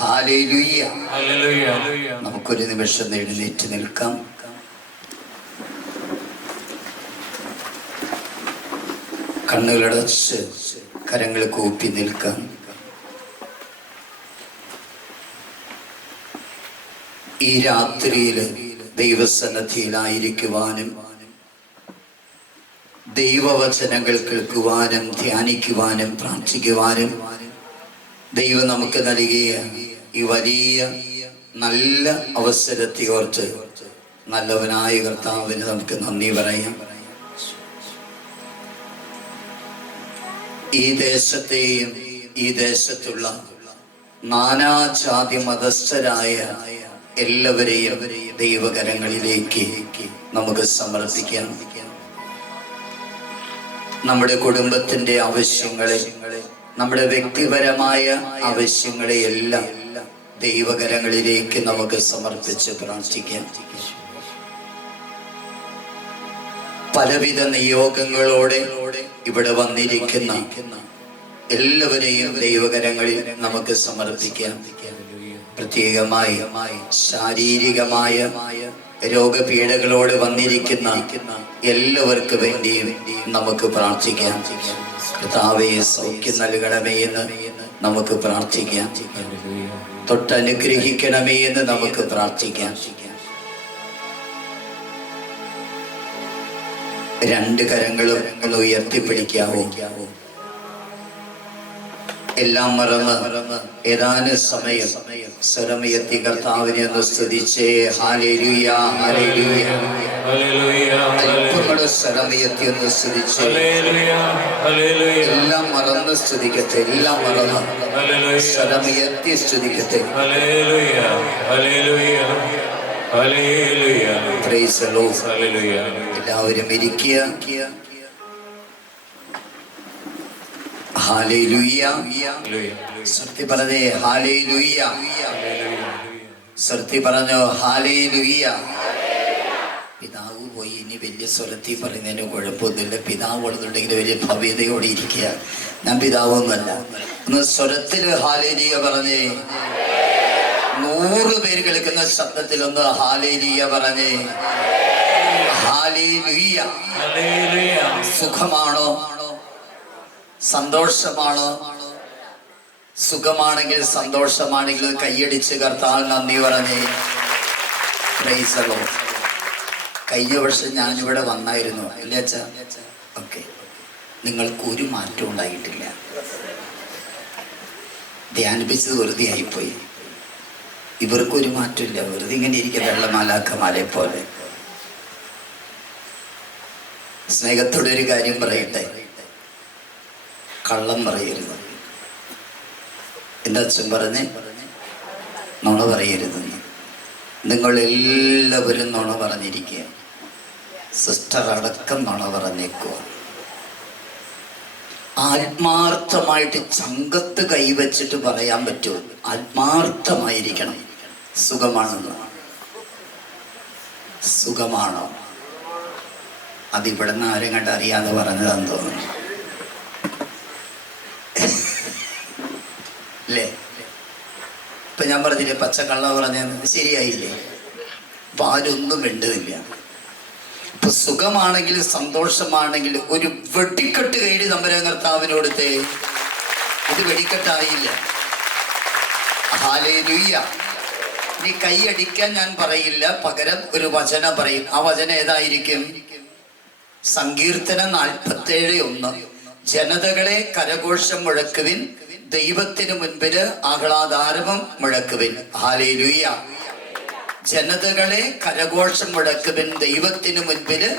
Hallelujah. നമുക്കൊരു നിമിഷം എഴുന്നേറ്റ് നിൽക്കാം. കണ്ണുകളടച്ച് കരങ്ങൾ കൂപ്പി നിൽക്കാം. ഈ രാത്രിയിൽ ദൈവസന്നിധിയിലായിരിക്കുവാനും ദൈവവചനങ്ങൾ കേൾക്കുവാനും ധ്യാനിക്കുവാനും പ്രാർത്ഥിക്കുവാനും ദൈവം നമുക്ക് നൽകിയ ഈ വലിയ നല്ല അവസരത്തെ ഓർത്ത് നല്ലവനായ കർത്താവിന് നമുക്ക് നന്ദി പറയാം. ഈ ദേശത്തെയും ഈ ദേശത്തുള്ള നാനാജാതി മതസ്ഥരായ എല്ലാവരെയും ദൈവകരങ്ങളിലേക്ക് നമുക്ക് സമർപ്പിക്കാം. നമ്മുടെ കുടുംബത്തിന്റെ ആവശ്യങ്ങളെ, നമ്മുടെ വ്യക്തിപരമായ ആവശ്യങ്ങളെ എല്ലാം ദൈവകരങ്ങളിലേക്ക് നമുക്ക് സമർപ്പിച്ച് പ്രാർത്ഥിക്കാം. പലവിധ നിയോഗങ്ങളോടെ ഇവിടെ വന്നിരിക്കുന്ന എല്ലാവരെയും ദൈവകരങ്ങളിൽ നമുക്ക് സമർപ്പിക്കാം. പ്രത്യേകമായി ശാരീരികമായ രോഗപീഠകളോട് വന്നിരിക്കുന്ന എല്ലാവർക്കു വേണ്ടിയും നമുക്ക് പ്രാർത്ഥിക്കാം. കർത്താവേ, സൗഖ്യം നൽകണമേ എന്ന് നമുക്ക് പ്രാർത്ഥിക്കാം. തൊട്ടനുഗ്രഹിക്കണമേ എന്ന് നമുക്ക് പ്രാർത്ഥിക്കാം. രണ്ട് കരങ്ങളും ഒന്ന് ഉയർത്തിപ്പിടിക്കാവോ? എല്ലാം മറന്ന് ഏതാനും സമയം സ്വരമുയർത്തി കർത്താവിനെ ഒന്ന് സ്തുതിച്ചേ. Hallelujah, hallelujah. അല്പങ്ങളുടെ സ്വരമുയർത്തി ഒന്ന് സ്തുതിച്ചേ. എല്ലാം മറന്ന് സ്തുതിക്കട്ടെ, എല്ലാം മറന്ന് സ്വരമുയർത്തി സ്തുതിക്കട്ടെ. Praise the Lord. എല്ലാവരും ഇരിക്കുക. ഹല്ലേലൂയ. സത്യം പറഞ്ഞേ ഹല്ലേലൂയ. സത്യം പറഞ്ഞോ ഹല്ലേലൂയ. പിതാവ് പോയി, ഇനി വലിയ സ്വരത്തിൽ പറയുന്നതിന് കുഴപ്പമൊന്നുമില്ല. പിതാവ് ഉണ്ടെന്നുണ്ടെങ്കിൽ വലിയ ഭവ്യതയോടെ ഇരിക്കുക. ഞാൻ പിതാവൊന്നുമല്ല. ഒന്ന് സ്വരത്തിൽ ഹല്ലേലൂയ പറഞ്ഞേ. 100 പേര് കേൾക്കുന്ന ശബ്ദത്തിൽ ഒന്ന് ഹല്ലേലൂയ പറഞ്ഞേ. ഹല്ലേലൂയ. സുഖമാണോ? സന്തോഷമാണോ? സുഖമാണെങ്കിൽ സന്തോഷമാണെങ്കിൽ കൈയടിച്ച് കർത്താവ് നന്ദി പറഞ്ഞേ. Price the Lord. കഴിഞ്ഞ വർഷം ഞാനിവിടെ വന്നായിരുന്നു അല്ലേ അച്ഛാ? ഓക്കെ. നിങ്ങൾക്ക് ഒരു മാറ്റം ഉണ്ടായിട്ടില്ല. ധ്യാനിപ്പിച്ചത് വെറുതെ ആയിപ്പോയി. ഇവർക്കൊരു മാറ്റമില്ല. വെറുതെ ഇങ്ങനെ ഇരിക്കുക, വെള്ളമാലാക്കമാരെ പോലെ. സ്നേഹത്തോടെ ഒരു കാര്യം പറയട്ടെ, കള്ളം പറയരുത്. എൻ്റെ അച്ഛൻ പറഞ്ഞ് നുണ പറയരുതെന്ന്. നിങ്ങൾ എല്ലാവരും നുണ പറഞ്ഞിരിക്കുക. സിസ്റ്റർ അടക്കം നുണ പറഞ്ഞേക്കുക. ആത്മാർത്ഥമായിട്ട് ചങ്കത്ത് കൈവച്ചിട്ട് പറയാൻ പറ്റുമോ? ആത്മാർത്ഥമായിരിക്കണം. സുഖമാണെന്ന്. സുഖമാണോ? അതിവിടുന്ന് ആരും കണ്ട് അറിയാതെ പറഞ്ഞതാന്ന് തോന്നുന്നു അല്ലേ? ഇപ്പൊ ഞാൻ പറഞ്ഞില്ലേ, പച്ചക്കള്ള പറഞ്ഞത് ശരിയായില്ലേ? അപ്പൊ ആരൊന്നും വേണ്ടതില്ല. ഇപ്പൊ സുഖമാണെങ്കിലും സന്തോഷമാണെങ്കിലും ഒരു വെടിക്കെട്ട് കൈയ്യടി തമ്പുരാൻ കർത്താവിനോടുത്തേ. ഇത് വെടിക്കെട്ടായില്ല. ഹല്ലേലൂയ. ഇനി കൈയടിക്കാൻ ഞാൻ പറയില്ല, പകരം ഒരു വചനം പറയും. ആ വചനം ഏതായിരിക്കും? സങ്കീർത്തനം 47:1. ജനതകളെ കരഘോഷം മുഴക്കുവിൻ, ദൈവത്തിന് മുൻപില് ആഹ്ലാദാരവം മുഴക്കുവിൻ. ഹല്ലേലൂയ. ജനതകളെ കരഘോഷം മുഴക്കുവിൻ, ദൈവത്തിന് മുൻപില്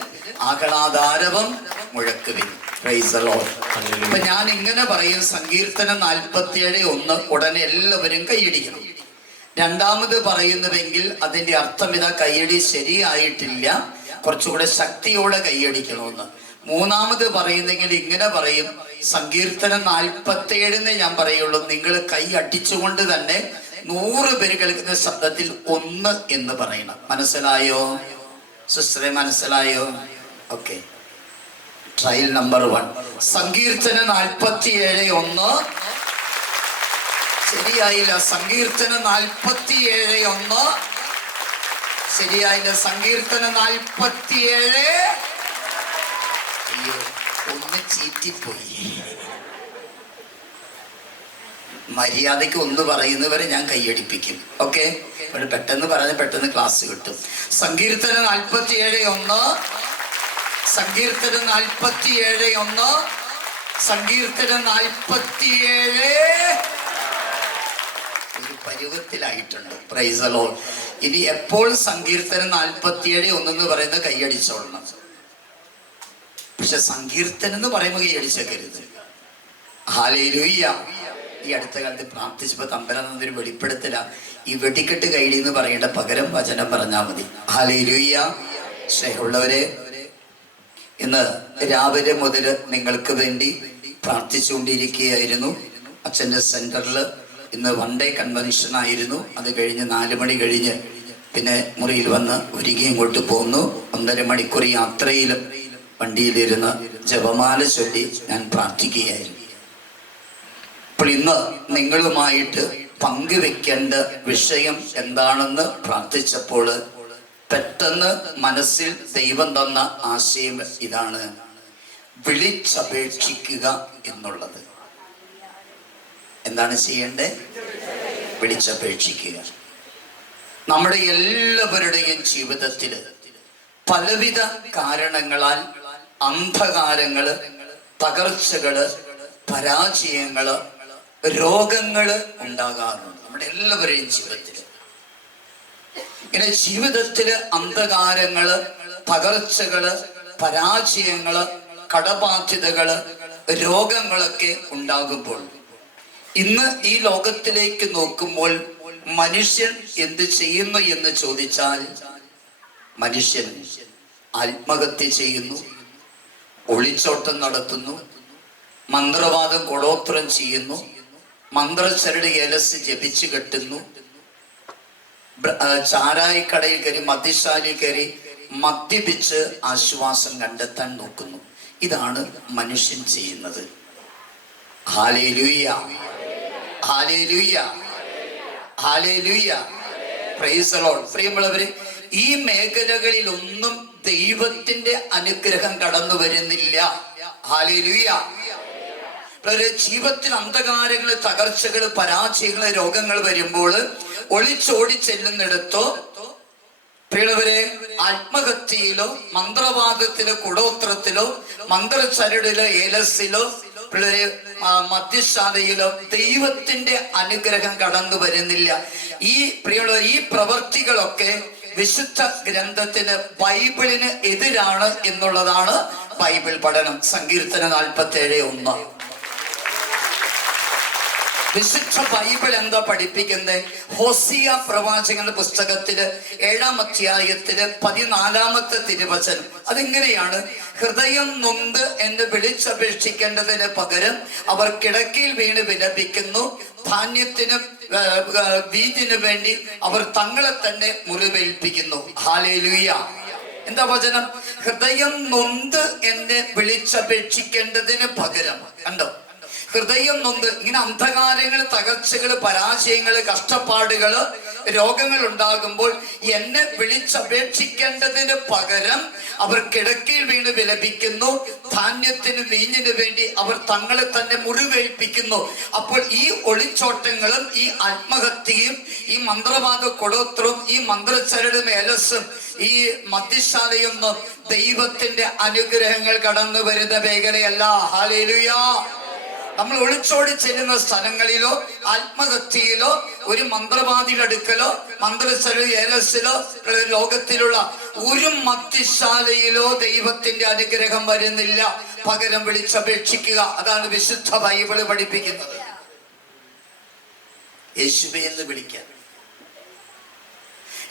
ആഹ്ലാദാരവം മുഴക്കുവിൻ. Praise the Lord. അപ്പൊ ഞാൻ ഇങ്ങനെ പറയും, സങ്കീർത്തനം 47:1. ഉടനെ എല്ലാവരും കൈയടിക്കണം. രണ്ടാമത് പറയുന്നുവെങ്കിൽ അതിന്റെ അർത്ഥം ഇതാ, കൈയടി ശരിയായിട്ടില്ല, കുറച്ചുകൂടെ ശക്തിയോടെ കൈയടിക്കണമെന്ന്. മൂന്നാമത് പറയുന്നെങ്കിൽ ഇങ്ങനെ പറയും, സങ്കീർത്തനം 47 ഞാൻ പറയുള്ളൂ. നിങ്ങൾ കൈ അടിച്ചുകൊണ്ട് തന്നെ 100 പേര് കേൾക്കുന്ന ശബ്ദത്തിൽ 1 എന്ന് പറയണം. മനസ്സിലായോ സിസ്റ്ററെ? മനസ്സിലായോ? ഓക്കെ. Trial number 1. സങ്കീർത്തനം 47:1. ശരിയായില്ല. സങ്കീർത്തനം 47:1. ശരിയായില്ല. സങ്കീർത്തനം 47. അയ്യോ, ഒന്ന് ചീറ്റിപ്പോയി. മര്യാദയ്ക്ക് ഒന്ന് പറയുന്നവരെ ഞാൻ കൈയടിപ്പിക്കും. ഓക്കെ, പെട്ടെന്ന് പറഞ്ഞ് പെട്ടെന്ന് ക്ലാസ് കിട്ടും. സങ്കീർത്തനം 47:1. സങ്കീർത്തനം 47:1. സങ്കീർത്തനം 47 ഒരു പരുവത്തിലായിട്ടുണ്ട്. Price the Lord. ഇനി എപ്പോൾ സങ്കീർത്തനം 47:1 എന്ന് പറയുന്നത് കൈയടിച്ചോളണം. പക്ഷെ സങ്കീർത്തനം എന്ന് പറയുമ്പോൾ കൈയടിച്ചേക്കരുത്. ഹല്ലേലൂയ. ഈ അടുത്ത കാലത്ത് പ്രാർത്ഥിച്ചപ്പോൾ തമ്പുരാനൊരു വെളിപ്പെടുത്തല. ഈ വെടിക്കെട്ട് കൈഡി എന്ന് പറയേണ്ട പകരം വചനം പറഞ്ഞാൽ മതി. ഹല്ലേലൂയ. സ്നേഹമുള്ളവരെ, ഇന്ന് രാവിലെ മുതൽ നിങ്ങൾക്ക് വേണ്ടി പ്രാർത്ഥിച്ചുകൊണ്ടിരിക്കുകയായിരുന്നു. അച്ഛൻ്റെ സെന്ററിൽ ഇന്ന് വൺ ഡേ കൺവെൻഷൻ ആയിരുന്നു. അത് കഴിഞ്ഞ് 4 മണി കഴിഞ്ഞ് പിന്നെ മുറിയിൽ വന്ന് ഒരുങ്ങി ഇങ്ങോട്ട് പോന്നു. 1.5 മണിക്കൂർ യാത്രയിലും വണ്ടിയിലിരുന്ന് ജപമാല ചൊല്ലി ഞാൻ പ്രാർത്ഥിക്കുകയായിരുന്നു. അപ്പോൾ ഇന്ന് നിങ്ങളുമായിട്ട് പങ്കുവെക്കേണ്ട വിഷയം എന്താണെന്ന് പ്രാർത്ഥിച്ചപ്പോൾ പെട്ടെന്ന് മനസ്സിൽ ദൈവം തന്ന ആശയം ഇതാണ്: വിളിച്ചപേക്ഷിക്കുക എന്നുള്ളത്. എന്താണ് ചെയ്യേണ്ടത്? വിളിച്ചപേക്ഷിക്കുക. നമ്മുടെ എല്ലാവരുടെയും ജീവിതത്തിൽ പലവിധ കാരണങ്ങളാൽ അന്ധകാരങ്ങള്, തകർച്ചകള്, പരാജയങ്ങള്, രോഗങ്ങള് ഉണ്ടാകാറുണ്ട് നമ്മുടെ എല്ലാവരുടെയും ജീവിതത്തിൽ. ഇങ്ങനെ ജീവിതത്തില് അന്ധകാരങ്ങള്, തകർച്ചകള്, പരാജയങ്ങള്, കടബാധ്യതകള്, രോഗങ്ങളൊക്കെ ഉണ്ടാകുമ്പോൾ ഇന്ന് ഈ ലോകത്തിലേക്ക് നോക്കുമ്പോൾ മനുഷ്യൻ എന്ത് ചെയ്യുന്നു എന്ന് ചോദിച്ചാൽ, മനുഷ്യൻ ആത്മഹത്യ ചെയ്യുന്നു, ഒളിച്ചോട്ടം നടത്തുന്നു, മന്ത്രവാദം കൊടോത്രം ചെയ്യുന്നു, മന്ത്രച്ചരട് ഏലസ് ജപിച്ചു കെട്ടുന്നു, ചാരായിക്കടയിൽ കയറി, മദ്യശാലയിൽ കയറി മദ്യപിച്ച് ആശ്വാസം കണ്ടെത്താൻ നോക്കുന്നു. ഇതാണ് മനുഷ്യൻ ചെയ്യുന്നത്. Hallelujah, hallelujah, hallelujah. Price the Lord. പ്രിയമുള്ളവരെ, ഈ മേഖലകളിലൊന്നും ദൈവത്തിന്റെ അനുഗ്രഹം കടന്നു വരുന്നില്ല. ഹല്ലേലൂയ. ജീവിതത്തിൽ അന്ധകാരങ്ങള്, തകർച്ചകള്, പരാജയങ്ങള്, രോഗങ്ങൾ വരുമ്പോൾ ഒളിച്ചോടി ചെല്ലുന്നിടത്തോ പ്രിയമുള്ളവരെ ആത്മഹത്യയിലോ, മന്ത്രവാദത്തിലോ, കുടോത്രത്തിലോ, മന്ത്രച്ചരടിലോ, ഏലസിലോ, പിള്ളേര് മദ്യശാലയിലോ ദൈവത്തിന്റെ അനുഗ്രഹം കടന്നു വരുന്നില്ല. ഈ പ്രിയമുള്ള ഈ പ്രവർത്തികളൊക്കെ വിശുദ്ധ ഗ്രന്ഥത്തിന്, ബൈബിളിന് എതിരാണ് എന്നുള്ളതാണ് ബൈബിൾ പഠനം. സങ്കീർത്തനം 47:1. വിശുദ്ധ ബൈബിൾ എന്താ പഠിപ്പിക്കുന്നത്? ഹോസിയ പ്രവാചകന്റെ പുസ്തകത്തില് 7-ാം അധ്യായത്തില് 14-ാമത്തെ തിരുവചനം അതിങ്ങനെയാണ്: ഹൃദയം നൊന്ത് എന്ന് വിളിച്ചപേക്ഷിക്കേണ്ടതിന് പകരം അവർ കിടക്കയിൽ വീണ് വിലപിക്കുന്നു. ധാന്യത്തിനും വീഞ്ഞിനു വേണ്ടി അവർ തങ്ങളെ തന്നെ മുറിവേൽപ്പിക്കുന്നു. ഹല്ലേലൂയ. എന്താ വചനം? ഹൃദയം നൊന്ത് എന്ന് വിളിച്ചപേക്ഷിക്കേണ്ടതിന് പകരം. കണ്ടോ? ഹൃദയം നൊന്ത്. ഇങ്ങനെ അന്ധകാരങ്ങള്, തകർച്ചകള്, പരാജയങ്ങള്, കഷ്ടപ്പാടുകള്, രോഗങ്ങൾ ഉണ്ടാകുമ്പോൾ എന്നെ വിളിച്ചപേക്ഷിക്കേണ്ടതിന് പകരം അവർ കിടക്കയിൽ വീണ് വിലപിക്കുന്നു. ധാന്യത്തിനും വീഞ്ഞിനു വേണ്ടി അവർ തങ്ങളെ തന്നെ മുറിവേൽപ്പിക്കുന്നു. അപ്പോൾ ഈ ഒളിച്ചോട്ടങ്ങളും, ഈ ആത്മഹത്യയും, ഈ മന്ത്രവാദ കൊടോത്രവും, ഈ മന്ത്രച്ചരടും ഏലസും, ഈ മദ്യശാലയൊന്നും ദൈവത്തിന്റെ അനുഗ്രഹങ്ങൾ കടന്നു വരുന്ന മേഖലയല്ല. ഹല്ലേലൂയ. നമ്മൾ ഒളിച്ചോടി ചെല്ലുന്ന സ്ഥലങ്ങളിലോ, ആത്മഹത്യയിലോ, ഒരു മന്ത്രവാദിയുടെ അടുക്കലോ, മന്ത്രച്ചരട് ഏലസിലോ, ലോകത്തിലുള്ള ഒരു മദ്യശാലയിലോ ദൈവത്തിന്റെ അനുഗ്രഹം വരുന്നില്ല. പകരം വിളിച്ചപേക്ഷിക്കുക. അതാണ് വിശുദ്ധ ബൈബിള് പഠിപ്പിക്കുന്നത്. യേശുവേ എന്ന് വിളിക്കാൻ.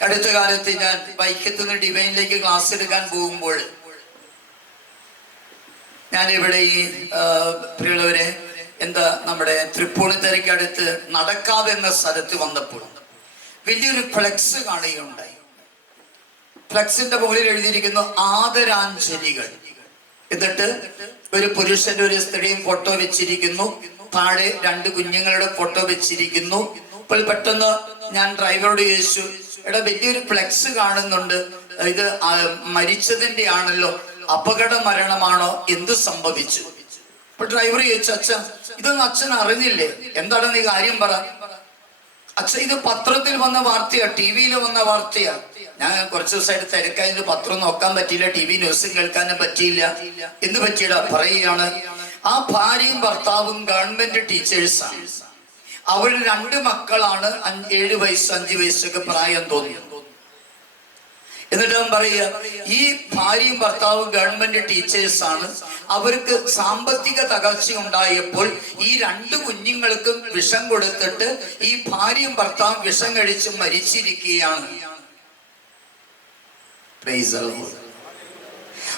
അടുത്ത കാലത്ത് ഞാൻ വൈക്കത്ത് നിന്ന് ഡിവൈനിലേക്ക് ക്ലാസ് എടുക്കാൻ പോകുമ്പോൾ ഞാനിവിടെ ഈ പ്രിയമുള്ളവരെ നമ്മുടെ തൃപ്പൂണിത്തറയ്ക്കടുത്ത് നടക്കാവ് എന്ന സ്ഥലത്ത് വന്നപ്പോൾ വലിയൊരു ഫ്ലെക്സ് കാണുകയുണ്ടായി. ഫ്ലെക്സിന്റെ മുകളിൽ എഴുതിയിരിക്കുന്നു ആദരാഞ്ജലികൾ. എന്നിട്ട് ഒരു പുരുഷന്റെ ഒരു സ്ത്രീയും ഫോട്ടോ വെച്ചിരിക്കുന്നു. താഴെ 2 കുഞ്ഞുങ്ങളുടെ ഫോട്ടോ വെച്ചിരിക്കുന്നു. അപ്പോൾ പെട്ടെന്ന് ഞാൻ ഡ്രൈവറോട് ചോദിച്ചു, എടാ വലിയൊരു ഫ്ലെക്സ് കാണുന്നുണ്ട്, ഇത് മരിച്ചതിന്റെ ആണല്ലോ, അപകട മരണമാണോ, എന്ത് സംഭവിച്ചു? അപ്പൊ ഡ്രൈവർ ചോദിച്ചു, അച്ഛൻ ഇതൊന്നും അച്ഛൻ അറിഞ്ഞില്ലേ? എന്താണ് നീ കാര്യം പറ. അച്ഛൻ ഇത് പത്രത്തിൽ വന്ന വാർത്തയാ, TV-യിൽ വന്ന വാർത്തയാ. ഞാൻ കുറച്ച് ദിവസമായിട്ട് തിരക്കായതിന് പത്രം നോക്കാൻ പറ്റിയില്ല, TV ന്യൂസും കേൾക്കാനും പറ്റിയില്ല. എന്ത് പറ്റിയടാ? പറയുകയാണ്, ആ ഭാര്യയും ഭർത്താവും ഗവൺമെന്റ് ടീച്ചേഴ്സാണ്. അവരുടെ 2 മക്കളാണ്, 7 വയസ്സ് 5 വയസ്സൊക്കെ പ്രായം തോന്നുന്നു. എന്നിട്ട് അവൻ പറയുക, ഈ ഭാര്യയും ഭർത്താവും ഗവൺമെന്റ് ടീച്ചേഴ്സാണ്. അവർക്ക് സാമ്പത്തിക തകർച്ച ഉണ്ടായപ്പോൾ ഈ 2 കുഞ്ഞുങ്ങൾക്കും വിഷം കൊടുത്തിട്ട് ഈ ഭാര്യയും ഭർത്താവും വിഷം കഴിച്ച് മരിച്ചിരിക്കുകയാണ്.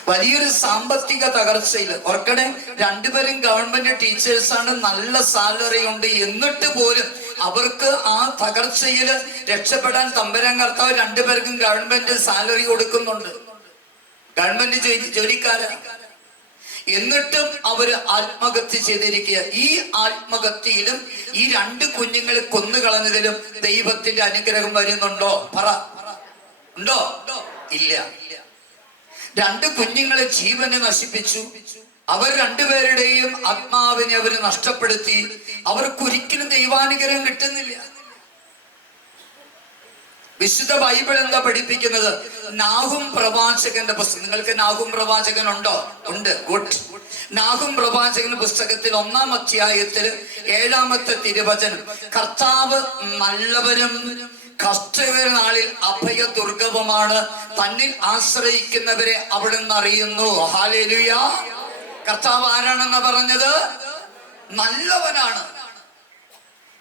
വലിയൊരു സാമ്പത്തിക തകർച്ചയിൽ. ഓർക്കണേ, 2 പേരും ഗവൺമെന്റ് ടീച്ചേഴ്സാണ്, നല്ല സാലറി ഉണ്ട്. എന്നിട്ട് പോലും അവർക്ക് ആ തകർച്ചയിൽ രക്ഷപ്പെടാൻ തമ്പുരാൻ കർത്താവ് 2 പേർക്കും ഗവൺമെന്റ് സാലറി കൊടുക്കുന്നുണ്ട്. ഗവൺമെന്റ് ജോലിക്കാരാണ്. എന്നിട്ടും അവര് ആത്മഹത്യ ചെയ്തിരിക്കുക. ഈ ആത്മഹത്യയിലും ഈ 2 കുഞ്ഞുങ്ങളെ കൊന്നുകളഞ്ഞതിലും ദൈവത്തിന്റെ അനുഗ്രഹം വരുന്നുണ്ടോ? പറ, ഉണ്ടോ? ഇല്ല. 2 കുഞ്ഞുങ്ങളെ ജീവനെ നശിപ്പിച്ചു. അവർ 2 പേരുടെയും ആത്മാവിനെ അവര് നഷ്ടപ്പെടുത്തി. അവർക്കൊരിക്കലും ദൈവാനുഗ്രഹം കിട്ടുന്നില്ല. വിശുദ്ധ ബൈബിൾ എന്താ പഠിപ്പിക്കുന്നത്? നാഹും പ്രവാചകന്റെ പുസ്തകം. നിങ്ങൾക്ക് നാഹും പ്രവാചകൻ ഉണ്ടോ? ഉണ്ട്. ഗുഡ്. നാഹും പ്രവാചകന്റെ പുസ്തകത്തിൽ 1-ാം അധ്യായത്തിൽ 7-ാമത്തെ തിരുവചനം, കർത്താവ് നല്ലവരും കഷ്ടതയുടെ നാളിൽ അഭയ ദുർഗവുമാണ്, തന്നിൽ ആശ്രയിക്കുന്നവരെ അവിടുന്ന് അറിയുന്നു. ഹല്ലേലൂയ. കർത്താവ് ആരാണെന്ന് പറഞ്ഞത്? നല്ലവനാണ്.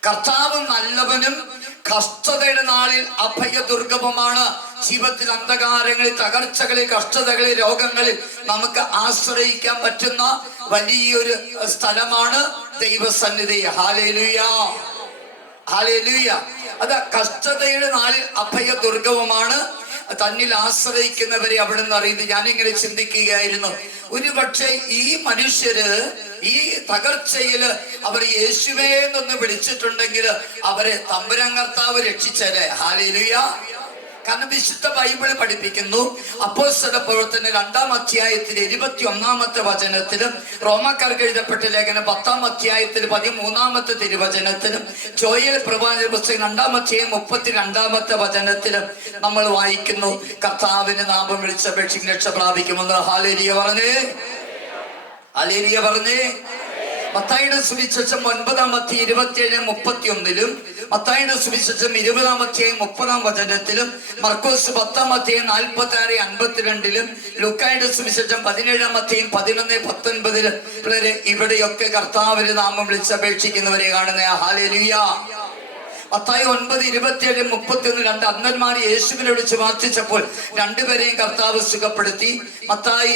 കർത്താവ് നല്ലവനും കഷ്ടതയുടെ നാളിൽ അഭയ ദുർഗവുമാണ്. ജീവിതത്തിൽ അന്ധകാരങ്ങളിൽ, തകർച്ചകളിൽ, കഷ്ടതകളിൽ, രോഗങ്ങളിൽ നമുക്ക് ആശ്രയിക്കാൻ പറ്റുന്ന വലിയൊരു സ്ഥലമാണ് ദൈവസന്നിധി. Hallelujah, hallelujah. അത് കഷ്ടതയുടെ നാളിൽ അഭയ ദുർഗവുമാണ്, തന്നിൽ ആശ്രയിക്കുന്നവരെ അവിടുന്ന് അറിയുന്നത്. ഞാനിങ്ങനെ ചിന്തിക്കുകയായിരുന്നു, ഒരു പക്ഷേ ഈ മനുഷ്യര് ഈ തകർച്ചയില് അവർ യേശുവേ എന്നൊന്ന് വിളിച്ചിട്ടുണ്ടെങ്കിൽ അവരെ തമ്പുരാൻ കർത്താവ് രക്ഷിച്ചേരെ. ഹല്ലേലൂയ. കാരണം വിശുദ്ധ ബൈബിൾ പഠിപ്പിക്കുന്നു, അപ്പോസ്തല പ്രവർത്തന 2-ാം അധ്യായത്തിൽ 21-ാമത്തെ വചനത്തിലും, റോമാക്കാർക്ക് എഴുതപ്പെട്ട ലേഖനം 10-ാം അധ്യായത്തിൽ 13-ാമത്തെ തിരുവചനത്തിലും, ജോയേൽ പ്രവാചക പുസ്തകം 2-ാം അധ്യായം 32-ാമത്തെ വചനത്തിലും നമ്മൾ വായിക്കുന്നു, കർത്താവിന്റെ നാമം വിളിച്ചപേക്ഷിക്കും രക്ഷ പ്രാപിക്കുമെന്ന്. ഹല്ലേലൂയ പറഞ്ഞേ, ഹല്ലേലൂയ പറഞ്ഞേ. മത്തായിയുടെ സുവിശേഷം 9-ാം അധ്യായം 27-31-ലും, മത്തായിയുടെ സുവിശേഷം 20-ാം അധ്യായം 30-ാം വചനത്തിലും, മർക്കോസ് 10-ാം അധ്യായം 46-52-ലും, ലൂക്കായുടെ സുവിശേഷം 17-ാം അധ്യായം 11-19-ലും ഇവിടെയൊക്കെ കർത്താവിന്റെ നാമം വിളിച്ചപേക്ഷിക്കുന്നവരെ കാണുന്ന. ഹല്ലേലൂയ. മത്തായി 9:27-31 2 അന്ധന്മാർ യേശുവിനെ വിളിച്ച് പ്രാർത്ഥിച്ചപ്പോൾ 2 പേരെയും കർത്താവ് സുഖപ്പെടുത്തി. മത്തായി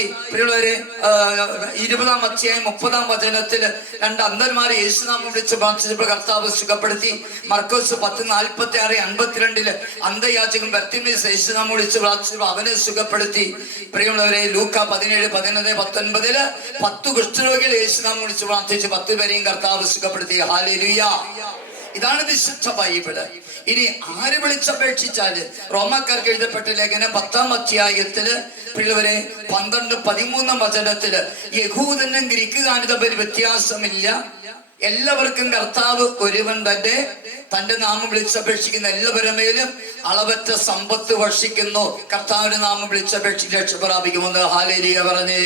20-ാം അധ്യായം 30-ാം വചനത്തിൽ 2 അന്ധന്മാർ യേശുനാമം വിളിച്ച് പ്രാർത്ഥിച്ചപ്പോൾ കർത്താവ് സുഖപ്പെടുത്തി. മർക്കോസ് 10:46-52 അന്ധയാചകൻ ബർത്തിമേസ് യേശുനാമം വിളിച്ച് പ്രാർത്ഥിച്ചപ്പോൾ അവനെ സുഖപ്പെടുത്തി. പ്രിയമുള്ളവരെ, ലൂക്ക 17-11-19 10 കുഷ്ഠരോഗികൾ യേശുനാമം വിളിച്ച് പ്രാർത്ഥിച്ച് 10 പേരെയും കർത്താവ് സുഖപ്പെടുത്തി. ഹല്ലേലൂയ. ഇതാണ് വിശുദ്ധ ബൈബിള്. ഇനി ആര് വിളിച്ചപേക്ഷിച്ചാല്, റോമാക്കാർക്ക് എഴുതപ്പെട്ട ലേഖനം 10-ാം അധ്യായത്തില് പിള്ളവരെ 12-13 വചനത്തില്, യഹൂദനും ഗ്രീക്കുകാരും തമ്മിൽ വ്യത്യാസമില്ല, എല്ലാവർക്കും കർത്താവ് ഒരുവൻ തന്നെ, തന്റെ നാമം വിളിച്ചപേക്ഷിക്കുന്ന എല്ലാവരുടെ മേലും അളവറ്റ സമ്പത്ത് വർഷിക്കുന്നു. കർത്താവിന്റെ നാമം വിളിച്ചപേക്ഷിച്ച് രക്ഷ പ്രാപിക്കുമെന്ന്. ഹല്ലേലൂയ പറഞ്ഞേ.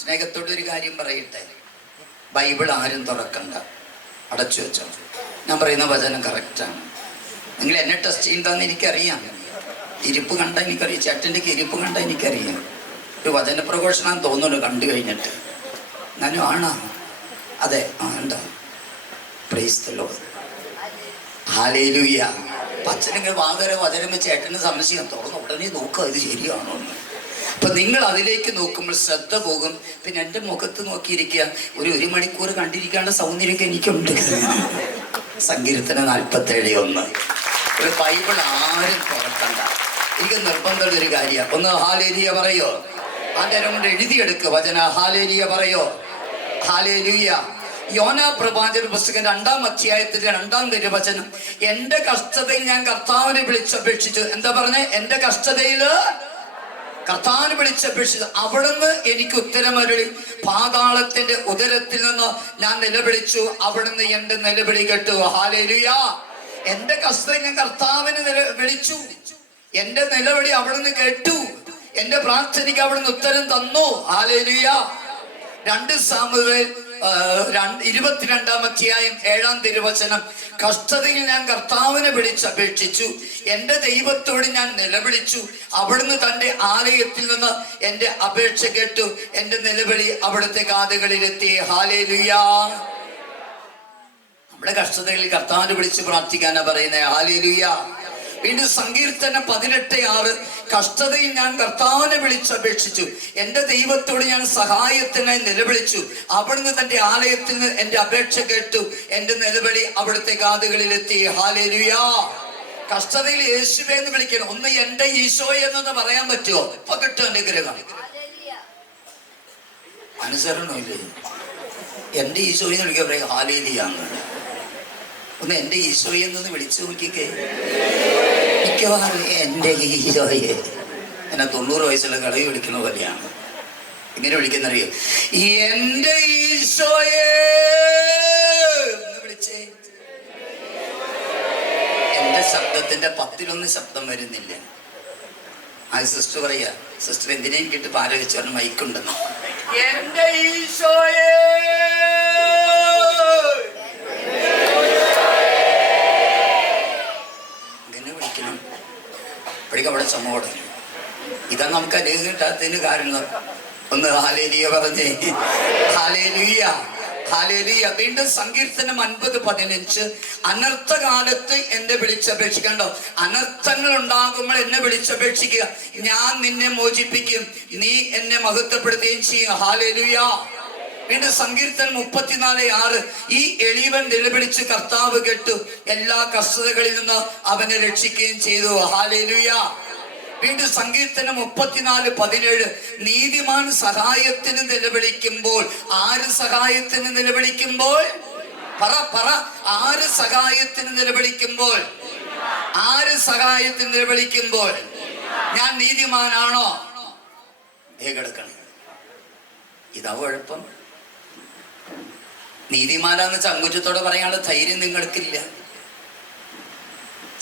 സ്നേഹത്തോടൊരു കാര്യം പറയട്ടെ, ബൈബിൾ ആരും തുറക്കണ്ട, അടച്ചു വെച്ചോ. ഞാൻ പറയുന്ന വചനം കറക്റ്റാണ്. നിങ്ങൾ എന്നെ ടെസ്റ്റ് ചെയ്യുന്നതെന്ന് എനിക്കറിയാം. ഇരിപ്പ് കണ്ട എനിക്കറിയാം, ചേട്ടൻ്റെ ഇരിപ്പ് കണ്ട എനിക്കറിയാം. ഒരു വചനപ്രഘോഷണം തോന്നുന്നു കണ്ടു കഴിഞ്ഞിട്ട്. ഞാനും ആണോ? അതെ, എന്താ? Price the Lord. ഹല്ലേലൂയ. അച്ഛനിങ്ങനെ വാതര വചനം ചേട്ടന് സംശയം തുറന്ന് ഉടനെ നോക്കുക, ഇത് ശരിയാണോ എന്ന്. അപ്പൊ നിങ്ങൾ അതിലേക്ക് നോക്കുമ്പോൾ ശ്രദ്ധ പോകും. പിന്നെ എൻ്റെ മുഖത്ത് നോക്കിയിരിക്കുക, ഒരു മണിക്കൂർ കണ്ടിരിക്കാനുള്ള സൗന്ദര്യമൊക്കെ എനിക്കുണ്ട്. സങ്കീർത്തനം 47:1. ഒരു ബൈബിൾ ആരും തുറക്കണ്ട. എനിക്ക് നിർബന്ധമുള്ള ഒരു കാര്യം. ഒന്ന് ഹല്ലേലൂയ പറയോ? ആന്റെ കൊണ്ട് എഴുതിയെടുക്കുക വചന. ഹല്ലേലൂയ പറയോ? ഹല്ലേലൂയ. യോനാ പ്രവാചക പുസ്തകം 2-ാം അധ്യായത്തിലെ 2-ാം തിരുവചനം, എന്റെ കഷ്ടതയിൽ ഞാൻ കർത്താവിനെ വിളിച്ചപേക്ഷിച്ചു. എന്താ പറഞ്ഞേ? എന്റെ കഷ്ടതയില് കർത്താവിനെ വിളിച്ചപേക്ഷിച്ചു, അവിടുന്ന് എനിക്ക് ഉത്തരമരുളി. പാതാളത്തിന്റെ ഉദരത്തിൽ നിന്ന് ഞാൻ നിലവിളിച്ചു, അവിടുന്ന് എന്റെ നിലവിളി കേട്ടു. ഹല്ലേലൂയ. എന്റെ കഷ്ടതയിൽ ഞാൻ കർത്താവിനെ വിളിച്ചു, എന്റെ നിലവിളി അവിടുന്ന് കേട്ടു, എന്റെ പ്രാർത്ഥനയ്ക്ക് അവിടുന്ന് ഉത്തരം തന്നു. ഹല്ലേലൂയ. 2 സാമുവേൽ 22-ാം അധ്യായം 7-ാം തിരുവചനം, കഷ്ടതയിൽ ഞാൻ കർത്താവിനെ വിളിച്ചപേക്ഷിച്ചു, എന്റെ ദൈവത്തോട് ഞാൻ നിലവിളിച്ചു, അവിടുന്ന് തന്റെ ആലയത്തിൽ നിന്ന് എന്റെ അപേക്ഷ കേട്ടു, എന്റെ നിലവിളി അവിടുത്തെ കാതുകളിലെത്തി. ഹല്ലേലൂയ. നമ്മുടെ കഷ്ടതകളിൽ കർത്താവിനെ വിളിച്ച് പ്രാർത്ഥിക്കാനാ പറയുന്നത്. ഹല്ലേലൂയ. വീണ്ടും സങ്കീർത്തനം 18:6, കഷ്ടതയിൽ ഞാൻ കർത്താവിനെ വിളിച്ചപേക്ഷിച്ചു, എന്റെ ദൈവത്തോട് ഞാൻ സഹായത്തിനായി നിലവിളിച്ചു, അവിടുന്ന് തന്റെ ആലയത്തിൽ നിന്ന് എന്റെ അപേക്ഷ കേട്ടു, എന്റെ നിലവിളി അവിടുത്തെ കാതുകളിലെത്തി. ഹല്ലേലൂയ. കഷ്ടതയിൽ യേശുവേ എന്ന് വിളിക്കണം. ഒന്ന് എന്റെ ഈശോയെ എന്നൊന്ന് പറയാൻ പറ്റുമോ? ഇപ്പൊ കിട്ടും അനുഗ്രഹം. അനുസരണമില്ലേ? എന്റെ ഈശോയെ എന്ന് വിളിക്കാൻ പറയാം ഹാലേലിയാന്ന്. ഒന്ന് എന്റെ ഈശോയെ എന്നൊന്ന് വിളിച്ചു നോക്കിക്കേ. മിക്കവാറും എന്റെ ഈശോയെ എന്നെ 90 വയസ്സുള്ള കളി വിളിക്കുന്ന പോലെയാണ്. ഇങ്ങനെ വിളിക്കുന്നറിയോ? എന്റെ ഈശോയെ എന്ന് വിളിച്ചേ. എന്റെ ശബ്ദത്തിന്റെ 10-1 ശബ്ദം വരുന്നില്ല. ആ സിസ്റ്റർ പറയാ, സിസ്റ്റർ എന്തിനേയും കേട്ട് പാരവെച്ചു പറഞ്ഞ മൈക്കുണ്ടെന്ന്. എന്റെ ഈശോയെ അവിടെ ചമ്മോട്. ഇതാ നമുക്ക് അനുഗ്രഹം കിട്ടാത്തതിന് കാരണം. ഒന്ന് ഹല്ലേലൂയ പറഞ്ഞേ. ഹല്ലേലൂയ. ഹല്ലേലൂയ. വീണ്ടും സങ്കീർത്തനം 50:15, അനർത്ഥകാലത്ത് എന്നെ വിളിച്ചപേക്ഷിക്കണ്ടോ? അനർത്ഥങ്ങൾ ഉണ്ടാകുമ്പോൾ എന്നെ വിളിച്ചപേക്ഷിക്കുക, ഞാൻ നിന്നെ മോചിപ്പിക്കും, നീ എന്നെ മഹത്വപ്പെടുത്തുകയും ചെയ്യും. ഹല്ലേലൂയ. വീണ്ടും സങ്കീർത്തനം 34:6, ഈ എളിയവൻ നിലവിളിച്ച് കർത്താവ് കേട്ടു, എല്ലാ കഷ്ടതകളിൽ നിന്ന് അവനെ രക്ഷിക്കുകയും ചെയ്തു. ഹല്ലേലൂയ. വീണ്ടും സങ്കീർത്തനം 34:17, നീതിമാൻ സഹായത്തിന് നിലവിളിക്കുമ്പോൾ, ആര് സഹായത്തിന് നിലവിളിക്കുമ്പോൾ? പറ ആര് സഹായത്തിന് നിലവിളിക്കുമ്പോൾ? ആര് സഹായത്തിന് നിലവിളിക്കുമ്പോൾ? ഞാൻ നീതിമാനാണോ? കിടക്കണം. ഇതാ കുഴപ്പം. നീതിമാനാന്ന് ചങ്കുറ്റത്തോടെ പറയാനുള്ള ധൈര്യം നിങ്ങൾക്കില്ല.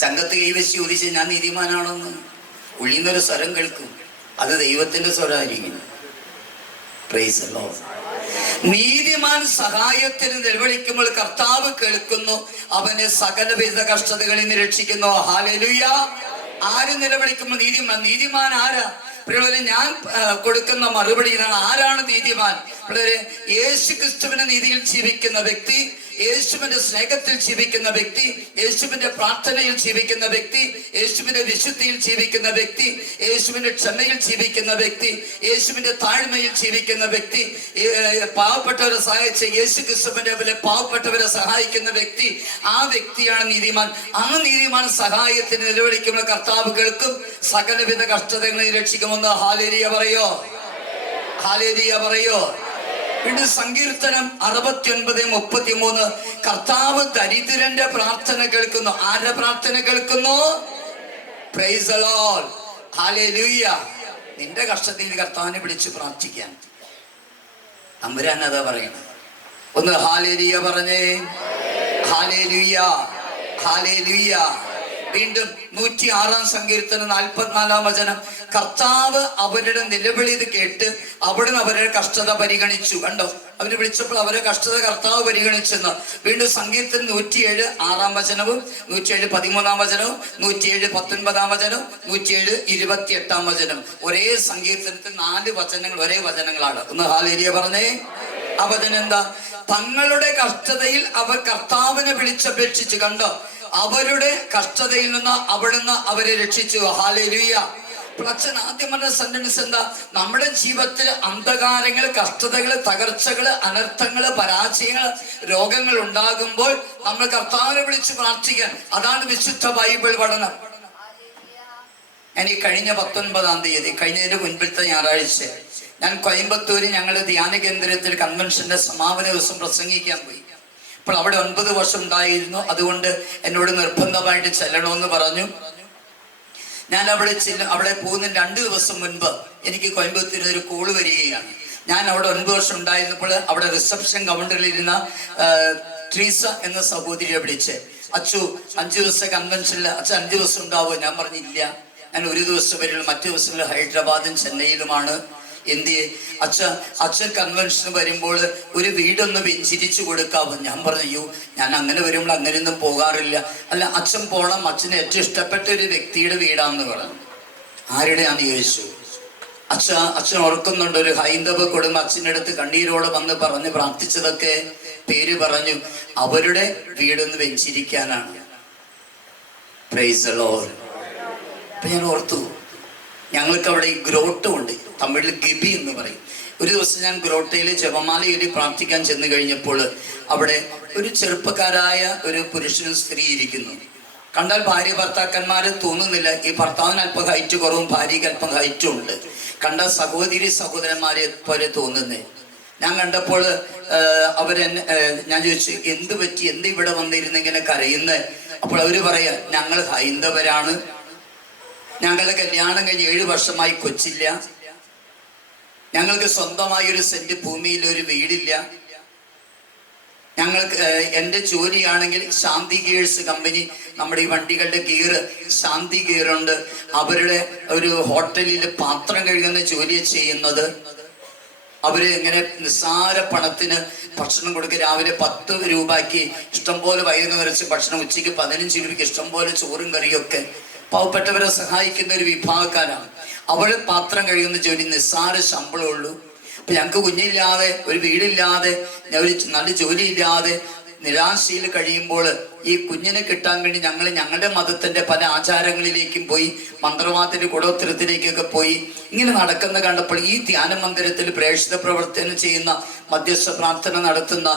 ചങ്കത്ത് കൈവശി ചോദിച്ച് ഞാൻ നീതിമാനാണോന്ന് ഉള്ളിന്നൊരു സ്വരം കേൾക്കും, അത് ദൈവത്തിന്റെ സ്വരമായിരിക്കും. Price the Lord. നീതിമാൻ സഹായത്തിന് നിലവിളിക്കുമ്പോൾ കർത്താവ് കേൾക്കുന്നു, അവനെ സകലവിധ കഷ്ടതകളിൽ നിന്ന് രക്ഷിക്കുന്നു. ഹല്ലേലൂയ. ആര് നിലവിളിക്കുമ്പോൾ? നീതിമാൻ ആരാ? ഞാൻ കൊടുക്കുന്ന മറുപടി ഇതാണ്. ആരാണ് നീതിമാൻ? യേശു ക്രിസ്തുവിന്റെ നീതിയിൽ ജീവിക്കുന്ന വ്യക്തി, യേശുവിന്റെ സ്നേഹത്തിൽ ജീവിക്കുന്ന വ്യക്തി, യേശുവിന്റെ പ്രാർത്ഥനയിൽ ജീവിക്കുന്ന വ്യക്തി, യേശുവിന്റെ വിശുദ്ധിയിൽ ജീവിക്കുന്ന വ്യക്തി, യേശുവിന്റെ ക്ഷമയിൽ ജീവിക്കുന്ന വ്യക്തി, യേശുവിന്റെ താഴ്മയിൽ ജീവിക്കുന്ന വ്യക്തി, പാവപ്പെട്ടവരെ സഹായിച്ച യേശു ക്രിസ്തുവിന്റെ പോലെ പാവപ്പെട്ടവരെ സഹായിക്കുന്ന വ്യക്തി, ആ വ്യക്തിയാണ് നീതിമാൻ. ആ നീതിമാൻ സഹായത്തിന് നിലവിളിക്കുമ്പോൾ കർത്താവ് കേൾക്കും, സകലവിധ കഷ്ടതകളിൽ രക്ഷിക്കുമെന്ന്. ഹല്ലേലൂയ പറയോ? ഹല്ലേലൂയ പറയോ? വീണ്ടും സങ്കീർത്തനം 69:33, കർത്താവ് ദരിദ്രന്റെ പ്രാർത്ഥന കേൾക്കുന്നു. ആരുടെ പ്രാർത്ഥന കേൾക്കുന്നു? Price the Lord. ഹല്ലേലൂയ. നിന്റെ കഷ്ടത്തിൽ കർത്താവിനെ വിളിച്ച് പ്രാർത്ഥിക്കാൻ തമ്പുരാൻ അതാ പറയണം. ഒന്ന് ഹല്ലേലൂയ പറഞ്ഞേ. ഹല്ലേലൂയ. ഹല്ലേലൂയ. വീണ്ടും 106-ാം സങ്കീർത്തനം 44-ാം വചനം, കർത്താവ് അവരുടെ നിലവിളി കേട്ട് അവിടുന്ന് അവരുടെ കഷ്ടത പരിഗണിച്ചു. കണ്ടോ? അവര് വിളിച്ചപ്പോൾ അവരുടെ കഷ്ടത കർത്താവ് പരിഗണിച്ചെന്ന്. വീണ്ടും സങ്കീർത്തനം 107 6-ാം വചനവും 107 13-ാം വചനവും 107 19-ാം വചനവും 107 28-ാം വചനം. ഒരേ സങ്കീർത്തനത്തിൽ 4 വചനങ്ങൾ ഒരേ വചനങ്ങളാണ്. ഒന്ന് ഹല്ലേലൂയ പറഞ്ഞേ. ആ വചനം എന്താ? തങ്ങളുടെ കഷ്ടതയിൽ അവർ കർത്താവിനെ വിളിച്ചപേക്ഷിച്ചു. കണ്ടോ? അവരുടെ കഷ്ടതയിൽ നിന്ന് അവിടുന്ന് അവരെ രക്ഷിച്ചു. ഹല്ലേലൂയ. അച്ഛൻ ആദ്യം പറഞ്ഞ സെന്റൻസ് എന്താ? നമ്മുടെ ജീവിതത്തിൽ അന്ധകാരങ്ങൾ, കഷ്ടതകൾ, തകർച്ചകൾ, അനർത്ഥങ്ങൾ, പരാജയങ്ങൾ, രോഗങ്ങൾ ഉണ്ടാകുമ്പോൾ നമ്മൾ കർത്താവിനെ വിളിച്ച് പ്രാർത്ഥിക്കാൻ. അതാണ് വിശുദ്ധ ബൈബിൾ പഠനം. ഞാൻ ഈ കഴിഞ്ഞ 19-ാം തീയതി, കഴിഞ്ഞതിന്റെ മുൻപിലത്തെ ഞായറാഴ്ച, ഞാൻ കോയമ്പത്തൂര് ഞങ്ങളുടെ ധ്യാന കേന്ദ്രത്തിൽ കൺവെൻഷന്റെ സമാപന ദിവസം പ്രസംഗിക്കാൻ പോയി. അപ്പോൾ അവിടെ 9 വർഷം ഉണ്ടായിരുന്നു. അതുകൊണ്ട് എന്നോട് നിർബന്ധമായിട്ട് ചെല്ലണമെന്ന് പറഞ്ഞു. ഞാൻ അവിടെ പോകുന്നതിന് 2 ദിവസം മുൻപ് എനിക്ക് കോയമ്പത്തൂരിൽ ഒരു കോള് വരികയാണ്. ഞാൻ അവിടെ 9 വർഷം ഉണ്ടായിരുന്നപ്പോൾ അവിടെ റിസപ്ഷൻ കൗണ്ടറിലിരുന്ന ട്രീസ എന്ന സഹോദരിയെ വിളിച്ച്, അച്ചു 5 ദിവസത്തെ കൺവെൻഷനിൽ അച്ഛൻ 5 ദിവസം ഉണ്ടാവുമോ? ഞാൻ പറഞ്ഞില്ല, ഞാൻ 1 ദിവസം വരെയുള്ള, മറ്റു ദിവസങ്ങളിൽ ഹൈദരാബാദും ചെന്നൈയിലുമാണ്. എന്തിയെ? അച്ഛൻ കൺവെൻഷന് വരുമ്പോൾ ഒരു വീടൊന്ന് വെഞ്ചിരിച്ചു കൊടുക്കാവോ? ഞാൻ പറഞ്ഞു, അയ്യോ ഞാൻ അങ്ങനെ വരുമ്പോൾ അങ്ങനെയൊന്നും പോകാറില്ല. അല്ല, അച്ഛൻ പോകണം, അച്ഛന് ഏറ്റവും ഇഷ്ടപ്പെട്ട ഒരു വ്യക്തിയുടെ വീടാന്ന് പറഞ്ഞു. ആരുടെയാന്ന് ചോദിച്ചു. അച്ഛൻ ഓർക്കുന്നുണ്ട്, ഒരു ഹൈന്ദവ കുടുംബം അച്ഛൻ്റെ അടുത്ത് കണ്ണീരോടെ വന്ന് പറഞ്ഞ് പ്രാർത്ഥിച്ചതൊക്കെ പേര് പറഞ്ഞു. അവരുടെ വീടൊന്ന് വെഞ്ചിരിക്കാനാണ്. Praise the Lord. അപ്പൊ ഞാൻ ഓർത്തു, ഞങ്ങൾക്ക് അവിടെ ഈ ഗ്രോട്ടം ഉണ്ട്, തമിഴിൽ ഗിബി എന്ന് പറയും. ഒരു ദിവസം ഞാൻ ഗ്രോട്ടയിൽ ജപമാല ചൊല്ലി പ്രാർത്ഥിക്കാൻ ചെന്ന് കഴിഞ്ഞപ്പോൾ അവിടെ ഒരു ചെറുപ്പക്കാരായ ഒരു പുരുഷനും സ്ത്രീ ഇരിക്കുന്നു. കണ്ടാൽ ഭാര്യ ഭർത്താക്കന്മാര് തോന്നുന്നില്ല. ഈ ഭർത്താവിന് അല്പം ഹൈറ്റ് കുറവും ഭാര്യയ്ക്ക് അല്പം ഹൈറ്റും ഉണ്ട്. കണ്ട സഹോദരന്മാരെ പോലെ തോന്നുന്നേ. ഞാൻ കണ്ടപ്പോൾ ഞാൻ ചോദിച്ചു, എന്ത് പറ്റി, എന്ത് ഇവിടെ വന്നിരുന്ന് ഇങ്ങനെ കരയുന്നത്? അപ്പോൾ അവര് പറയാ, ഞങ്ങൾ ഹൈന്ദവരാണ്, ഞങ്ങളുടെ കല്യാണം കഴിഞ്ഞ് 7 വർഷമായി കൊച്ചില്ല, ഞങ്ങൾക്ക് സ്വന്തമായി ഒരു സെന്റ് ഭൂമിയിൽ ഒരു വീടില്ല, ഞങ്ങൾക്ക് എൻ്റെ ജോലിയാണെങ്കിൽ ശാന്തി ഗിയേഴ്സ് കമ്പനി, നമ്മുടെ ഈ വണ്ടികളുടെ ഗിയർ ശാന്തി ഗിയറുണ്ട്, അവരുടെ ഒരു ഹോട്ടലിൽ പാത്രം കഴുകുന്ന ജോലി ചെയ്യുന്നത്. അവര് ഇങ്ങനെ നിസ്സാര പണത്തിന് ഭക്ഷണം കൊടുക്കുക. രാവിലെ 10 രൂപയ്ക്ക് ഇഷ്ടംപോലെ വയറ് നിറച്ച് ഭക്ഷണം, ഉച്ചയ്ക്ക് 15 രൂപയ്ക്ക് ഇഷ്ടംപോലെ ചോറും കറിയൊക്കെ. പാവപ്പെട്ടവരെ സഹായിക്കുന്ന ഒരു വിഭാഗക്കാരാണ്. അവള് പാത്രം കഴിയുന്ന ജോലി, നിസ്സാര ശമ്പളമുള്ളൂ. അപ്പൊ ഞങ്ങൾക്ക് കുഞ്ഞില്ലാതെ, ഒരു വീടില്ലാതെ, ഒരു നല്ല ജോലിയില്ലാതെ നിരാശയിൽ കഴിയുമ്പോൾ ഈ കുഞ്ഞിനെ കിട്ടാൻ വേണ്ടി ഞങ്ങൾ ഞങ്ങളുടെ മതത്തിന്റെ പല ആചാരങ്ങളിലേക്കും പോയി, മന്ത്രവാദത്തിന്റെ കൂടോത്തരത്തിലേക്കൊക്കെ പോയി ഇങ്ങനെ നടക്കുന്ന കണ്ടപ്പോൾ ഈ ധ്യാന മന്ദിരത്തിൽ പ്രേക്ഷിത പ്രവർത്തനം ചെയ്യുന്ന, മധ്യസ്ഥ പ്രാർത്ഥന നടത്തുന്ന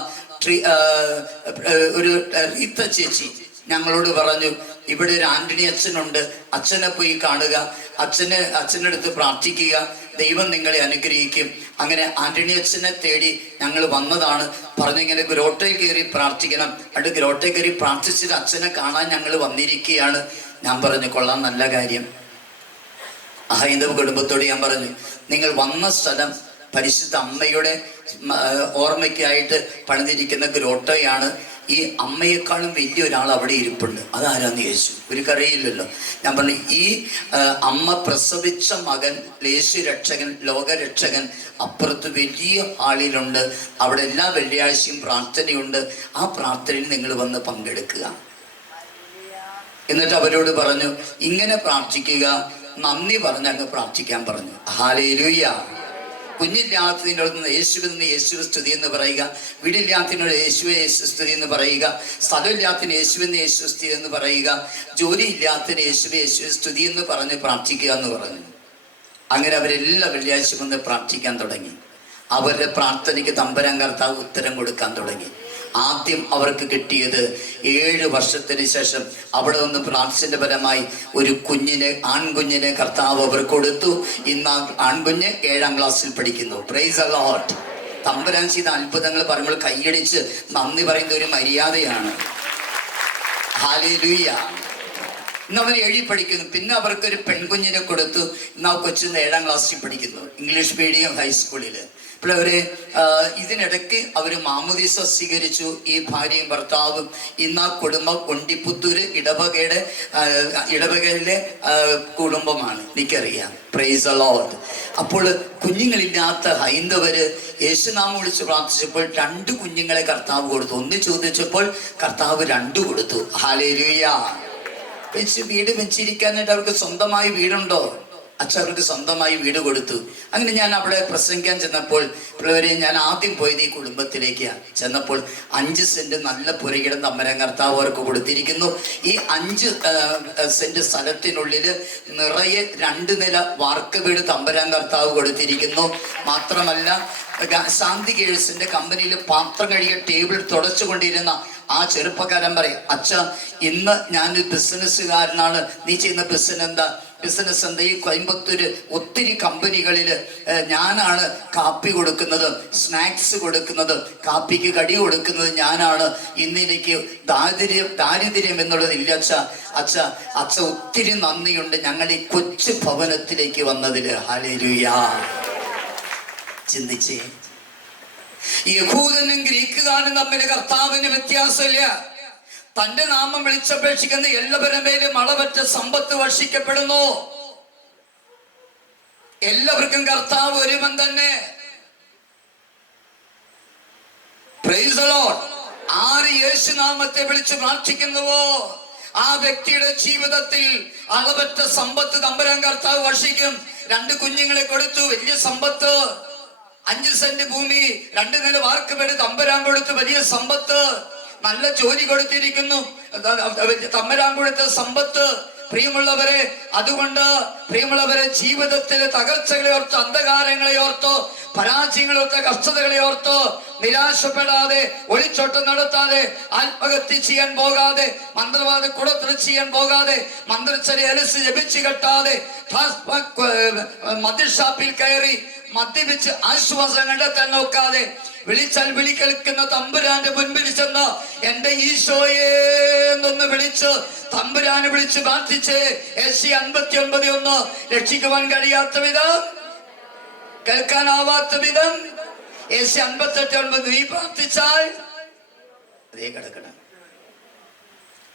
ഒരു റീത്ത ചേച്ചി ഞങ്ങളോട് പറഞ്ഞു, ഇവിടെ ഒരു ആന്റണി അച്ഛനുണ്ട്, അച്ഛനെ പോയി കാണുക, അച്ഛൻ്റെ അടുത്ത് പ്രാർത്ഥിക്കുക, ദൈവം നിങ്ങളെ അനുഗ്രഹിക്കും. അങ്ങനെ ആന്റണി അച്ഛനെ തേടി ഞങ്ങൾ വന്നതാണ്. പറഞ്ഞിങ്ങനെ ഗ്രോട്ടയിൽ കയറി പ്രാർത്ഥിക്കണം. അത് ഗ്രോട്ടയിൽ കയറി പ്രാർത്ഥിച്ചിട്ട് അച്ഛനെ കാണാൻ ഞങ്ങൾ വന്നിരിക്കുകയാണ്. ഞാൻ പറഞ്ഞു, കൊള്ളാം, നല്ല കാര്യം. ഹൈന്ദവ കുടുംബത്തോട് ഞാൻ പറഞ്ഞു, നിങ്ങൾ വന്ന സ്ഥലം പരിശുദ്ധ അമ്മയുടെ ഓർമ്മയ്ക്കായിട്ട് പണിതിരിക്കുന്ന ഗ്രോട്ടോയാണ്. ഈ അമ്മയെക്കാളും വലിയ ഒരാൾ അവിടെ ഇരിപ്പുണ്ട്. അതാരാന്ന് ചോദിച്ചു. ഇവർക്കറിയില്ലല്ലോ. ഞാൻ പറഞ്ഞു, ഈ അമ്മ പ്രസവിച്ച മകൻ യേശു രക്ഷകൻ, ലോകരക്ഷകൻ അപ്പുറത്ത് വലിയ ഹാളിലുണ്ട്. അവിടെ എല്ലാ വെള്ളിയാഴ്ചയും പ്രാർത്ഥനയുണ്ട്. ആ പ്രാർത്ഥനയിൽ നിങ്ങൾ വന്ന് പങ്കെടുക്കുക. എന്നിട്ട് അവരോട് പറഞ്ഞു, ഇങ്ങനെ പ്രാർത്ഥിക്കുക, നന്ദി പറഞ്ഞ് അങ്ങ് പ്രാർത്ഥിക്കാൻ പറഞ്ഞു. ഹല്ലേലൂയ. കുഞ്ഞില്ലാത്തതിനോട് യേശുവിന് യേശു സ്തുതി എന്ന് പറയുക, വീടില്ലാത്തതിനോട് യേശുവെ യേശു സ്തുതി എന്ന് പറയുക, സ്ഥലമില്ലാത്തതിന് യേശുവിന് യേശു സ്തുതി എന്ന് പറയുക, ജോലി ഇല്ലാത്തതിന് യേശുവെ യേശു സ്തുതി എന്ന് പറഞ്ഞ് പ്രാർത്ഥിക്കുക എന്ന് പറഞ്ഞു. അങ്ങനെ അവരെല്ലാം വെള്ളിയാഴ്ച വന്ന് പ്രാർത്ഥിക്കാൻ തുടങ്ങി. അവരുടെ പ്രാർത്ഥനയ്ക്ക് തമ്പുരാൻ കർത്താവ് ഉത്തരം കൊടുക്കാൻ തുടങ്ങി. ആദ്യം അവർക്ക് കിട്ടിയത് 7 വർഷത്തിന് ശേഷം അവിടെ നിന്ന് പ്രാർത്ഥന പരമായി ഒരു ആൺകുഞ്ഞിനെ കർത്താവ് അവർ കൊടുത്തു. ഇന്ന് ആൺകുഞ്ഞ് 7ാം ക്ലാസ്സിൽ പഠിക്കുന്നു. Price the Lord. തമ്പുരാൻ ചെയ്ത അത്ഭുതങ്ങൾ പറയുമ്പോൾ കൈയടിച്ച് നന്ദി പറയുന്ന ഒരു മര്യാദയാണ്. ഹല്ലേലൂയ. ഇന്ന് അവർ 7ൽ പഠിക്കുന്നു. പിന്നെ അവർക്കൊരു പെൺകുഞ്ഞിനെ കൊടുത്തു. ഇന്ന് ആ കൊച്ചിന്ന് 7ാം ക്ലാസ്സിൽ പഠിക്കുന്നു, ഇംഗ്ലീഷ് മീഡിയം ഹൈസ്കൂളിൽ. അപ്പോൾ ഇതിനിടയ്ക്ക് അവർ മാമോദീസ സ്വീകരിച്ചു. ഈ ഭാര്യയും ഭർത്താവും. ഇന്ന് ആ കുടുംബം കൊണ്ടിപ്പുത്തൂര് ഇടവകയിലെ കുടുംബമാണ്. എനിക്കറിയാം. Price the Lord. അപ്പോൾ കുഞ്ഞുങ്ങളില്ലാത്ത ഹൈന്ദവര് യേശുനാമം വിളിച്ച് പ്രാർത്ഥിച്ചപ്പോൾ 2 കുഞ്ഞുങ്ങളെ കർത്താവ് കൊടുത്തു. 1 ചോദിച്ചപ്പോൾ കർത്താവ് 2 കൊടുത്തു. ഹല്ലേലൂയ. വീട് വെച്ചിരിക്കാനായിട്ട് അവർക്ക് സ്വന്തമായി വീടുണ്ടോ? അച്ഛൻ അവർക്ക് സ്വന്തമായി വീട് കൊടുത്തു. അങ്ങനെ ഞാൻ അവിടെ പ്രസംഗിക്കാൻ ചെന്നപ്പോൾ ഞാൻ ആദ്യം പോയത് ഈ കുടുംബത്തിലേക്ക് ചെന്നപ്പോൾ 5 സെന്റ് നല്ല പുരയിടം തമ്പുരാൻ കർത്താവ് അവർക്ക് കൊടുത്തിരിക്കുന്നു. ഈ 5 സെന്റ് സ്ഥലത്തിനുള്ളിൽ നിറയെ 2 നില വാർക്ക വീട് തമ്പുരാൻ കർത്താവ് കൊടുത്തിരിക്കുന്നു. മാത്രമല്ല ശാന്തി ഗേഴ്സിന്റെ കമ്പനിയിൽ പാത്രം കഴുകിയ ടേബിൾ തുടച്ചുകൊണ്ടിരുന്ന ആ ചെറുപ്പക്കാരൻ പറയും, അച്ഛ ഇന്ന് ഞാനൊരു ബിസിനസ്സുകാരനാണ്. നീ ചെയ്യുന്ന ബിസിനസ് എന്താ? ഈ കോയമ്പത്തൂര് ഒത്തിരി കമ്പനികളിൽ ഞാനാണ് കാപ്പി കൊടുക്കുന്നത്, സ്നാക്സ് കൊടുക്കുന്നത്, കാപ്പിക്ക് കടി കൊടുക്കുന്നത് ഞാനാണ്. ഇന്നെനിക്ക് ദാരിദ്ര്യം എന്നുള്ളതില്ല അച്ഛ. അച്ഛ ഒത്തിരി നന്ദിയുണ്ട് ഞങ്ങൾ ഈ കൊച്ചു ഭവനത്തിലേക്ക് വന്നതില്. ഹല്ലേലൂയാ. ചിന്തിച്ചേ, യഹൂദനും ഗ്രീക്കുകാരനും തമ്മിൽ കർത്താവിന് വ്യത്യാസമില്ല. തന്റെ നാമം വിളിച്ചപേക്ഷിക്കുന്ന എല്ലാവരും മേലും അളവറ്റ സമ്പത്ത് വർഷിക്കപ്പെടുന്നു. എല്ലാവർക്കും കർത്താവ് ഒരുവൻ തന്നെ. Price the Lord. ആര് യേശുനാമത്തെ വിളിച്ച് പ്രാർത്ഥിക്കുന്നുവോ ആ വ്യക്തിയുടെ ജീവിതത്തിൽ അളവറ്റ സമ്പത്ത് തമ്പുരാൻ കർത്താവ് വർഷിക്കും. 2 കുഞ്ഞുങ്ങളെ കൊടുത്തു, വലിയ സമ്പത്ത്. 5 സെന്റ് ഭൂമി, 2 നില വാർക്ക് വേണ്ടി തമ്പുരാൻ കൊടുത്തു, വലിയ സമ്പത്ത്. നല്ല ജോലി കൊടുത്തിരിക്കുന്നു, തമ്പുരാൻ കൊടുത്ത സമ്പത്ത്. പ്രിയമുള്ളവരെ, അതുകൊണ്ട് പ്രിയമുള്ളവരെ, ജീവിതത്തിലെ തകർച്ചകളെ ഓർത്തോ, അന്ധകാരങ്ങളെ ഓർത്തോ, പരാജയങ്ങളെ ഓർത്തോ, കഷ്ടതകളെ ഓർത്തോ നിരാശപ്പെടാതെ, ഒളിച്ചോട്ടം നടത്താതെ, ആത്മഹത്യ ചെയ്യാൻ പോകാതെ, മന്ത്രവാദ കുടത്തിൽ ചെയ്യാൻ പോകാതെ, മന്ത്രിച്ചരെ അലസ് ജപിച്ചു കെട്ടാതെ, മദ്യഷാപ്പിൽ കയറി മദ്യപിച്ച് ആശ്വാസം കണ്ടെത്താൻ നോക്കാതെ, വിളിച്ചാൽ വിളി കേൾക്കുന്ന തമ്പുരാന്റെ മുൻപിൽ ചെന്ന് എന്റെ ഈശോയെ എന്നൊന്ന് വിളിച്ച് തമ്പുരാനെ വിളിച്ച് പ്രാർത്ഥിച്ച് യെശയ്യാ 59:1 രക്ഷിക്കുവാൻ കഴിയാത്ത വിധം, കേൾക്കാനാവാത്ത വിധം യെശയ്യാ 58:9 നീ പ്രാർത്ഥിച്ചാൽ അതേ കിടക്കണം.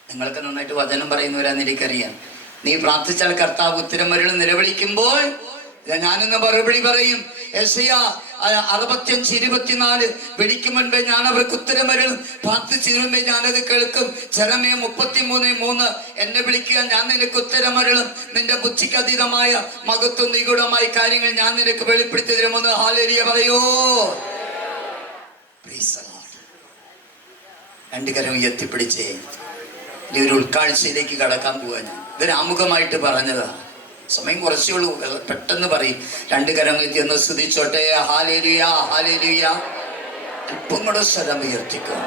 നിങ്ങൾക്ക് നന്നായിട്ട് വചനം പറയുന്നവരാന്ന് എനിക്കറിയാം. നീ പ്രാർത്ഥിച്ചാൽ കർത്താവ് ഉത്തരം വരണം. നിലവിളിക്കുമ്പോൾ ഞാനിന്ന് മറുപടി പറയും. യെശയ്യാ 65:24 വിളിക്കും മുൻപേ ഞാൻ അവർക്ക് ഉത്തരം വരും, പ്രാർത്ഥിച്ചതിനു മുമ്പേ ഞാനത് കേൾക്കും. ജെറമ്യാ 33:3 എന്നെ വിളിക്കുക, ഞാൻ നിനക്ക് ഉത്തരം വരണം. നിന്റെ ബുദ്ധിക്ക് അതീതമായ മഹത്വം നിഗൂഢമായ കാര്യങ്ങൾ ഞാൻ നിനക്ക് വെളിപ്പെടുത്തി തരുമെന്ന് ഹല്ലേലൂയ പറയോ. രണ്ട് കരം ഉയർത്തിപ്പിടിച്ചേ. ഇനി ഒരു ഉൾക്കാഴ്ചയിലേക്ക് കടക്കാൻ പോവാ. ഞാൻ ഇതൊരു ആമുഖമായിട്ട് പറഞ്ഞതാ. സമയം കുറച്ചേ ഉള്ളൂ, പെട്ടെന്ന് പറയും. 2 കരം എത്തി ഒന്ന് സ്തുതിച്ചോട്ടെ. Hallelujah, hallelujah. അല്പം കൂടെ സ്വരം ഉയർത്തിക്കോ,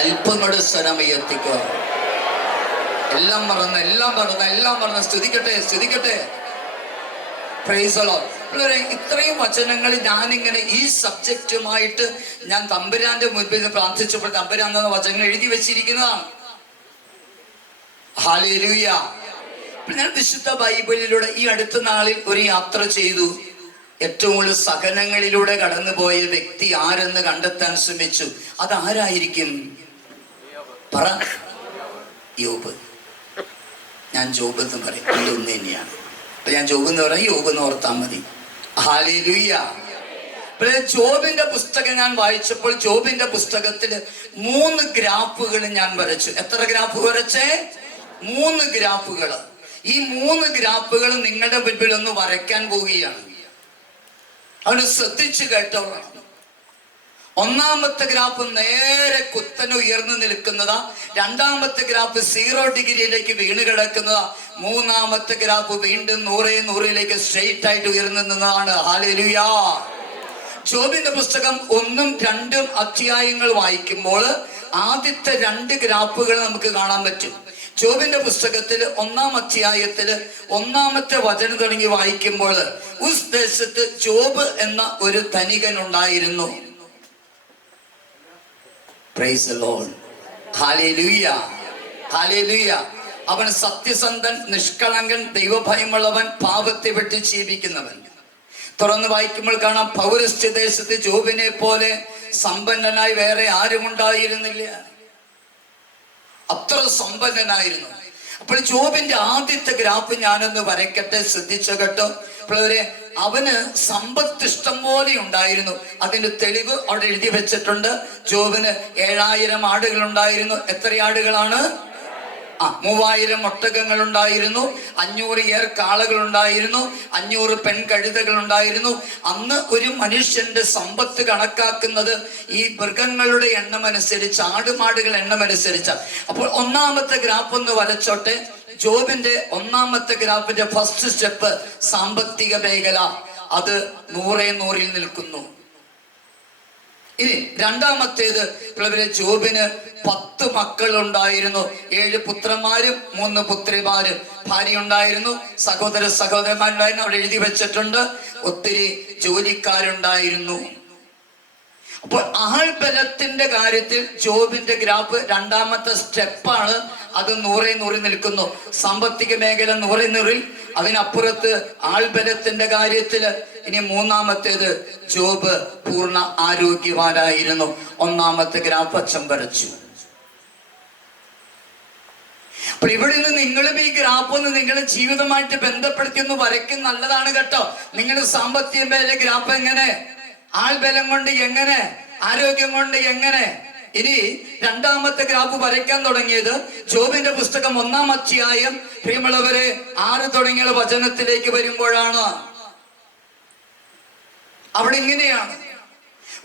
അല്പം കൂടെ സ്വരം ഉയർത്തിക്കോ. എല്ലാം മറന്ന് സ്തുതിക്കട്ടെ. Praise the Lord. ഇത്രയും വചനങ്ങൾ ഞാനിങ്ങനെ ഈ സബ്ജക്റ്റുമായിട്ട് ഞാൻ തമ്പുരാന്റെ മുൻപിൽ പ്രാർത്ഥിച്ചപ്പോൾ തമ്പുരാൻ എന്ന വചനങ്ങൾ എഴുതി വെച്ചിരിക്കുന്നതാണ്. ഹല്ലേലൂയ. ഞാൻ വിശുദ്ധ ബൈബിളിലൂടെ ഈ അടുത്ത നാളിൽ ഒരു യാത്ര ചെയ്തു. ഏറ്റവും കൂടുതൽ സഹനങ്ങളിലൂടെ കടന്നുപോയ വ്യക്തി ആരെന്ന് കണ്ടെത്താൻ ശ്രമിച്ചു. അതാരായിരിക്കും? പറ. യോബ്. ഞാൻ ജോബ് എന്ന് പറയും, ഒന്ന് തന്നെയാണ്. അപ്പൊ ഞാൻ ജോബ് എന്ന് പറയാം, യോബ് എന്ന് ഓർത്താൽ മതി. ഹല്ലേലൂയ. ജോബിന്റെ പുസ്തകം ഞാൻ വായിച്ചപ്പോൾ ജോബിന്റെ പുസ്തകത്തില് 3 ഗ്രാഫുകൾ ഞാൻ വരച്ചു. എത്ര ഗ്രാഫ് വരച്ചേ? 3 ഗ്രാഫുകൾ. ഈ 3 ഗ്രാഫുകൾ നിങ്ങളുടെ മുൻപിൽ ഒന്ന് വരയ്ക്കാൻ പോവുകയാണ്. അവിടെ ശ്രദ്ധിച്ചു കേട്ടോളാം. ഒന്നാമത്തെ ഗ്രാഫ് നേരെ കുത്തനെ ഉയർന്നു നിൽക്കുന്നതാ. രണ്ടാമത്തെ ഗ്രാഫ് 0 ഡിഗ്രിയിലേക്ക് വീണ് കിടക്കുന്നതാ. മൂന്നാമത്തെ ഗ്രാഫ് വീണ്ടും 100 സ്ട്രെയിറ്റ് ആയിട്ട് ഉയർന്നു നിന്നതാണ്. ഹല്ലേലൂയ. ജോബിന്റെ പുസ്തകം 1ഉം 2ഉം അധ്യായങ്ങൾ വായിക്കുമ്പോൾ ആദ്യത്തെ 2 ഗ്രാഫുകൾ നമുക്ക് കാണാൻ പറ്റും. ജോബിന്റെ പുസ്തകത്തിൽ 1-ാം അധ്യായത്തില് 1-ാമത്തെ വചനം തുടങ്ങി വായിക്കുമ്പോൾ ഉസ് ദേശത്ത് ജോബ് എന്ന ഒരു ധനികൻ ഉണ്ടായിരുന്നു. Price the Lord. Hallelujah, hallelujah. അവൻ സത്യസന്ധൻ, നിഷ്കളങ്കൻ, ദൈവഭയമുള്ളവൻ, പാപത്തെ വിട്ട് ജീവിക്കുന്നവൻ. തുറന്ന് വായിക്കുമ്പോൾ കാണാം, പൗരസ്ത്യ ദേശത്ത് ജോബിനെ പോലെ സമ്പന്നനായി വേറെ ആരും ഉണ്ടായിരുന്നില്ല. അത്ര സമ്പന്നനായിരുന്നു. അപ്പോൾ ജോബിന്റെ ആദ്യത്തെ ഗ്രാഫ് ഞാനൊന്ന് വരയ്ക്കട്ടെ, ശ്രദ്ധിച്ചോ കേട്ടോ. അപ്പോഴവരെ അവന് സമ്പത്ത് ഇഷ്ടം പോലെ ഉണ്ടായിരുന്നു. അതിന്റെ തെളിവ് അവിടെ എഴുതി വെച്ചിട്ടുണ്ട്. ജോബിന് 7000 ആടുകൾ ഉണ്ടായിരുന്നു. എത്ര ആടുകളാണ്? 3000 ഒട്ടകങ്ങൾ ഉണ്ടായിരുന്നു. 500 ഏർ കാളകൾ ഉണ്ടായിരുന്നു. 500 പെൺകഴുതകൾ ഉണ്ടായിരുന്നു. അന്ന് ഒരു മനുഷ്യന്റെ സമ്പത്ത് കണക്കാക്കുന്നത് ഈ മൃഗങ്ങളുടെ എണ്ണം അനുസരിച്ച്, ആടുമാടുകൾ എണ്ണം അനുസരിച്ച്. അപ്പോൾ 1-ാമത്തെ ഗ്രാഫ് ഒന്ന് വരച്ചോട്ടെ. ജോബിന്റെ 1-ാമത്തെ ഗ്രാഫിന്റെ ഫസ്റ്റ് സ്റ്റെപ്പ് സാമ്പത്തിക മേഖല. അത് 100 നിൽക്കുന്നു. ഇനി രണ്ടാമത്തേത്, ജോബിന് 10 മക്കളുണ്ടായിരുന്നു. 7 പുത്രന്മാരും 3 പുത്രിമാരും. ഭാര്യ ഉണ്ടായിരുന്നു, സഹോദരന്മാരുണ്ടായിരുന്നു. അവിടെ എഴുതി വെച്ചിട്ടുണ്ട്. ഒത്തിരി ജോലിക്കാരുണ്ടായിരുന്നു. അപ്പോൾ ആൾബലത്തിന്റെ കാര്യത്തിൽ ജോബിന്റെ ഗ്രാഫ് രണ്ടാമത്തെ സ്റ്റെപ്പാണ്. അത് 100 നിൽക്കുന്നു. സാമ്പത്തിക മേഖല 100 അതിനപ്പുറത്ത് ആൾബലത്തിന്റെ കാര്യത്തില്. ഇനി മൂന്നാമത്തേത്, ജോബ് പൂർണ്ണ ആരോഗ്യവാനായിരുന്നു. ഒന്നാമത്തെ ഗ്രാഫ് അച്ഛൻ വരച്ചു. അപ്പോൾ ഇവിടെ നിന്ന് നിങ്ങളും ഈ ഗ്രാഫ് ഒന്ന് നിങ്ങളുടെ ജീവിതമായിട്ട് ബന്ധപ്പെടുത്തി ഒന്ന് വരയ്ക്കും, നല്ലതാണ് കേട്ടോ. നിങ്ങൾ സാമ്പത്തിക മേഖല ഗ്രാഫ് എങ്ങനെ, ആൾബലം കൊണ്ട് എങ്ങനെ, ആരോഗ്യം കൊണ്ട് എങ്ങനെ. ഇനി രണ്ടാമത്തെ ഗ്രാഫ് വരയ്ക്കാൻ തുടങ്ങിയത് ജോബിന്റെ പുസ്തകം 1-ാം അധ്യായം പ്രിയമുള്ളവരെ 6 തുടങ്ങിയ വചനത്തിലേക്ക് വരുമ്പോഴാണ്. അവിടെ ഇങ്ങനെയാണ്,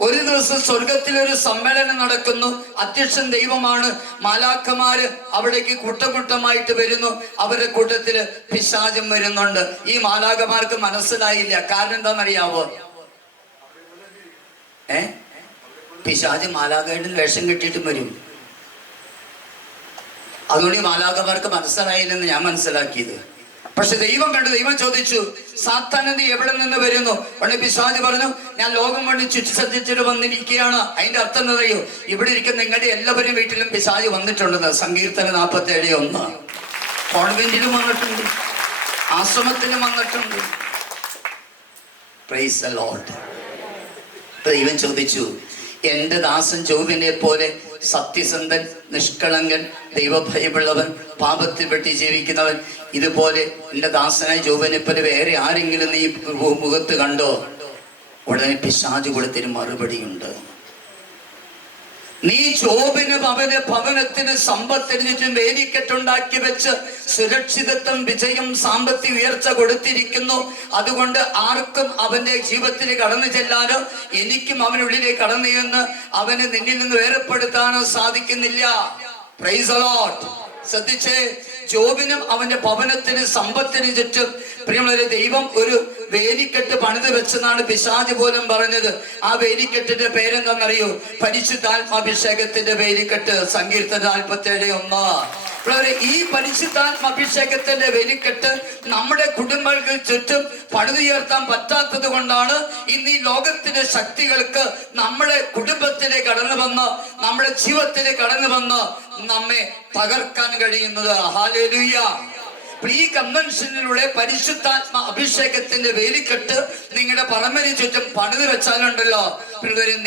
ഒരു ദിവസം സ്വർഗത്തിൽ ഒരു സമ്മേളനം നടക്കുന്നു. അധ്യക്ഷൻ ദൈവമാണ്. മാലാഖമാര് അവിടേക്ക് കൂട്ടമായിട്ട് വരുന്നു. അവരുടെ കൂട്ടത്തില് പിശാചും വരുന്നുണ്ട്. ഈ മാലാഖമാർക്ക് മനസ്സിലായില്ല. കാരണം എന്താണെന്നറിയാവോ? പിശാച് മാലാഖയുടെ വേഷം കെട്ടിയിട്ടും വരും. അതുകൊണ്ട് ഈ മാലാഖമാർക്ക് മനസ്സിലായില്ലെന്ന് ഞാൻ മനസ്സിലാക്കിയത്. പക്ഷെ ദൈവം കണ്ടു. ദൈവം ചോദിച്ചു, സാത്താൻ നീ എവിടെ നിന്ന് വരുന്നു? ഉടനെ പിശാച് പറഞ്ഞു, ഞാൻ ലോകം വേണ്ടി ചുറ്റിസഞ്ചരിച്ചിട്ട് വന്നിരിക്കുകയാണ്. അതിന്റെ അർത്ഥം എന്താ അറിയോ? ഇവിടെ ഇരിക്കുന്ന നിങ്ങളുടെ എല്ലാവരും വീട്ടിലും പിശാച് വന്നിട്ടുണ്ടെന്ന്. സങ്കീർത്തനം 47:1. കോൺവെന്റിലും വന്നിട്ടുണ്ട്, ആശ്രമത്തിലും വന്നിട്ടുണ്ട്. Price the Lord. ദൈവം ചോദിച്ചു, എന്റെ ദാസൻ ജോബിനെ പോലെ സത്യസന്ധൻ, നിഷ്കളങ്കൻ, ദൈവഭയമുള്ളവൻ, പാപത്തിൽ പെട്ടി ജീവിക്കുന്നവൻ, ഇതുപോലെ എന്റെ ദാസനായ ജോബിനെ പോലെ വേറെ ആരെങ്കിലും നീ മുഖത്ത് കണ്ടോ? ഉടനെ പിശാച് കൊടുത്തൊരു മറുപടിയുണ്ട്. നീ ജോബിന് അവന്റെ ഭവനത്തിന് സമ്പത്തിന് ചുറ്റും വേലിക്കെട്ടുണ്ടാക്കി വെച്ച് സുരക്ഷിതത്വം, വിജയം, സാമ്പത്തിക ഉയർച്ച കൊടുത്തിരിക്കുന്നു. അതുകൊണ്ട് ആർക്കും അവന്റെ ജീവിതത്തിൽ കടന്നു ചെല്ലാനോ എനിക്കും അവനുള്ളിലേക്ക് കടന്നു ചെന്ന് അവന് നിന്നിൽ നിന്ന് വേർപ്പെടുത്താനോ സാധിക്കുന്നില്ല. Price the Lord. ശ്രദ്ധിച്ചേ, ജോബിനും അവന്റെ ഭവനത്തിന് സമ്പത്തിന് ചുറ്റും പ്രിയമുള്ളവരെ ദൈവം ഒരു വേലിക്കെട്ട് പണിത് വെച്ചെന്നാണ് പിശാച് പോലും പറഞ്ഞത്. ആ വേലിക്കെട്ടിന്റെ പേരെന്താണെന്നറിയോ? പരിശുദ്ധാത്മാഭിഷേകത്തിന്റെ വേലിക്കെട്ട്. സങ്കീർത്തനം 47:1. ഈ പരിശുദ്ധാത്മാഭിഷേകത്തിന്റെ വേലിക്കെട്ട് നമ്മുടെ കുടുംബങ്ങൾക്ക് ചുറ്റും പണിതുയർത്താൻ പറ്റാത്തത് കൊണ്ടാണ് ഇന്ന് ഈ ലോകത്തിന്റെ ശക്തികൾക്ക് നമ്മുടെ കുടുംബത്തിലേക്ക് കടന്നു വന്ന്, നമ്മുടെ ജീവിതത്തിലേക്ക് കടന്നു വന്ന് നമ്മെ തകർക്കാൻ കഴിയുന്നത്. ഹല്ലേലൂയ. ഈ കൺവെൻഷനിലൂടെ പരിശുദ്ധാത്മ അഭിഷേകത്തിന്റെ വേലിക്കെട്ട് നിങ്ങളുടെ പറമ്പിന് ചുറ്റും പണിത് വെച്ചാലുണ്ടല്ലോ,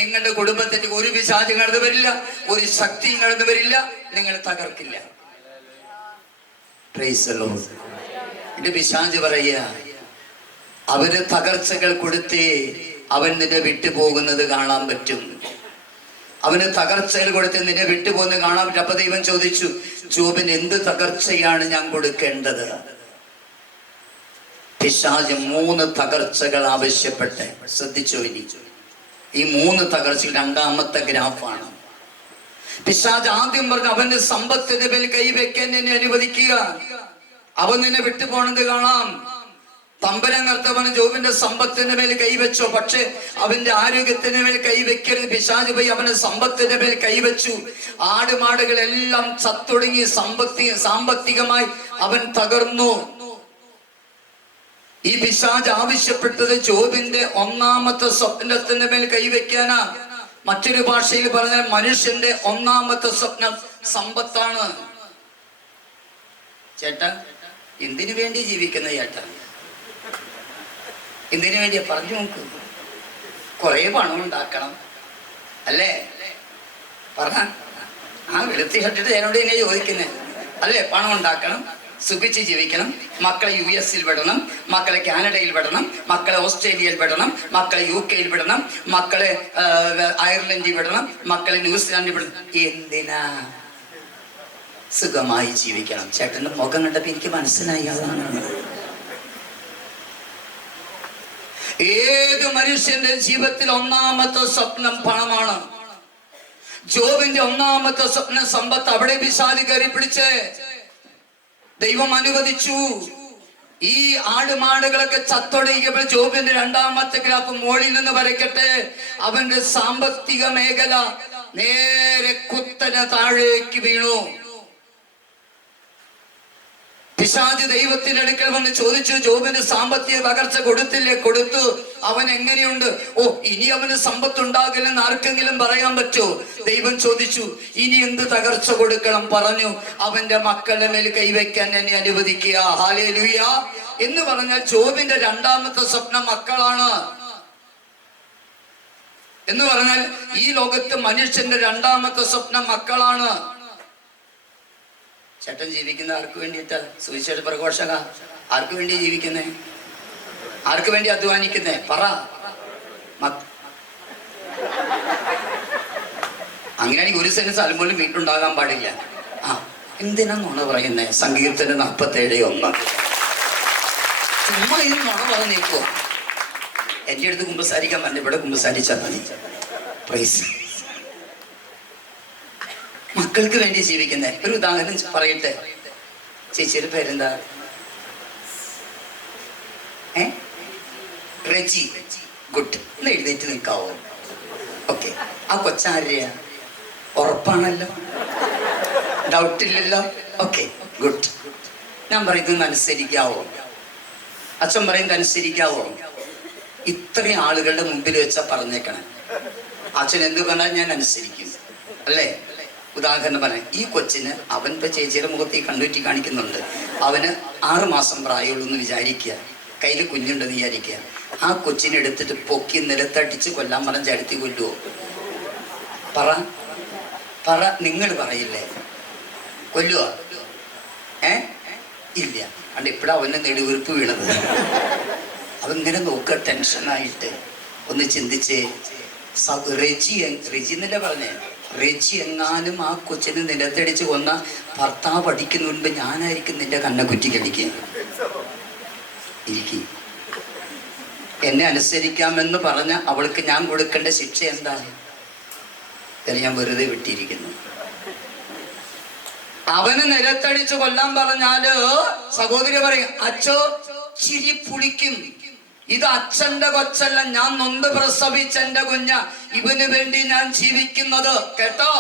നിങ്ങളുടെ കുടുംബത്തിന് ഒരു പിശാചും കടന്നു വരില്ല, ഒരു ശക്തിയും കടന്നു വരില്ല, നിങ്ങൾ തകർക്കില്ല. Price the Lord. എന്റെ പിശാച് പറയുക, അവര് തകർച്ചകൾ കൊടുത്തേ അവൻ നിന്നെ വിട്ടുപോകുന്നത് കാണാൻ പറ്റും. അവന് തകർച്ചകൾ കൊടുത്ത് നിന്നെ വിട്ടുപോകുന്നത് കാണാൻ പറ്റും. അപ്പൊ ദൈവം ചോദിച്ചു, ജോബിന് എന്ത് തകർച്ചയാണ് ഞാൻ കൊടുക്കേണ്ടത്? പിശാച് 3 തകർച്ചകൾ ആവശ്യപ്പെട്ടെ. ശ്രദ്ധിച്ചോ? ഇനി ഈ 3 തകർച്ചകൾ രണ്ടാമത്തെ ഗ്രാഫാണ്. പിശാച് ആദ്യം പറഞ്ഞു, അവന്റെ സമ്പത്തിന്റെ മേൽ കൈവയ്ക്കാൻ എന്നെ അനുവദിക്കുക, അവൻ നിന്നെ വിട്ടുപോണത് കാണാം. തമ്പരം കർത്തവന് ജോബിന്റെ സമ്പത്തിന്റെ മേൽ കൈവച്ചോ, പക്ഷെ അവന്റെ ആരോഗ്യത്തിന്റെ മേൽ കൈവയ്ക്കരുത്. പിശാച് പോയി അവന്റെ സമ്പത്തിന്റെ മേൽ കൈവച്ചു. ആടുമാടുകളെല്ലാം ചത്തൊടുങ്ങി, സാമ്പത്തികമായി അവൻ തകർന്നു. ഈ പിശാച് ആവശ്യപ്പെട്ടത് ജോബിന്റെ 1-ാമത്തെ സ്വപ്നത്തിന്റെ മേൽ കൈവയ്ക്കാനാ. മറ്റൊരു ഭാഷയിൽ പറഞ്ഞാൽ മനുഷ്യന്റെ 1-ാമത്തെ സ്വപ്നം സമ്പത്താണ്. ചേട്ടാ, എന്തിനു വേണ്ടി ജീവിക്കുന്ന ചേട്ടാ? എന്തിനു വേണ്ടിയാ? പറഞ്ഞു നോക്ക്. കുറെ പണം ഉണ്ടാക്കണം അല്ലേ? പറഞ്ഞ ആ വെളുത്തി ഷർട്ടിട്ട് എന്നോട് ഇങ്ങനെ ചോദിക്കുന്നേ അല്ലേ? പണം ഉണ്ടാക്കണം, സുഖിച്ച് ജീവിക്കണം, മക്കളെ US-ൽ വിടണം, മക്കളെ കാനഡയിൽ വിടണം, മക്കളെ ഓസ്ട്രേലിയയിൽ വിടണം, മക്കളെ UK-യിൽ വിടണം, മക്കളെ അയർലൻഡിൽ വിടണം, മക്കളെ ന്യൂസിലാൻഡിൽ വിടണം. എന്തിനാ? സുഖമായി ജീവിക്കണം. ചേട്ടന്റെ മുഖം കണ്ടപ്പോ എനിക്ക് മനസ്സിലായി അതാണ്. ഏത് മനുഷ്യന്റെ ജീവിതത്തിൽ 1-ാമത്തെ സ്വപ്നം പണമാണ്. ജോബിന്റെ 1-ാമത്തെ സ്വപ്നം സമ്പത്ത്. അവിടെ പിശാച് കയറി പിടിച്ച് ദൈവം അനുവദിച്ചു. ഈ ആടുമാടുകളൊക്കെ ചത്തൊടുങ്ങിയപ്പോൾ ജോബിന്റെ രണ്ടാമത്തെ ഗ്രാഫ് മോളിൽ നിന്ന് വരയ്ക്കട്ടെ. അവന്റെ സാമ്പത്തിക മേഖല നേരെ കുത്തനെ താഴേക്ക് വീണു. പിശാച് ദൈവത്തിന്റെ അടുക്കൽ വന്ന് ചോദിച്ചു, ജോബിന് സാമ്പത്തിക തകർച്ച കൊടുത്തില്ലേ? കൊടുത്തു. അവൻ എങ്ങനെയുണ്ട്? ഓ, ഇനി അവന് സമ്പത്തുണ്ടാകില്ലെന്ന് ആർക്കെങ്കിലും പറയാൻ പറ്റുമോ? ദൈവം ചോദിച്ചു, ഇനി എന്ത് തകർച്ച കൊടുക്കണം? പറഞ്ഞു, അവന്റെ മക്കളുടെ മേൽ കൈവയ്ക്കാൻ എന്നെ അനുവദിക്കുക. ഹല്ലേലൂയ എന്ന് പറഞ്ഞാൽ ജോബിന്റെ രണ്ടാമത്തെ സ്വപ്നം മക്കളാണ് എന്ന് പറഞ്ഞാൽ ഈ ലോകത്ത് മനുഷ്യന്റെ രണ്ടാമത്തെ സ്വപ്നം മക്കളാണ്. ചേട്ടൻ ജീവിക്കുന്ന ആർക്ക് വേണ്ടിയിട്ടാ? സുവിശേഷ പ്രഘോഷക ആർക്ക് വേണ്ടി ജീവിക്കുന്നേ? ആർക്ക് വേണ്ടി അധ്വാനിക്കുന്നേ? പറ. അങ്ങനെയാണെങ്കിൽ ഒരു സെന്റ് സ്ഥലം പോലും വീട്ടിലുണ്ടാകാൻ പാടില്ല. എന്തിനാ നുണ പറയുന്നേ? സങ്കീർത്തനം 47:1. ചുമ്മാ ഇത് നുണ പറഞ്ഞേക്കോ? എന്റെ അടുത്ത് കുമ്പസാരിക്കാൻ പറഞ്ഞ ഇവിടെ കുമ്പസാരിച്ചാൽ മതി. പ്രൈസ്. മക്കൾക്ക് വേണ്ടി ജീവിക്കുന്ന ഒരു ഉദാഹരണം പറയട്ടെ. ചേച്ചിയുടെ പേരെന്താ? റെജി. ഗുഡ്. ഒന്ന് എഴുന്നേറ്റ് നിൽക്കാവോ? ഓക്കെ. ആ കൊച്ചാരെയാ? ഉറപ്പാണല്ലോ, ഡൗട്ടില്ലല്ലോ. Okay, good. ഞാൻ പറയുന്നത് അനുസരിക്കാവോ? അച്ഛൻ പറയുന്നത് അനുസരിക്കാവോ? ഇത്രയും ആളുകളുടെ മുമ്പിൽ വെച്ചാ പറഞ്ഞേക്കണം. അച്ഛൻ എന്ത് പറഞ്ഞാൽ ഞാൻ അനുസരിക്കും, അല്ലേ? ഉദാഹരണം പറയാം. ഈ കൊച്ചിന് അവൻ്റെ ചേച്ചിയുടെ മുഖത്ത് ഈ കണ്ണുറ്റി കാണിക്കുന്നുണ്ട്. അവന് 6 മാസം പ്രായമുള്ളൂ എന്ന് വിചാരിക്കുക. കയ്യിൽ കുഞ്ഞുണ്ടെന്ന് വിചാരിക്കുക. ആ കൊച്ചിനെ എടുത്തിട്ട് പൊക്കി നിലത്തടിച്ച് കൊല്ലാൻ പറഞ്ഞ ചടുത്തി കൊല്ലുവോ? പറ പറ. നിങ്ങൾ പറയില്ലേ? കൊല്ലുവോ? ഇല്ല. അണ്ട് ഇപ്പഴാ അവൻ്റെ നെടുവീർപ്പ് വീണത്. അവങ്ങനെ നോക്കുക ടെൻഷനായിട്ട്. ഒന്ന് ചിന്തിച്ചേ. റെജി എന്നല്ലേ പറഞ്ഞേ? റെജി എങ്ങാനും ആ കൊച്ചിനെ നിലത്തടിച്ച് കൊന്ന ഭർത്താവ് അടിക്കുന്ന മുൻപ് ഞാനായിരിക്കും നിന്റെ കണ്ണക്കുറ്റി കടിക്കുക. ഇരിക്കും. എന്നെ അനുസരിക്കാമെന്ന് പറഞ്ഞ അവൾക്ക് ഞാൻ കൊടുക്കേണ്ട ശിക്ഷ എന്താ? ഞാൻ വെറുതെ വിട്ടിരിക്കുന്നു. അവന് നിലത്തടിച്ച് കൊല്ലാൻ പറഞ്ഞാല് സഹോദരി പറയും, അച്ഛോ ചിരി പുളിക്കും. ഇത് അച്ഛന്റെ കൊച്ചല്ല, ഞാൻ നൊന്ത് പ്രസവിച്ച എന്റെ കുഞ്ഞ. ഇവന് വേണ്ടി ഞാൻ ജീവിക്കുന്നത്. കേട്ടോ?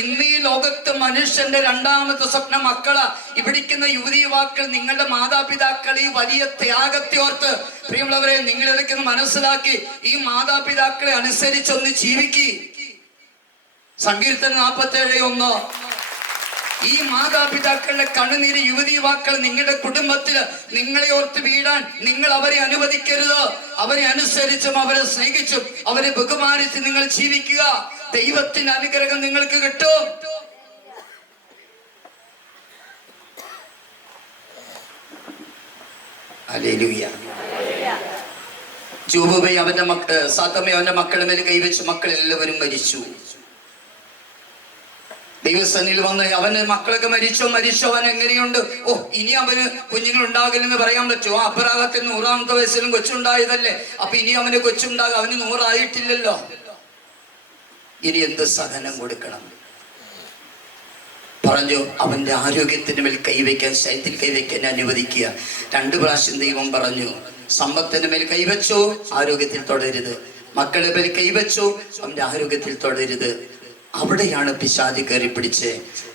ഇന്ന് ഈ ലോകത്ത് മനുഷ്യന്റെ രണ്ടാമത്തെ സ്വപ്നം മക്കളാ. ഇവിടിക്കുന്ന യുവതി യുവാക്കൾ, നിങ്ങളുടെ മാതാപിതാക്കൾ ഈ വലിയ ത്യാഗത്തെ ഓർത്ത് പ്രിയമുള്ളവരെ നിങ്ങൾ ഇതൊക്കെ മനസ്സിലാക്കി ഈ മാതാപിതാക്കളെ അനുസരിച്ചൊന്ന് ജീവിക്കി. സങ്കീർത്തനം 47:1. ഈ മാതാപിതാക്കളുടെ കണ്ണുനീര് യുവതി യുവാക്കൾ നിങ്ങളുടെ കുടുംബത്തില് നിങ്ങളെ ഓർത്ത് വീഴാൻ നിങ്ങൾ അവരെ അനുവദിക്കരുത്. അവരെ അനുസരിച്ചും അവരെ സ്നേഹിച്ചും അവരെ ബഹുമാനിച്ച് നിങ്ങൾ ജീവിക്കുക. ദൈവത്തിന്റെ അനുഗ്രഹം നിങ്ങൾക്ക് കിട്ടും. ഹല്ലേലൂയ. ജോബ് അവന്റെ സാത്തമ്മ അവന്റെ മക്കളുടെ മേൽ കൈവച്ച് മക്കളെല്ലാവരും മരിച്ചു. ദൈവസന്നിധിയിൽ വന്ന് അവന് മക്കളൊക്കെ മരിച്ചോ അവൻ എങ്ങനെയുണ്ട്? ഓ, ഇനി അവന് കുഞ്ഞുങ്ങൾ ഉണ്ടാകില്ലെന്ന് പറയാൻ പറ്റുമോ? അബ്രാഹത്തിന് 100-ാമത്തെ വയസ്സിലും കൊച്ചുണ്ടായതല്ലേ. അപ്പൊ ഇനി അവന് കൊച്ചുണ്ടാകും. അവന് 100 ആയിട്ടില്ലല്ലോ. ഇനി എന്ത് സഹനം കൊടുക്കണം? പറഞ്ഞു, അവന്റെ ആരോഗ്യത്തിന് മേൽ കൈവയ്ക്കാൻ, ശരീരത്തിൽ കൈവയ്ക്കാൻ അനുവദിക്കുക. 2 പ്രാവശ്യം ദൈവം പറഞ്ഞു, സമ്പത്തിന് മേൽ കൈവച്ചോ, ആരോഗ്യത്തിൽ തുടരുത്. മക്കളുടെ മേൽ കൈവച്ചോ, അവന്റെ ആരോഗ്യത്തിൽ തുടരുത്. അവിടെയാണ് പിശാച് കയറി പിടിച്ച്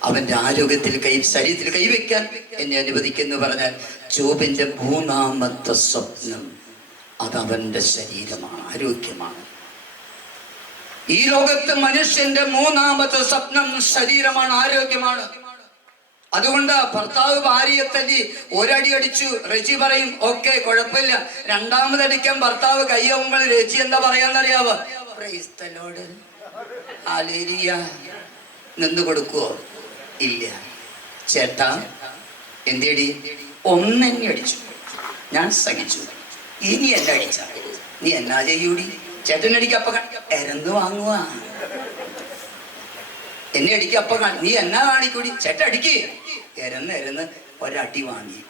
അവന്റെ ആരോഗ്യത്തിൽ ശരീരത്തിൽ കൈവയ്ക്കാൻ എന്നെ അനുവദിക്കുന്നു പറഞ്ഞാൽ ജോബിന്റെ 3-ാമത്തെ സ്വപ്നം അതവന്റെ ശരീരമാണ്, ആരോഗ്യമാണ്. ഈ ലോകത്ത് മനുഷ്യന്റെ 3-ാമത്തെ സ്വപ്നം ശരീരമാണ്, ആരോഗ്യമാണ്. അതുകൊണ്ട് ഭർത്താവ് ഭാര്യയെ തല്ലി 1 അടി അടിച്ചു. റെജി പറയും, ഓക്കെ, കുഴപ്പമില്ല. 2ാമതടിക്കാൻ ഭർത്താവ് കയ്യാവുമ്പോൾ റെജി എന്താ പറയാന്നറിയാവോ? Praise the Lord, hallelujah. നിന്ന് കൊടുക്കുവോ? ഇല്ല. ചേട്ടാ എന്തേടി? 1 എന്നെ അടിച്ചു, ഞാൻ സഹിച്ചു. ഇനി എന്നെ അടിച്ച നീ എന്നാ ചെയ്യൂടി? ചേട്ടനടിക്ക് അപ്പ എരന്ന് വാങ്ങുക. എന്നെ അടിക്ക് അപ്പ നീ എന്നാ കാണിക്കൂടി? ചേട്ടൻ അടിക്ക്. എരന്ന് ഒരടി വാങ്ങി.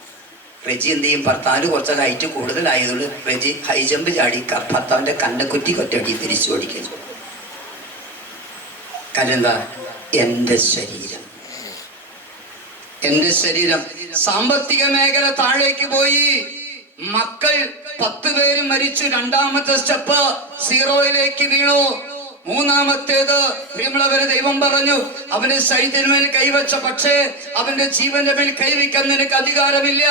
റെജി എന്ത് ചെയ്യും? ഭർത്താവിന് കുറച്ച് ഹൈറ്റ് കൂടുതലായതുകൊണ്ട് റെജി ഹൈ ജമ്പ് ചാടി ഭർത്താവിന്റെ കണ്ണക്കുറ്റി കൊറ്റടി തിരിച്ചു ഓടിക്കുന്നു. കാരണം എന്താ? എൻ്റെ ശരീരം. എന്റെ ശരീരം. സാമ്പത്തിക മേഖല താഴേക്ക് പോയി. മക്കൾ 10 പേര് മരിച്ചു. രണ്ടാമത്തെ സ്റ്റെപ്പ് സീറോയിലേക്ക് വീണു. മൂന്നാമത്തേത് പ്രിയമുള്ളവരെ, ദൈവം പറഞ്ഞു അവന്റെ ശരീരത്തിന്മേൽ കൈവച്ച, പക്ഷേ അവന്റെ ജീവന്റെ മേൽ കൈവയ്ക്കാൻ നിനക്ക് അധികാരമില്ല.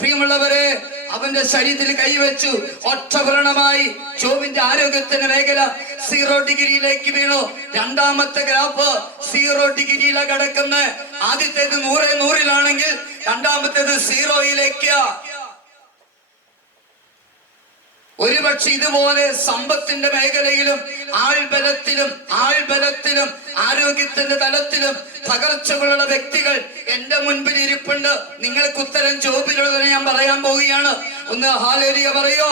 പ്രിയമുള്ളവരെ, അവന്റെ ശരീരത്തിൽ കൈവച്ചു. ഒറ്റഭരണമായി ജോബിന്റെ ആരോഗ്യത്തിന്റെ മേഖല 0 ഡിഗ്രിയിലേക്ക് വീണു. രണ്ടാമത്തെ ഗ്രാഫ് 0 ഡിഗ്രിയിലാണ് കിടക്കുന്നത്. ആദ്യത്തേത് 100-100-ലാണെങ്കിൽ രണ്ടാമത്തേത് 0-യിലേക്ക്. ഒരുപക്ഷെ ഇതുപോലെ സമ്പത്തിന്റെ മേഖലയിലും ആൾബലത്തിലും ആരോഗ്യത്തിന്റെ തലത്തിലും തകർച്ചകളുള്ള വ്യക്തികൾ എന്റെ മുൻപിൽ ഇരിപ്പുണ്ട്. നിങ്ങൾക്ക് ഉത്തരം ജോബിലുള്ളതിനെ ഞാൻ പറയാൻ പോവുകയാണ്. ഒന്ന് ഹല്ലേലൂയ പറയോ,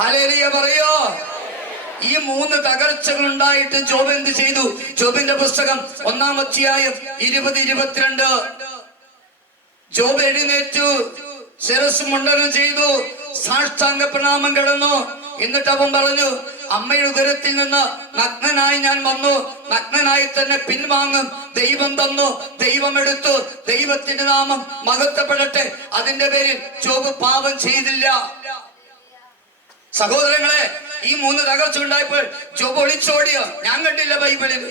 ഹല്ലേലൂയ പറയോ. ഈ 3 തകർച്ചകൾ ഉണ്ടായിട്ട് ജോബ് എന്ത് ചെയ്തു? ജോബിന്റെ പുസ്തകം 1-ാം അധ്യായം 20-22. ജോബ് എഴുന്നേറ്റു, ശിരസ് മുണ്ടനം ചെയ്തു, സാഷ്ടാംഗ പ്രണാമം കിടന്നു. എന്നിട്ട് അവൻ പറഞ്ഞു, അമ്മയുടെ ഉദരത്തിൽ നിന്ന് നഗ്നനായി ഞാൻ വന്നു, നഗ്നനായി തന്നെ പിൻവാങ്ങും. ദൈവം തന്നു, ദൈവം എടുത്തു, ദൈവത്തിന്റെ നാമം മഹത്വപ്പെടട്ടെ. അതിന്റെ പേരിൽ ജോബ് പാപം ചെയ്തില്ല. സഹോദരങ്ങളെ, ഈ 3 തകർച്ച ഉണ്ടായപ്പോൾ ജോബ് ഒളിച്ചോടിയോ? ഞാൻ കണ്ടില്ല ബൈബിളിൽ.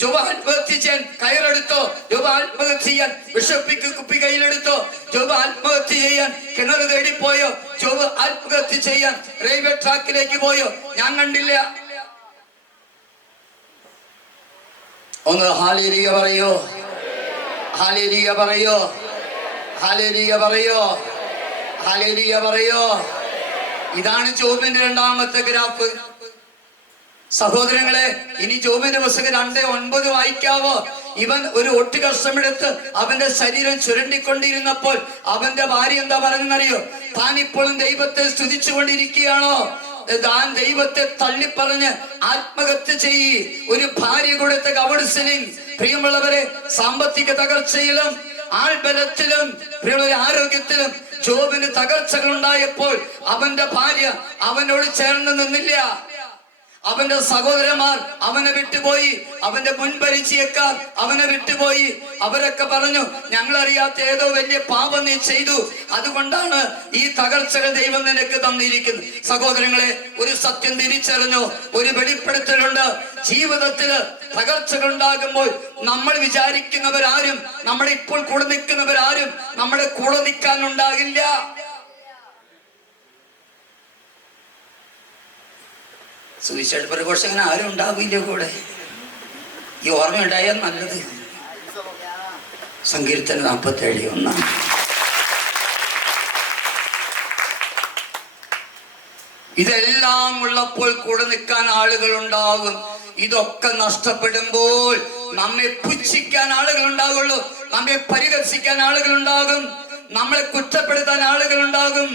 ജോബ് ആത്മഹത്യ ചെയ്യാൻ കയറെടുത്തോ? ജോബ് ആത്മഹത്യ ചെയ്യാൻ വിഷപ്പിക്ക് കുപ്പി കയ്യിലെടുത്തോ? ജോബ് ആത്മഹത്യ ചെയ്യാൻ കിണർ തേടിപ്പോയോ? ജോബ് ആത്മഹത്യ ചെയ്യാൻ റെയിൽവേ ട്രാക്കിലേക്ക് പോയോ? ഞാൻ കണ്ടില്ല. ഒന്ന് ഹല്ലേലൂയ പറയോ, ഹല്ലേലൂയ പറയോ, ഹല്ലേലൂയ പറയോ, ഹല്ലേലൂയ പറയോ. ഇതാണ് ജോബിന്റെ രണ്ടാമത്തെ ഗ്രാഫ്. സഹോദരങ്ങളെ, ഇനി ജോബിന്റെ പുസ്തകം 2:9 വായിക്കാവോ? ഇവൻ ഒരു ഒട്ടുകഷ്ണമെടുത്ത് അവന്റെ ശരീരം ചുരണ്ടിക്കൊണ്ടിരുന്നപ്പോൾ അവന്റെ ഭാര്യ എന്താ പറഞ്ഞറിയോ? താൻ ഇപ്പോഴും ദൈവത്തെ സ്തുതിച്ചുകൊണ്ടിരിക്കുകയാണോ? താൻ ദൈവത്തെ തള്ളിപ്പറഞ്ഞ് ആത്മഹത്യ ചെയ്യ്. ഒരു ഭാര്യ കൊടുത്ത കൗൺസിലിംഗ്. പ്രിയമുള്ളവരെ, സാമ്പത്തിക തകർച്ചയിലും ആൾബലത്തിലും ആരോഗ്യത്തിലും ജോബിന് തകർച്ചകൾ ഉണ്ടായപ്പോൾ അവന്റെ ഭാര്യ അവനോട് ചേർന്ന് നിന്നില്ല. അവന്റെ സഹോദരന്മാർ അവനെ വിട്ടുപോയി. അവന്റെ മുൻപരിചയക്കാർ അവനെ വിട്ടുപോയി. അവരൊക്കെ പറഞ്ഞു, ഞങ്ങളറിയാത്ത ഏതോ വലിയ പാപം നീ ചെയ്തു, അതുകൊണ്ടാണ് ഈ തകർച്ചകൾ ദൈവം നിനക്ക് തന്നിരിക്കുന്നത്. സഹോദരങ്ങളെ, ഒരു സത്യം തിരിച്ചറിഞ്ഞു, ഒരു വെളിപ്പെടുത്തലുണ്ട്. ജീവിതത്തില് തകർച്ചകൾ ഉണ്ടാകുമ്പോൾ നമ്മൾ വിചാരിക്കുന്നവരാരും, നമ്മുടെ ഇപ്പോൾ കൂടെ നിൽക്കുന്നവരാരും നമ്മുടെ കൂടെ നിൽക്കാനുണ്ടാകില്ല. സുവിശേഷ പ്രഘോഷകന് ആരും ഉണ്ടാവില്ല കൂടെ. ഈ ഓർമ്മയുണ്ടായാൽ നല്ലത്. സങ്കീർത്തനം 47:1. ഇതെല്ലാം ഉള്ളപ്പോൾ കൂടെ നിൽക്കാൻ ആളുകൾ ഉണ്ടാകും. ഇതൊക്കെ നഷ്ടപ്പെടുമ്പോൾ നമ്മെ പുച്ഛിക്കാൻ ആളുകൾ ഉണ്ടാകുള്ളൂ, നമ്മെ പരിഹസിക്കാൻ ആളുകൾ ഉണ്ടാകും, നമ്മളെ കുറ്റപ്പെടുത്താൻ ആളുകൾ ഉണ്ടാകും.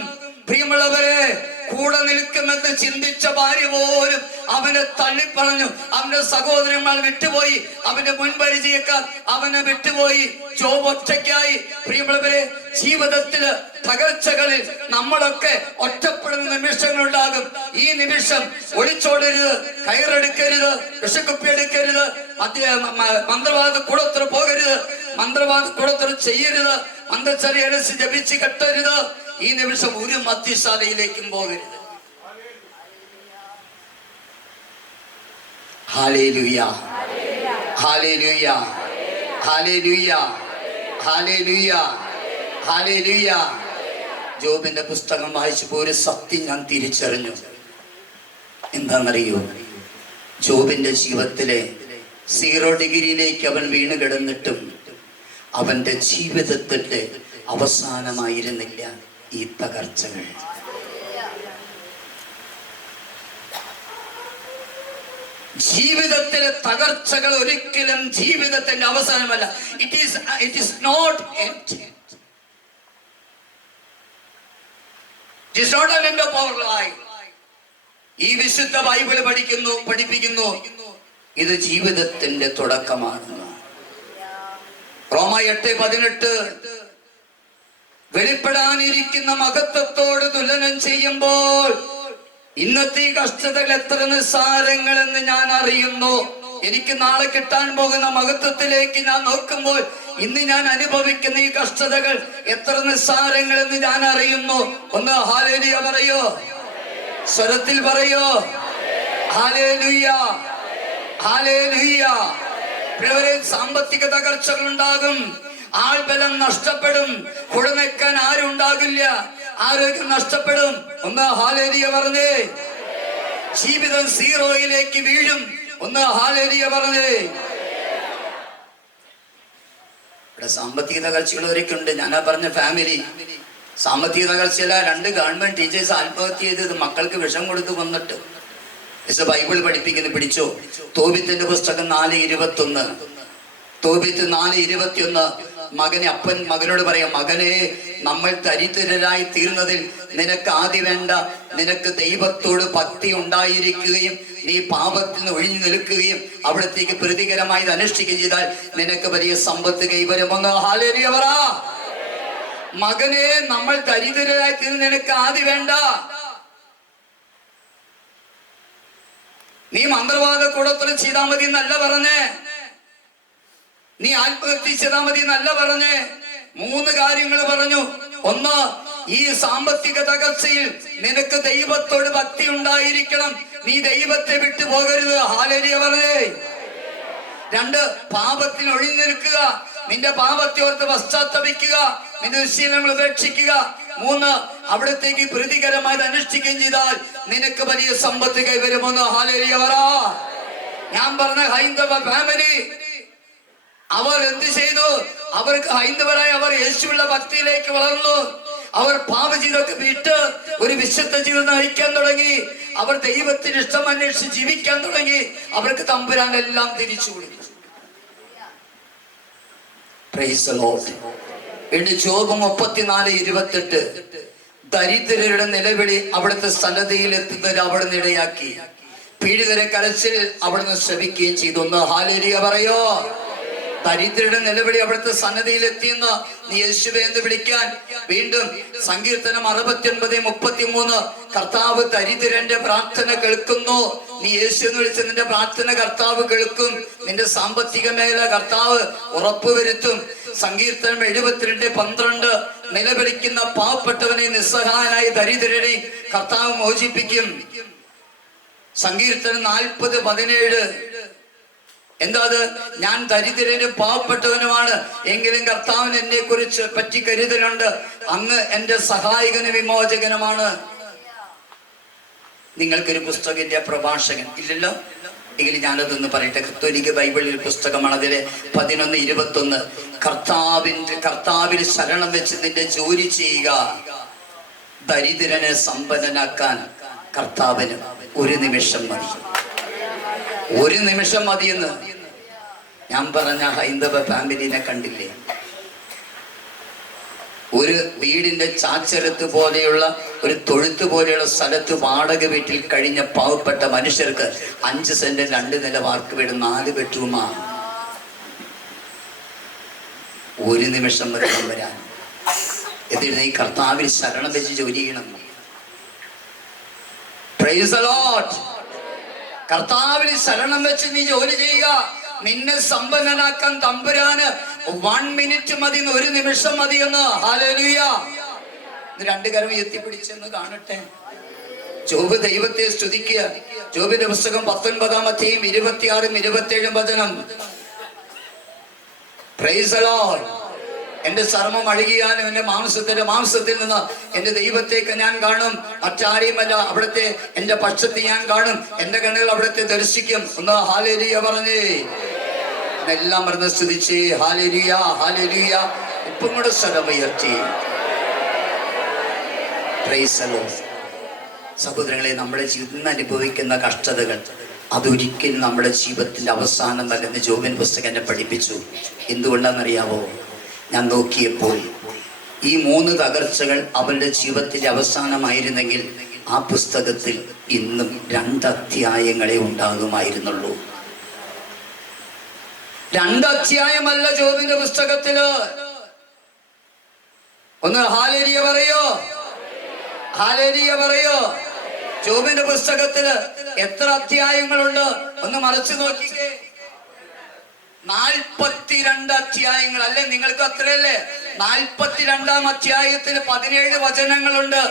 പ്രിയമുള്ളവരെ, കൂടെ നിൽക്കുമെന്ന് ചിന്തിച്ച ഭാര്യ പോലും അവനെ തള്ളിപ്പറഞ്ഞു. അവന്റെ സഹോദരന്മാർ വിട്ടുപോയി, അവന്റെ മുൻപരിചയക്കാർ അവനെ വിട്ടുപോയി. ജോബ് ഒറ്റയ്ക്കായി. പ്രിയമുള്ളവരെ, ജീവിതത്തില് തകർച്ചകളിൽ നമ്മളൊക്കെ ഒറ്റപ്പെടുന്ന നിമിഷങ്ങളുണ്ടാകും. ഈ നിമിഷം ഒളിച്ചോടരുത്, കയറെടുക്കരുത്, വിഷക്കുപ്പി എടുക്കരുത്, മന്ത്രവാദ കൂടത്ര പോകരുത്, മന്ത്രവാദ കൂടത്ര ചെയ്യരുത്, മന്ത്രച്ചരി അരച്ച് ജപിച്ച് കെട്ടരുത്. ഈ നിമിഷം ഒരു മദ്യശാലയിലേക്കും പോകരുത്. Hallelujah, hallelujah, hallelujah, hallelujah, hallelujah. ജോബിന്റെ പുസ്തകം വായിച്ചപ്പോൾ ഒരു സത്യം ഞാൻ തിരിച്ചറിഞ്ഞു. എന്താണെന്നറിയോ? ജോബിന്റെ ജീവിതത്തിലെ 0 ഡിഗ്രിയിലേക്ക് അവൻ വീണ് കിടന്നിട്ടും അവന്റെ ജീവിതത്തിന്റെ അവസാനമായിരുന്നില്ല ഈ തകർച്ചകൾ. ജീവിതത്തിലെ തകർച്ചകൾ ഒരിക്കലും ജീവിതത്തിന്റെ അവസാനമല്ല. It is not end. It is not an end of our life. ഈ വിശുദ്ധ ബൈബിൾ പഠിപ്പിക്കുന്നു ഇത് ജീവിതത്തിന്റെ തുടക്കമാണ്. റോമ 8:18 വെളിപ്പെടാനിരിക്കുന്ന മഹത്വത്തോട് തുലനം ചെയ്യുമ്പോൾ ഇന്നത്തെ കഷ്ടതകൾ എത്ര നിസ്സാരങ്ങളെന്ന് ഞാൻ അറിയുന്നു. എനിക്ക് നാളെ കിട്ടാൻ പോകുന്ന മഹത്വത്തിലേക്ക് ഞാൻ നോക്കുമ്പോൾ ഇന്ന് ഞാൻ അനുഭവിക്കുന്ന ഈ കഷ്ടതകൾ എത്ര നിസ്സാരങ്ങളെന്ന് ഞാൻ അറിയുന്നു. ഒന്ന് ഹല്ലേലൂയ പറയോ, സ്വരത്തിൽ പറയോ, ഹല്ലേലൂയ, ഹല്ലേലൂയ. പ്രിയരെ, സാമ്പത്തിക തകർച്ചകൾ ഉണ്ടാകും, ആൾബലം നഷ്ടപ്പെടും, കൂടെ നിൽക്കാൻ ആരും ഉണ്ടാകില്ല, ആരോഗ്യം നഷ്ടപ്പെടും. ഒന്ന് ഹല്ലേലൂയ പറഞ്ഞേ. ജീവിതം സീറോയിലേക്ക് വീഴും. ഒന്ന് ഹല്ലേലൂയ പറഞ്ഞേ. ഇവിടെ സാമ്പത്തിക തകർച്ചയുള്ളവരൊക്കെ ഉണ്ട്. ഞാനാ പറഞ്ഞ ഫാമിലി സാമ്പത്തിക തകർച്ചയല്ല, 2 ഗവൺമെന്റ് ടീച്ചേഴ്സ് ആത്മഹത്യ ചെയ്തത് മക്കൾക്ക് വിഷം കൊടുത്ത് കൊന്നിട്ട്. ബൈബിൾ പഠിപ്പിക്കുന്നു, പിടിച്ചോ. തോബിത്തിന്റെ പുസ്തകം 4:21. തോബിത്ത് 4:21. അപ്പൻ മകനോട് പറയാം, മകനെ, നമ്മൾ ദരിദ്രരായി തീർന്നതിൽ നിനക്ക് ആദ്യം വേണ്ട, നിനക്ക് ദൈവത്തോട് ഭക്തി ഉണ്ടായിരിക്കുകയും നീ പാപത്തിൽ നിന്ന് ഒഴിഞ്ഞു നിൽക്കുകയും അവിടത്തേക്ക് പ്രതികരമായി അനുഷ്ഠിക്കുകയും ചെയ്താൽ നിനക്ക് വലിയ സമ്പത്ത് കൈവരുമെന്ന്. ഹല്ലേലൂയ പറ. മകനെ, നമ്മൾ ദരിദ്രരായി തീർന്ന് നിനക്ക് ആദ്യം വേണ്ട, നീ മന്ത്രവാദ കൂടത്തിൽ ചെയ്താൽ മതി എന്നല്ല പറഞ്ഞേ, നീ ആത്മഹത്യ ചെയ്താൽ മതി എന്നല്ല പറഞ്ഞേ. 3 കാര്യങ്ങൾ പറഞ്ഞു. ഒന്ന്, ഈ സാമ്പത്തിക തകർച്ചയിൽ നിനക്ക് ദൈവത്തോട് ഭക്തി ഉണ്ടായിരിക്കണം, നീ ദൈവത്തെ വിട്ടു പോകരുത്. ഹല്ലേലൂയ പറഞ്ഞേ. 2, പാപത്തിന് ഒഴിഞ്ഞു നിൽക്കുക, നിന്റെ പാപത്തെ ഓർത്ത് പശ്ചാത്തപിക്കുക, നിന്റെ ദുശ്ശീലങ്ങൾ ഉപേക്ഷിക്കുക. 3, അവിടത്തേക്ക് പ്രതികരമായി അനുഷ്ഠിക്കുകയും ചെയ്താൽ നിനക്ക് വലിയ സമ്പത്ത് കൈവരുമെന്ന്. ഹല്ലേലൂയ പറ. ഞാൻ പറഞ്ഞ ഹൈന്ദവ ഫാമിലി അവർ എന്ത് ചെയ്തു? അവർക്ക് ഹൈന്ദവരായി അവർ യേശുവിന്റെ ഭക്തിയിലേക്ക് വളർന്നു. അവർ പാപജീവിതമൊക്കെ വിട്ട് ഒരു വിശുദ്ധ ജീവിതം നയിക്കാൻ തുടങ്ങി. അവർ ദൈവത്തിന് ഇഷ്ടം അന്വേഷിച്ച് ജീവിക്കാൻ തുടങ്ങി. അവർക്ക് തമ്പുരാൻ എല്ലാം തിരിച്ചു കൊടുത്തു. Price the Lord. ജോബ് 34:28. ദരിദ്രരുടെ നിലവിളി അവിടുത്തെ സന്നദ്ധയിൽ എത്തുന്നവർ അവിടുന്ന് ഇടയാക്കി, പീഡിതരെ കരച്ചിൽ അവിടുന്ന് ശ്രമിക്കുകയും ചെയ്തു. ഒന്ന് ഹല്ലേലൂയ പറയോ. ദരിദ്രരുടെ നിലവിളി അവിടുത്തെ സന്നദ്ധയിൽ എത്തിയെന്ന് നീ യേശുവേ എന്ന് വിളിക്കാൻ. വീണ്ടും സങ്കീർത്തനം 69:33. കർത്താവ് ദരിദ്രന്റെ പ്രാർത്ഥന കേൾക്കുന്നു. നീ യേശു എന്ന് വിളിച്ച നിന്റെ പ്രാർത്ഥന കർത്താവ് കേൾക്കും. നിന്റെ സാമ്പത്തിക മേഖല കർത്താവ് ഉറപ്പുവരുത്തും. സങ്കീർത്തനം 72:12. നിലവിളിക്കുന്ന പാവപ്പെട്ടവനെ, നിസ്സഹായനായ ദരിദ്രനെ കർത്താവ് മോചിപ്പിക്കും. സങ്കീർത്തനം 40:17. എന്താ അത്? ഞാൻ ദരിദ്രനും പാവപ്പെട്ടവനുമാണ്, എങ്കിലും കർത്താവിന് എന്നെ കുറിച്ച് പറ്റി കരുതലുണ്ട്. അങ്ങ് എന്റെ സഹായകനും വിമോചകനുമാണ്. നിങ്ങൾക്കൊരു പുസ്തകത്തിന്റെ പ്രഭാഷകൻ ഇല്ലല്ലോ എങ്കിലും ഞാനതൊന്ന് പറയട്ടെ. കത്തോലിക്ക ബൈബിളിൽ പുസ്തകമാണ്. അതിലെ 11:21. കർത്താവിൽ ശരണം വെച്ച് നിന്റെ ജോലി ചെയ്യുക, ദരിദ്രനെ സമ്പന്നനാക്കാൻ കർത്താവിന് 1 നിമിഷം മതി. 1 നിമിഷം മതിയെന്ന് ഞാൻ പറഞ്ഞ ഹൈന്ദവ ഫാമിലിനെ കണ്ടില്ലേ? ഒരു വീടിന്റെ ചാച്ചരത്ത് പോലെയുള്ള ഒരു തൊഴുത്ത് പോലെയുള്ള സ്ഥലത്ത് വാടക വീട്ടിൽ കഴിഞ്ഞ പാവപ്പെട്ട മനുഷ്യർക്ക് 5 സെന്റ് 2 നില വാർക്ക് വീട് 4 ബെഡ്റൂമാ. 1 നിമിഷം വരെ വരാൻ എന്നിട്ട് ഈ കർത്താവിൽ ശരണം വെച്ച് ജോലി ചെയ്യണം. Price the Lord. കർത്താവിൽ ശരണം വെച്ച് നീ ജോലി ചെയ്യുക. നിന്നെ സമ്പന്നനാക്കാൻ തമ്പുരാന് 1 മിനിറ്റ് മതി, 1 നിമിഷം മതി എന്ന്. ഹല്ലേലൂയ. 2 കരം എത്തിപ്പിടിച്ചെന്ന് കാണട്ടെ. ജോബ് ദൈവത്തെ സ്തുതിക്കുക. ജോബിന്റെ പുസ്തകം 19-ാം 26-27 വചനം. Price the Lord. എന്റെ ചർമ്മം അഴുകിയാലും എന്റെ മാംസത്തിൽ നിന്ന് എന്റെ ദൈവത്തേക്ക് ഞാൻ കാണും, മറ്റാരെയുമല്ല. അവിടുത്തെ എന്റെ പക്ഷത്ത് ഞാൻ കാണും, എന്റെ കണ്ണുകൾ അവിടുത്തെ ദർശിക്കും. ഒന്ന് ഹല്ലേലൂയ പറഞ്ഞേ. എല്ലാം പറഞ്ഞ് സ്തുതിച്ചേ. Hallelujah, hallelujah. ഇപ്പം കൂടെ സ്വരമുയർത്തി. Price the Lord. സഹോദരങ്ങളെ, നമ്മുടെ ജീവിതത്തിൽ അനുഭവിക്കുന്ന കഷ്ടതകൾ അതൊരിക്കലും നമ്മുടെ ജീവിതത്തിന്റെ അവസാനം നൽകുന്ന ജോബിൻ പുസ്തകം എന്നെ പഠിപ്പിച്ചു. എന്തുകൊണ്ടാണെന്നറിയാവോ? ഞാൻ നോക്കിയപ്പോൾ ഈ 3 തകർച്ചകൾ അവരുടെ ജീവിതത്തിന്റെ അവസാനമായിരുന്നെങ്കിൽ ആ പുസ്തകത്തിൽ ഇന്നും 2 അധ്യായങ്ങളെ ഉണ്ടാകുമായിരുന്നുള്ളൂ. 2 അധ്യായമല്ല ജോബിന്റെ പുസ്തകത്തില്. ഒന്ന് ഹല്ലേലൂയ പറയോ, ഹല്ലേലൂയ പറയോ. ജോബിന്റെ പുസ്തകത്തില് എത്ര അധ്യായങ്ങളുണ്ട്? ഒന്ന് മറിച്ചു നോക്കിക്കേ. 42 അധ്യായങ്ങൾ അല്ലെ? നിങ്ങൾക്ക് അത്രയല്ലേ? 42-ാം അധ്യായത്തിൽ 17 വചനങ്ങളുണ്ട്.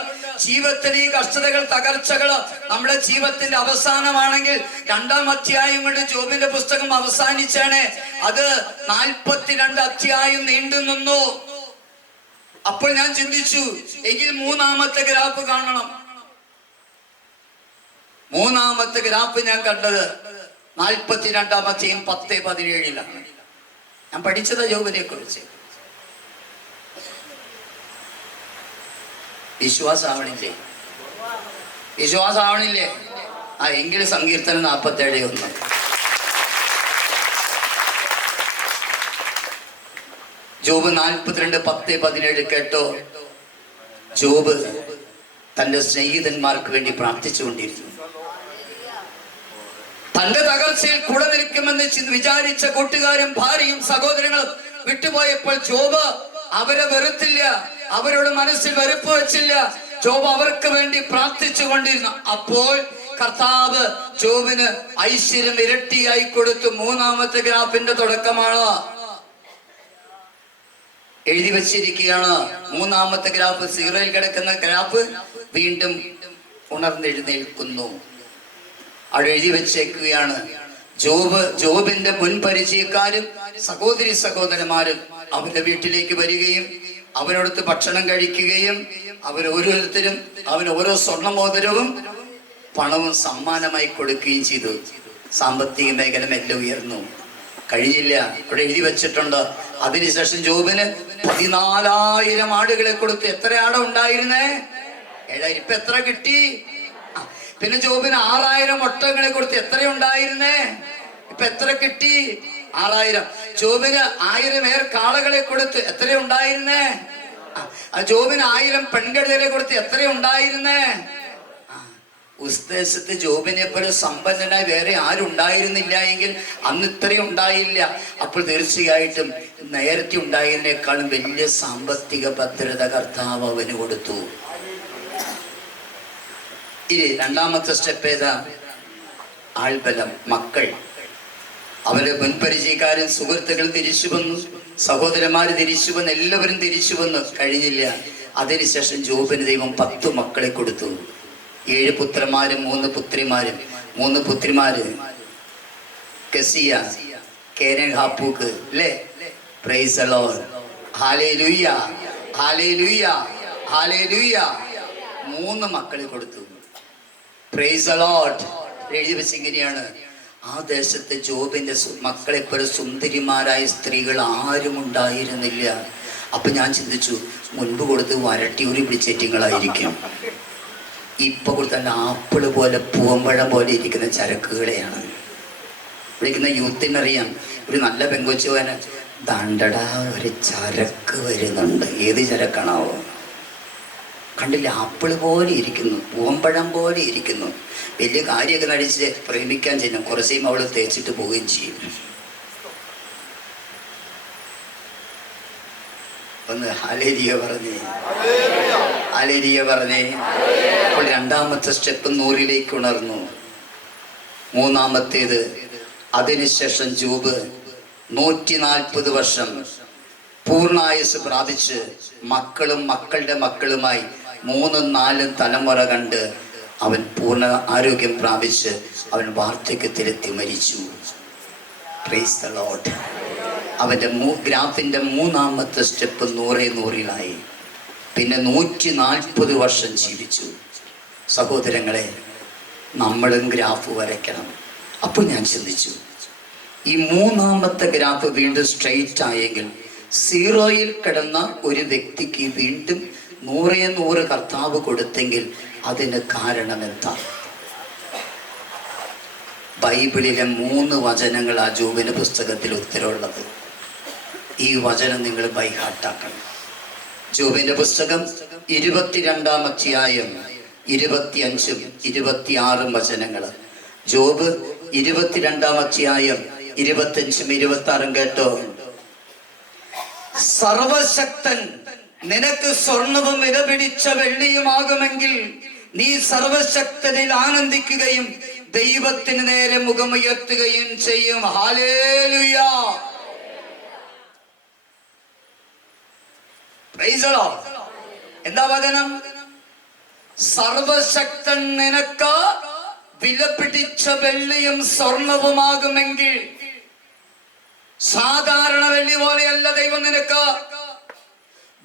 ജീവിതത്തിൽ ഈ കഷ്ടതകൾ, തകർച്ചകൾ നമ്മുടെ ജീവിതത്തിന്റെ അവസാനമാണെങ്കിൽ 2-ാം അധ്യായം കൊണ്ട് ജോബിന്റെ പുസ്തകം അവസാനിച്ചാണ്. അത് 42 അധ്യായം നീണ്ടു നിന്നു. അപ്പോൾ ഞാൻ ചിന്തിച്ചു, എങ്കിൽ 3-ാമത്തെ ഗ്രാഫ് കാണണം. 3-ാമത്തെ ഗ്രാഫ് ഞാൻ കണ്ടത് 42-ാം അധ്യായം 10-17 ഞാൻ പഠിച്ചത് ജോബിനെ കുറിച്ച്. വിശ്വാസാവണില്ലേ? വിശ്വാസാവണില്ലേ? എങ്കിൽ സങ്കീർത്തനം 47:1. ജോബ് 42:10-17 കേട്ടോ. ജോബ് തന്റെ സ്നേഹിതന്മാർക്ക് വേണ്ടി പ്രാർത്ഥിച്ചുകൊണ്ടിരുന്നു. തന്റെ തകർച്ചയിൽ കൂടെ നിൽക്കുമെന്ന് വിചാരിച്ച കൂട്ടുകാരും ഭാര്യയും സഹോദരങ്ങളും വിട്ടുപോയപ്പോൾ ജോബ് അവരെ വെറുത്തില്ല, അവരോട് മനസ്സിൽ വെറുപ്പ് വെച്ചില്ല. ജോബ് അവർക്ക് വേണ്ടി പ്രാർത്ഥിച്ചു കൊണ്ടിരുന്നു. അപ്പോൾ കർത്താവ് ജോബിന് ഐശ്വര്യം ഇരട്ടിയായി കൊടുത്തു. 3-ാമത്തെ ഗ്രാഫിന്റെ തുടക്കമാണ് എഴുതി വച്ചിരിക്കുകയാണ്. 3-ാമത്തെ ഗ്രാഫ്, 0-ൽ കിടക്കുന്ന ഗ്രാഫ് വീണ്ടും ഉണർന്നെഴുന്നേൽക്കുന്നു. അവിടെ എഴുതി വെച്ചേക്കുകയാണ്. ജോബിന്റെ മുൻ പരിചയക്കാരും സഹോദരി സഹോദരന്മാരും അവരുടെ വീട്ടിലേക്ക് വരികയും അവരോടൊത്ത് ഭക്ഷണം കഴിക്കുകയും ഓരോരുത്തരും അവന് ഓരോ സ്വർണ്ണമോതിരവും പണവും സമ്മാനമായി കൊടുക്കുകയും ചെയ്തു. സാമ്പത്തിക മേഖല മെല്ലെ ഉയർന്നു. കഴിഞ്ഞില്ല, ഇവിടെ എഴുതി വെച്ചിട്ടുണ്ട്. അതിനുശേഷം ജോബിന് 14,000 ആടുകളെ കൊടുത്തു. എത്ര ആട ഉണ്ടായിരുന്നേ? 7,000. ഇപ്പൊ എത്ര കിട്ടി? പിന്നെ ജോബിന് 6,000 ഒട്ടകങ്ങളെ കൊടുത്ത്. എത്ര ഉണ്ടായിരുന്നേ? ഇപ്പൊ എത്ര കിട്ടി? 6,000. ജോബിന് 1,000 കാളകളെ കൊടുത്ത്. എത്ര ഉണ്ടായിരുന്നേ? ജോബിന് 1,000 പെൺകഴുതകളെ കൊടുത്ത്. എത്ര ഉണ്ടായിരുന്നേ? ഉദ്ദേശത്ത് ജോബിനെ പോലെ സമ്പന്നനായി വേറെ ആരും ഉണ്ടായിരുന്നില്ല എങ്കിൽ അന്ന് ഇത്രയും ഉണ്ടായില്ല. അപ്പോൾ തീർച്ചയായിട്ടും നേരത്തെ ഉണ്ടായതിനേക്കാളും വലിയ സാമ്പത്തിക ഭദ്രത കർത്താവ് അവന് കൊടുത്തു. ഇനി 2-ാമത്തെ സ്റ്റെപ്പ് ഏതാ? ആൾബലം, മക്കൾ. അവരെ മുൻപരിചയക്കാരും സുഹൃത്തുക്കൾ തിരിച്ചു വന്നു, സഹോദരന്മാര് തിരിച്ചു വന്നു, എല്ലാവരും തിരിച്ചു വന്നു. കഴിഞ്ഞില്ല. അതിനുശേഷം ജോബിന് ദൈവം 10 മക്കളെ കൊടുത്തു. 7 പുത്രന്മാരും 3 പുത്രിമാരും. 3 പുത്രിമാര് കസിയ, കേരൻ, ഹാപ്പൂക്ക് അല്ലേ? Price the Lord. Hallelujah, hallelujah, hallelujah. 3 മക്കളെ കൊടുത്തു. Price the Lord. എഴുതി വെച്ചിങ്ങനെയാണ്, ആ ദേശത്തെ ജോബിന്റെ മക്കളെ പോലെ സുന്ദരിമാരായ സ്ത്രീകൾ ആരും ഉണ്ടായിരുന്നില്ല. അപ്പൊ ഞാൻ ചിന്തിച്ചു, മുൻപ് കൊടുത്ത് വരട്ടി ഒരു പിടിച്ചേറ്റിങ്ങളായിരിക്കും. ഇപ്പൊ കൊടുത്ത ആപ്പിള് പോലെ, പൂവമ്പഴം പോലെ ഇരിക്കുന്ന ചരക്കുകളെയാണ് വിളിക്കുന്ന. യൂത്തിനറിയാം, ഒരു നല്ല പെങ്കൊച്ചു പോകാൻ ദണ്ടടാ ഒരു ചരക്ക് വരുന്നുണ്ട്. ഏത് ചരക്കാണാവോ? കണ്ടില്ല, ആപ്പിള് പോലെ ഇരിക്കുന്നു, പൂവമ്പഴം പോലെ ഇരിക്കുന്നു. വലിയ കാര്യമൊക്കെ നടിച്ച് പ്രേമിക്കാൻ ചെയ്യണം. കുറച്ചേയും അവള് തേച്ചിട്ട് പോവുകയും ചെയ്യും. ഒന്ന് ഹല്ലേലൂയ പറഞ്ഞേ, ഹല്ലേലൂയ പറഞ്ഞേ. അപ്പോൾ 2-ാമത്തെ സ്റ്റെപ്പ് 100-ലേക്ക് ഉണർന്നു. 3-ാമത്തേത്, അതിനുശേഷം ജോബ് 140 വർഷം പൂർണ്ണായുസ് പ്രാപിച്ച് മക്കളും മക്കളുടെ മക്കളുമായി 3-4 തലമുറ കണ്ട് അവൻ പൂർണ്ണ ആരോഗ്യം പ്രാപിച്ച് അവൻ വാർദ്ധക്യത്തിലെത്തി മരിച്ചു. Price the Lord. അവന്റെ ഗ്രാഫിന്റെ 3-ാമത്തെ സ്റ്റെപ്പ് 100-ലായി. പിന്നെ 140 വർഷം ജീവിച്ചു. സഹോദരങ്ങളെ, നമ്മളും ഗ്രാഫ് വരയ്ക്കണം. അപ്പോൾ ഞാൻ ചിന്തിച്ചു, ഈ 3-ാമത്തെ ഗ്രാഫ് വീണ്ടും സ്ട്രെയിറ്റ് ആയെങ്കിൽ 0-ൽ കിടന്ന ഒരു വ്യക്തിക്ക് വീണ്ടും 100 കർത്താവ് കൊടുത്തെങ്കിൽ അതിന് കാരണം എന്താ? ബൈബിളിലെ 3 വചനങ്ങൾ ആ ജോബിന്റെ പുസ്തകത്തിൽ ഉത്തരവുള്ളത്. ഈ വചനം നിങ്ങൾ ബൈഹാർട്ടാക്കണം. ജോബിന്റെ പുസ്തകം 22-ാം അധ്യായം 25-ഉം 26-ഉം വചനങ്ങൾ. ജോബ് 22-ാം അധ്യായം 25-ഉം 26-ഉം കേട്ടോ. സർവശക്തൻ നിനക്ക് സ്വർണവും വിലപിടിച്ച വെള്ളിയുമാകുമെങ്കിൽ നീ സർവശക്തനിൽ ആനന്ദിക്കുകയും ദൈവത്തിന് നേരെ മുഖമുയർത്തുകയും ചെയ്യും. ഹല്ലേലൂയ. Praise the Lord. എന്താ വചനം? സർവശക്തൻ നിനക്ക് വിലപിടിച്ച വെള്ളിയും സ്വർണവുമാകുമെങ്കിൽ, സാധാരണ വെള്ളി പോലെയല്ല ദൈവം നിനക്ക്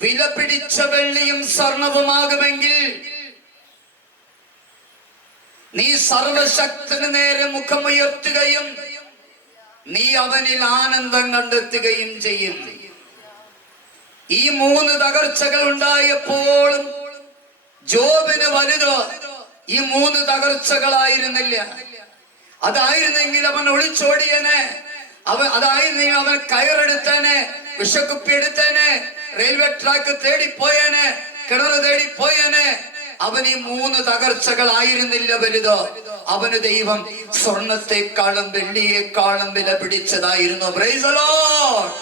വിലപിടിച്ച വെള്ളിയും സ്വർണവുമാകുമെങ്കിൽ, നീ സർവശക്തന് നേരെ മുഖമുയർത്തുകയും നീ അവനിൽ ആനന്ദം കണ്ടെത്തുകയും ചെയ്യും. ഈ 3 തകർച്ചകൾ ഉണ്ടായപ്പോഴും ജോബിന് വലുത് ഈ 3 തകർച്ചകളായിരുന്നില്ല. അതായിരുന്നെങ്കിൽ അവൻ ഒളിച്ചോടിയനെ, അതായിരുന്നെങ്കിൽ അവൻ കയറെടുത്തേനെ, വിഷക്കുപ്പി എടുത്തേനെ, റെയിൽവേ ട്രാക്ക് തേടിപ്പോയേനെ, കിണറ് തേടിപ്പോയേനെ. അവൻ ഈ 3 തകർച്ചകളായിരുന്നില്ല വലുത്. അവന് ദൈവം സ്വർണത്തെക്കാളും വെള്ളിയേക്കാളും വില പിടിച്ചതായിരുന്നു. Praise the Lord.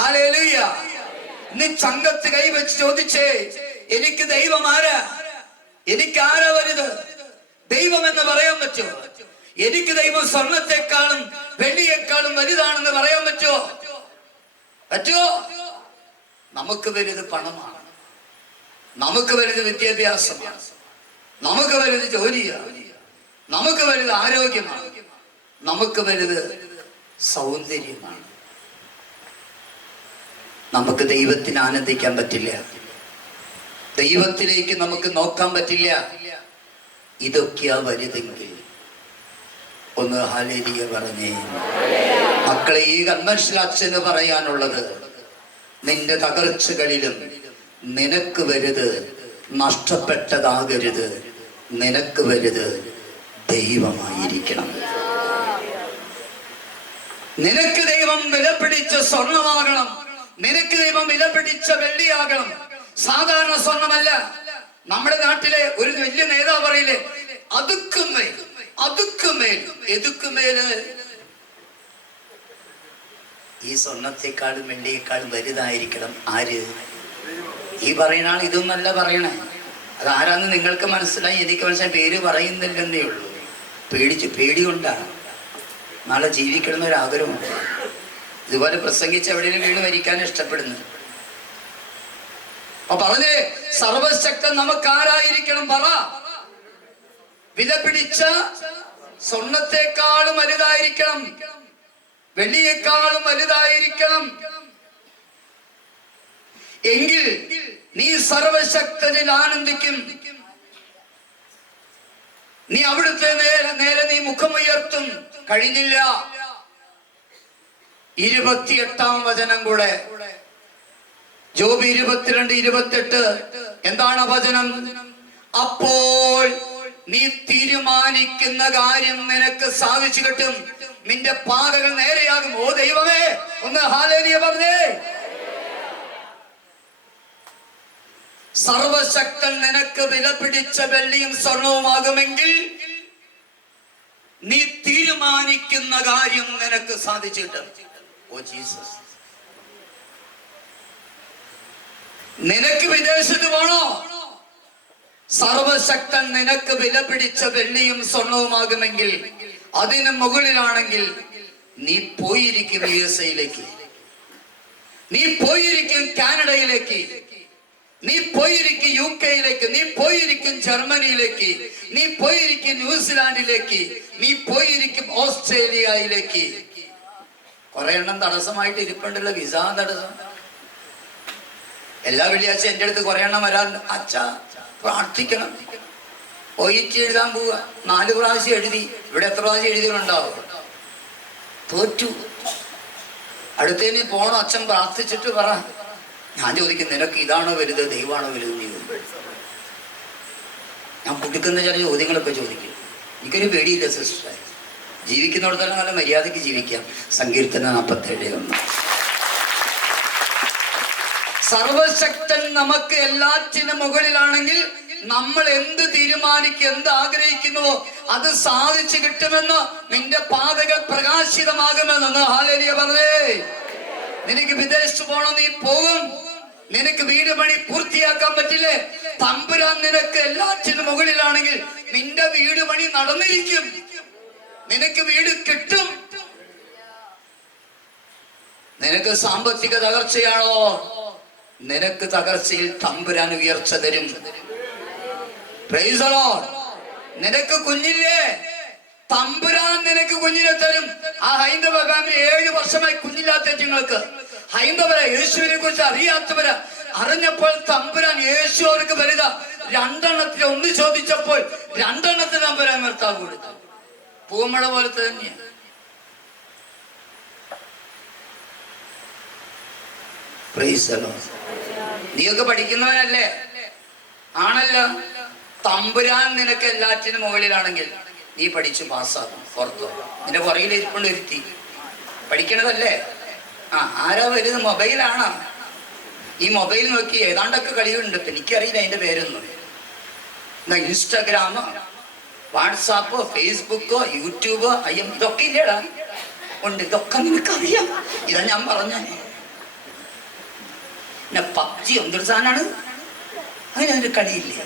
ഹല്ലേലൂയ. നീ ചങ്കത്ത് കൈവച്ച് ചോദിച്ചേ, എനിക്ക് ദൈവം ആരാ? എനിക്ക് ആരാ വലുത്? ദൈവം എന്ന് പറയാൻ പറ്റുമോ? എനിക്ക് ദൈവം സ്വർണത്തെക്കാളും വെള്ളിയേക്കാളും വലുതാണെന്ന് പറയാൻ പറ്റുമോ? പറ്റുമോ? നമുക്ക് വലുത് പണമാണ്, നമുക്ക് വലുത് വിദ്യാഭ്യാസമാണ്, നമുക്ക് വലുത് ജോലിയാണ്, നമുക്ക് വലുത് ആരോഗ്യമാണ്, നമുക്ക് വലുത് സൗന്ദര്യമാണ്. നമുക്ക് ദൈവത്തിന് ആനന്ദിക്കാൻ പറ്റില്ല, ദൈവത്തിലേക്ക് നമുക്ക് നോക്കാൻ പറ്റില്ല. ഇതൊക്കെയാ വലുതെങ്കിൽ ഒന്ന് ഹല്ലേലൂയ പറഞ്ഞേ. മക്കളെ, ഈ കൺവെൻഷൻ അച്ഛന് പറയാനുള്ളത്, നിന്റെ തകർച്ചകളിലും നിനക്ക് വലുത് നഷ്ടപ്പെട്ടതാകരുത്, നിനക്ക് വലുത് ദൈവമായിരിക്കണം. നിനക്ക് ദൈവം വിലപിടിച്ച സ്വർണമാകണം, നിനക്ക് ദൈവം വിലപിടിച്ച വെള്ളിയാകണം. സാധാരണ സ്വർണമല്ല. നമ്മുടെ നാട്ടിലെ ഒരു വലിയ നേതാവ് പറയില്ലേ, അതുക്കുമേൽ അതുക്കുമേൽ എതുക്കുമേല്. ഈ സ്വർണത്തെക്കാളും വെള്ളിയേക്കാളും വലുതായിരിക്കണം ആര്? ഈ പറയുന്ന ആൾ ഇതൊന്നല്ല പറയണേ. അതാരാന്ന് നിങ്ങൾക്ക് മനസ്സിലായി, എനിക്ക് മനസ്സിലായി. പേര് പറയുന്നില്ലെന്നേ ഉള്ളൂ. പേടി കൊണ്ടാണ്. നാളെ ജീവിക്കണം എന്നൊരാഗ്രഹമുണ്ട്. ഇതുപോലെ പ്രസംഗിച്ച് എവിടെയും വീണ് മരിക്കാൻ ഇഷ്ടപ്പെടുന്നു. അപ്പൊ പറഞ്ഞേ, സർവശക്തൻ നമുക്ക് ആരായിരിക്കണം? പറ. വിലപിടിച്ച സ്വർണത്തെക്കാളും വലുതായിരിക്കണം, വെള്ളിയേക്കാളും വലുതായിരിക്കണം. എങ്കിൽ നീ സർവശക്തനിൽ ആനന്ദിക്കും. നീ അവിടുത്തെ നേരെ നീ മുഖമുയർത്തും. കഴിഞ്ഞില്ല, 28-ാം വചനം കൂടെ. ജോബ് 22:28. എന്താണ് വചനം? അപ്പോൾ നീ തീരുമാനിക്കുന്ന കാര്യം നിനക്ക് സാധിച്ചു കിട്ടും, നിന്റെ പാതകൾ നേരെയാകും. ഓ ദൈവമേ, ഒന്ന് ഹല്ലേലൂയ പറഞ്ഞേ. സർവശക്തൻ നിനക്ക് വിലപിടിച്ച വെള്ളിയും സ്വർണവുമാകുമെങ്കിൽ നീ തീരുമാനിക്കുന്ന കാര്യം നിനക്ക് സാധിച്ചു കിട്ടും. Oh Jesus. നിനക്ക് വിദേശത്ത് പോണോ? സർവശക്തൻ നിനക്ക് വിലപിടിച്ച വെള്ളിയും സ്വർണവുമാകുമെങ്കിൽ, അതിന് മുകളിലാണെങ്കിൽ നീ പോയിരിക്കും USA-യിലേക്ക്, നീ പോയിരിക്കും കാനഡയിലേക്ക്, നീ പോയിരിക്കും UK-യിലേക്ക്, നീ പോയിരിക്കും ജർമ്മനിയിലേക്ക്, നീ പോയിരിക്കും ന്യൂസിലാൻഡിലേക്ക്, നീ പോയിരിക്കും ഓസ്ട്രേലിയയിലേക്ക്. കുറെ എണ്ണം തടസ്സമായിട്ട് ഇരിപ്പുണ്ടല്ലോ, വിസ തടസ്സം. എല്ലാ വെള്ളിയാഴ്ച എൻ്റെ അടുത്ത് കുറെ എണ്ണം വരാൻ, അച്ഛാ പ്രാർത്ഥിക്കണം, OET എഴുതാൻ പോവുക. 4 പ്രാവശ്യം എഴുതി. ഇവിടെ എത്ര പ്രാവശ്യം എഴുതിയിട്ടുണ്ടാവും? തോറ്റു. അടുത്തതിന് പോണോ അച്ഛൻ, പ്രാർത്ഥിച്ചിട്ട് പറ. ഞാൻ ചോദിക്കും, നിനക്ക് ഇതാണോ വലുത്, ദൈവമാണോ വലുത്? ഞാൻ കുട്ടിക്കുന്ന ചില ചോദ്യങ്ങളൊക്കെ ചോദിക്കും. എനിക്കൊരു പേടിയില്ല സിസ്റ്ററെ. ജീവിക്കുന്നിടത്തോളം നല്ല മര്യാദയ്ക്ക് ജീവിക്കാം. സങ്കീർത്തനം 47:1. സർവശക്തൻ നമുക്ക് എല്ലാറ്റിനും മുകളിലാണെങ്കിൽ നമ്മൾ എന്ത് തീരുമാനിക്കും, എന്ത് ആഗ്രഹിക്കുന്നുവോ അത് സാധിച്ചു കിട്ടുമെന്ന്, നിന്റെ പാതകൾ പ്രകാശിതമാകുമെന്ന് ഹല്ലേലൂയ പറഞ്ഞേ. നിനക്ക് വിദേശത്ത് പോകണം, നീ പോകും. നിനക്ക് വീട് പണി പൂർത്തിയാക്കാൻ പറ്റില്ലേ? തമ്പുരാൻ നിനക്ക് എല്ലാറ്റിനും മുകളിലാണെങ്കിൽ നിന്റെ വീട് പണി നടന്നിരിക്കും, നിനക്ക് വീട് കിട്ടും. നിനക്ക് സാമ്പത്തിക തകർച്ചയാണോ? നിനക്ക് തകർച്ചയിൽ തമ്പുരാൻ ഉയർച്ച തരും. Price the Lord. നിനക്ക് കുഞ്ഞില്ലേ, തമ്പുരാൻ നിനക്ക് കുഞ്ഞിനെ തരും. ആ ഹൈന്ദവ ഫാമിലി 7 വർഷമായി കുഞ്ഞില്ലാത്ത നിങ്ങൾക്ക്, ഹൈന്ദവരെ യേശുവിനെ കുറിച്ച് അറിയാത്തവര് അറിഞ്ഞപ്പോൾ തമ്പുരാൻ യേശു അവർക്ക് വരിക 2 എണ്ണത്തിൽ 1 ചോദിച്ചപ്പോൾ 2 എണ്ണത്തിന് തമ്പുരാൻ കർത്താവ് കൊടുത്തു. പൂമഴ പോലത്തെ തന്നെയാണ്. നീയൊക്കെ പഠിക്കുന്നവനല്ലേ? ആണല്ലോ. തമ്പുരാൻ നിനക്ക് എല്ലാറ്റിനും മുകളിലാണെങ്കിൽ നീ പഠിച്ചു പാസ്സാകും. പുറത്തോ നിന്റെ പുറകിൽ ഇരിക്കൊണ്ട് ഇരുത്തി പഠിക്കണതല്ലേ? ആരാ വരുന്നത്? മൊബൈലാണോ? ഈ മൊബൈൽ നോക്കി ഏതാണ്ടൊക്കെ കളിയുണ്ട്, എനിക്കറിയില്ല അതിന്റെ പേരൊന്നും. ഇൻസ്റ്റാഗ്രാമോ വാട്സാപ്പോ ഫേസ്ബുക്കോ യൂട്യൂബോ ഇതൊക്കെ ഇല്ലേടാ? ഉണ്ട്. ഇതൊക്കെ നിനക്കറിയാം. ഇതാ ഞാൻ പറഞ്ഞ പിന്നെ പബ്ജി എന്തൊരു സാധനമാണ്? അങ്ങനെ ഒരു കളിയില്ലേ?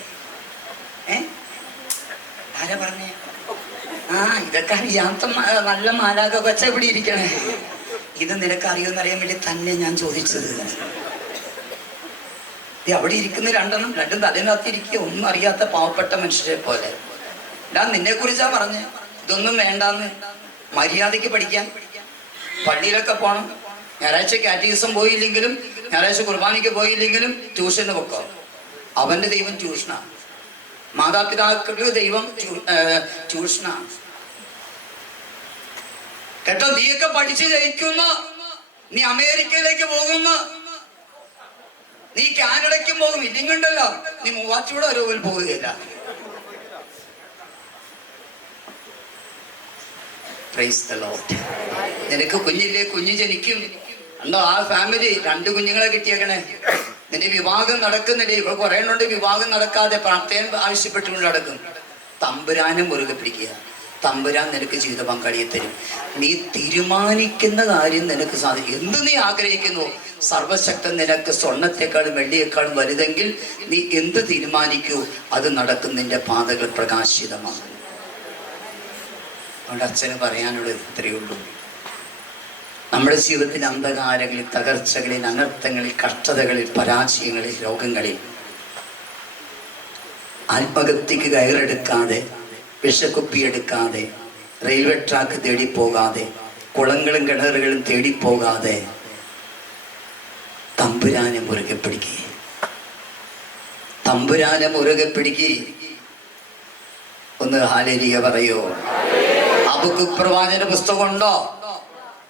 ആരാ പറഞ്ഞേ? ഇതൊക്കെ അറിയാത്ത നല്ല മാലാക കൊച്ച ഇവിടെ ഇരിക്കണേ. ഇത് നിനക്ക് അറിയുമെന്നറിയാൻ വേണ്ടി തന്നെ ഞാൻ ചോദിച്ചത്. അവിടെ ഇരിക്കുന്ന 2 എണ്ണം 2 തലേനകത്തിരിക്കുക, ഒന്നും അറിയാത്ത പാവപ്പെട്ട മനുഷ്യരെ പോലെ. ഞാൻ നിന്നെ കുറിച്ചാ പറഞ്ഞേ. ഇതൊന്നും വേണ്ടാന്ന്, മര്യാദയ്ക്ക് പഠിക്കാൻ, പള്ളിയിലൊക്കെ പോണം. ഞായറാഴ്ച കാറ്റഗിസം പോയില്ലെങ്കിലും, ഞായറാഴ്ച കുർബാനയ്ക്ക് പോയില്ലെങ്കിലും ട്യൂഷന് പൊക്കോ. അവന്റെ ദൈവം ട്യൂഷനാണ്, മാതാപിതാക്കളുടെ ദൈവം ട്യൂഷനാണ്. കേട്ടോ? നീയൊക്കെ പഠിച്ച് ജയിക്കുന്ന, നീ അമേരിക്കയിലേക്ക് പോകുന്ന, നീ കാനഡയ്ക്കും പോകും. ഇല്ലെങ്കിണ്ടല്ലോ നീ മൂവാറ്റുപുഴ വരെ പോവുകയില്ല. Price the Lord. നിനക്ക് കുഞ്ഞില്ലേ? കുഞ്ഞ് ജനിക്കും. എന്തോ ആ ഫാമിലി 2 കുഞ്ഞുങ്ങളെ കിട്ടിയേക്കണേ. നിന്റെ വിവാഹം നടക്കുന്നില്ലേ? ഇപ്പൊ കുറെ എണ്ണുണ്ട് വിവാഹം നടക്കാതെ പ്രാർത്ഥന ആവശ്യപ്പെട്ടുകൊണ്ട് നടക്കും. തമ്പുരാനെ മുറുകെ പിടിക്കുക. തമ്പുരാൻ നിനക്ക് ജീവിത പങ്കാളിയെ തരും. നീ തീരുമാനിക്കുന്ന കാര്യം നിനക്ക് സാധിക്കും. എന്ത് നീ ആഗ്രഹിക്കുന്നു, സർവശക്തൻ നിനക്ക് സ്വർണത്തെക്കാളും വെള്ളിയേക്കാളും വലുതെങ്കിൽ നീ എന്ത് തീരുമാനിക്കൂ, അത് നടക്കും. നിന്റെ പാതകൾ പ്രകാശിതമാണ്. അതുകൊണ്ട് അച്ഛന് പറയാനുള്ളത് ഇത്രയേ ഉള്ളൂ. നമ്മുടെ ജീവിതത്തിൽ അന്ധകാരങ്ങളിൽ, തകർച്ചകളിൽ, അനർത്ഥങ്ങളിൽ, കഷ്ടതകളിൽ, പരാജയങ്ങളിൽ, രോഗങ്ങളിൽ ആത്മഹത്യക്ക് കയറെടുക്കാതെ, വിഷക്കുപ്പിയെടുക്കാതെ, റെയിൽവേ ട്രാക്ക് തേടിപ്പോകാതെ, കുളങ്ങളും കിണറുകളും തേടിപ്പോകാതെ തമ്പുരാനെ മുറുകെ പിടിക്കുക. തമ്പുരാനെ മുറുകെ പിടിക്കുക. ഒന്ന് ഹല്ലേലൂയ പറയോ? ഹബക്കൂക്ക് പ്രവാചകന്റെ പുസ്തകം ഉണ്ടോ?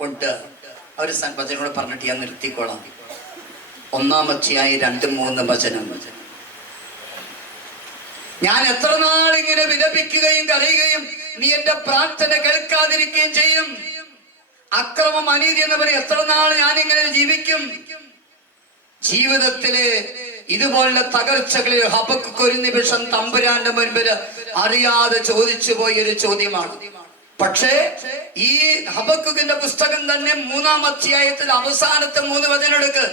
ഉണ്ട്. ഒരു വചനോട് പറഞ്ഞിട്ട് ഞാൻ നിർത്തിക്കോളാം. 1-ാം അധ്യായം 2-3 വചനം. ഞാൻ എത്ര നാളിങ്ങനെ വിലപിക്കുകയും കരയുകയും നീ എന്റെ പ്രാർത്ഥന കേൾക്കാതിരിക്കുകയും ചെയ്യും. അക്രമം, അനീതി എന്നവരെ എത്ര നാൾ ഞാനിങ്ങനെ ജീവിക്കും? ജീവിതത്തില് ഇതുപോലുള്ള തകർച്ചകളിൽ ഹബക്കൂക്ക് ഒരു നിമിഷം തമ്പുരാന്റെ മുൻപിൽ അറിയാതെ ചോദിച്ചു പോയൊരു ചോദ്യമാണ്. പക്ഷേ ഈ ഹബക്കൂക്കിന്റെ പുസ്തകം തന്നെ 3-ാം അധ്യായത്തിൽ അവസാനത്തെ 3 വചനം എടുക്ക്.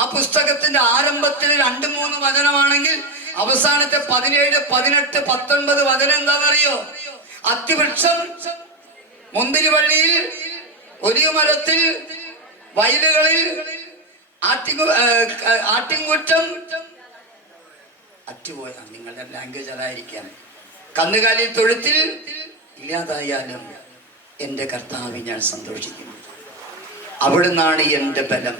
ആ പുസ്തകത്തിന്റെ ആരംഭത്തിൽ 2-3 വചനമാണെങ്കിൽ അവസാനത്തെ 17, 18, 19 വചനം എന്താണെന്നറിയോ? അത്തിവൃക്ഷം, മുന്തിരിവള്ളിയിൽ, ഒലിവുമരത്തിൽ, വയലുകളിൽ, ആട്ടിൻകൂറ്റം അറ്റുപോയ, നിങ്ങളുടെ ലാംഗ്വേജ് അതായിരിക്കാം, കന്നുകാലി തൊഴുത്തിൽ ഇല്ലാതായാലും എൻ്റെ കർത്താവിൽ ഞാൻ സന്തോഷിക്കും. അവിടുന്നാണ് എൻ്റെ ബലം.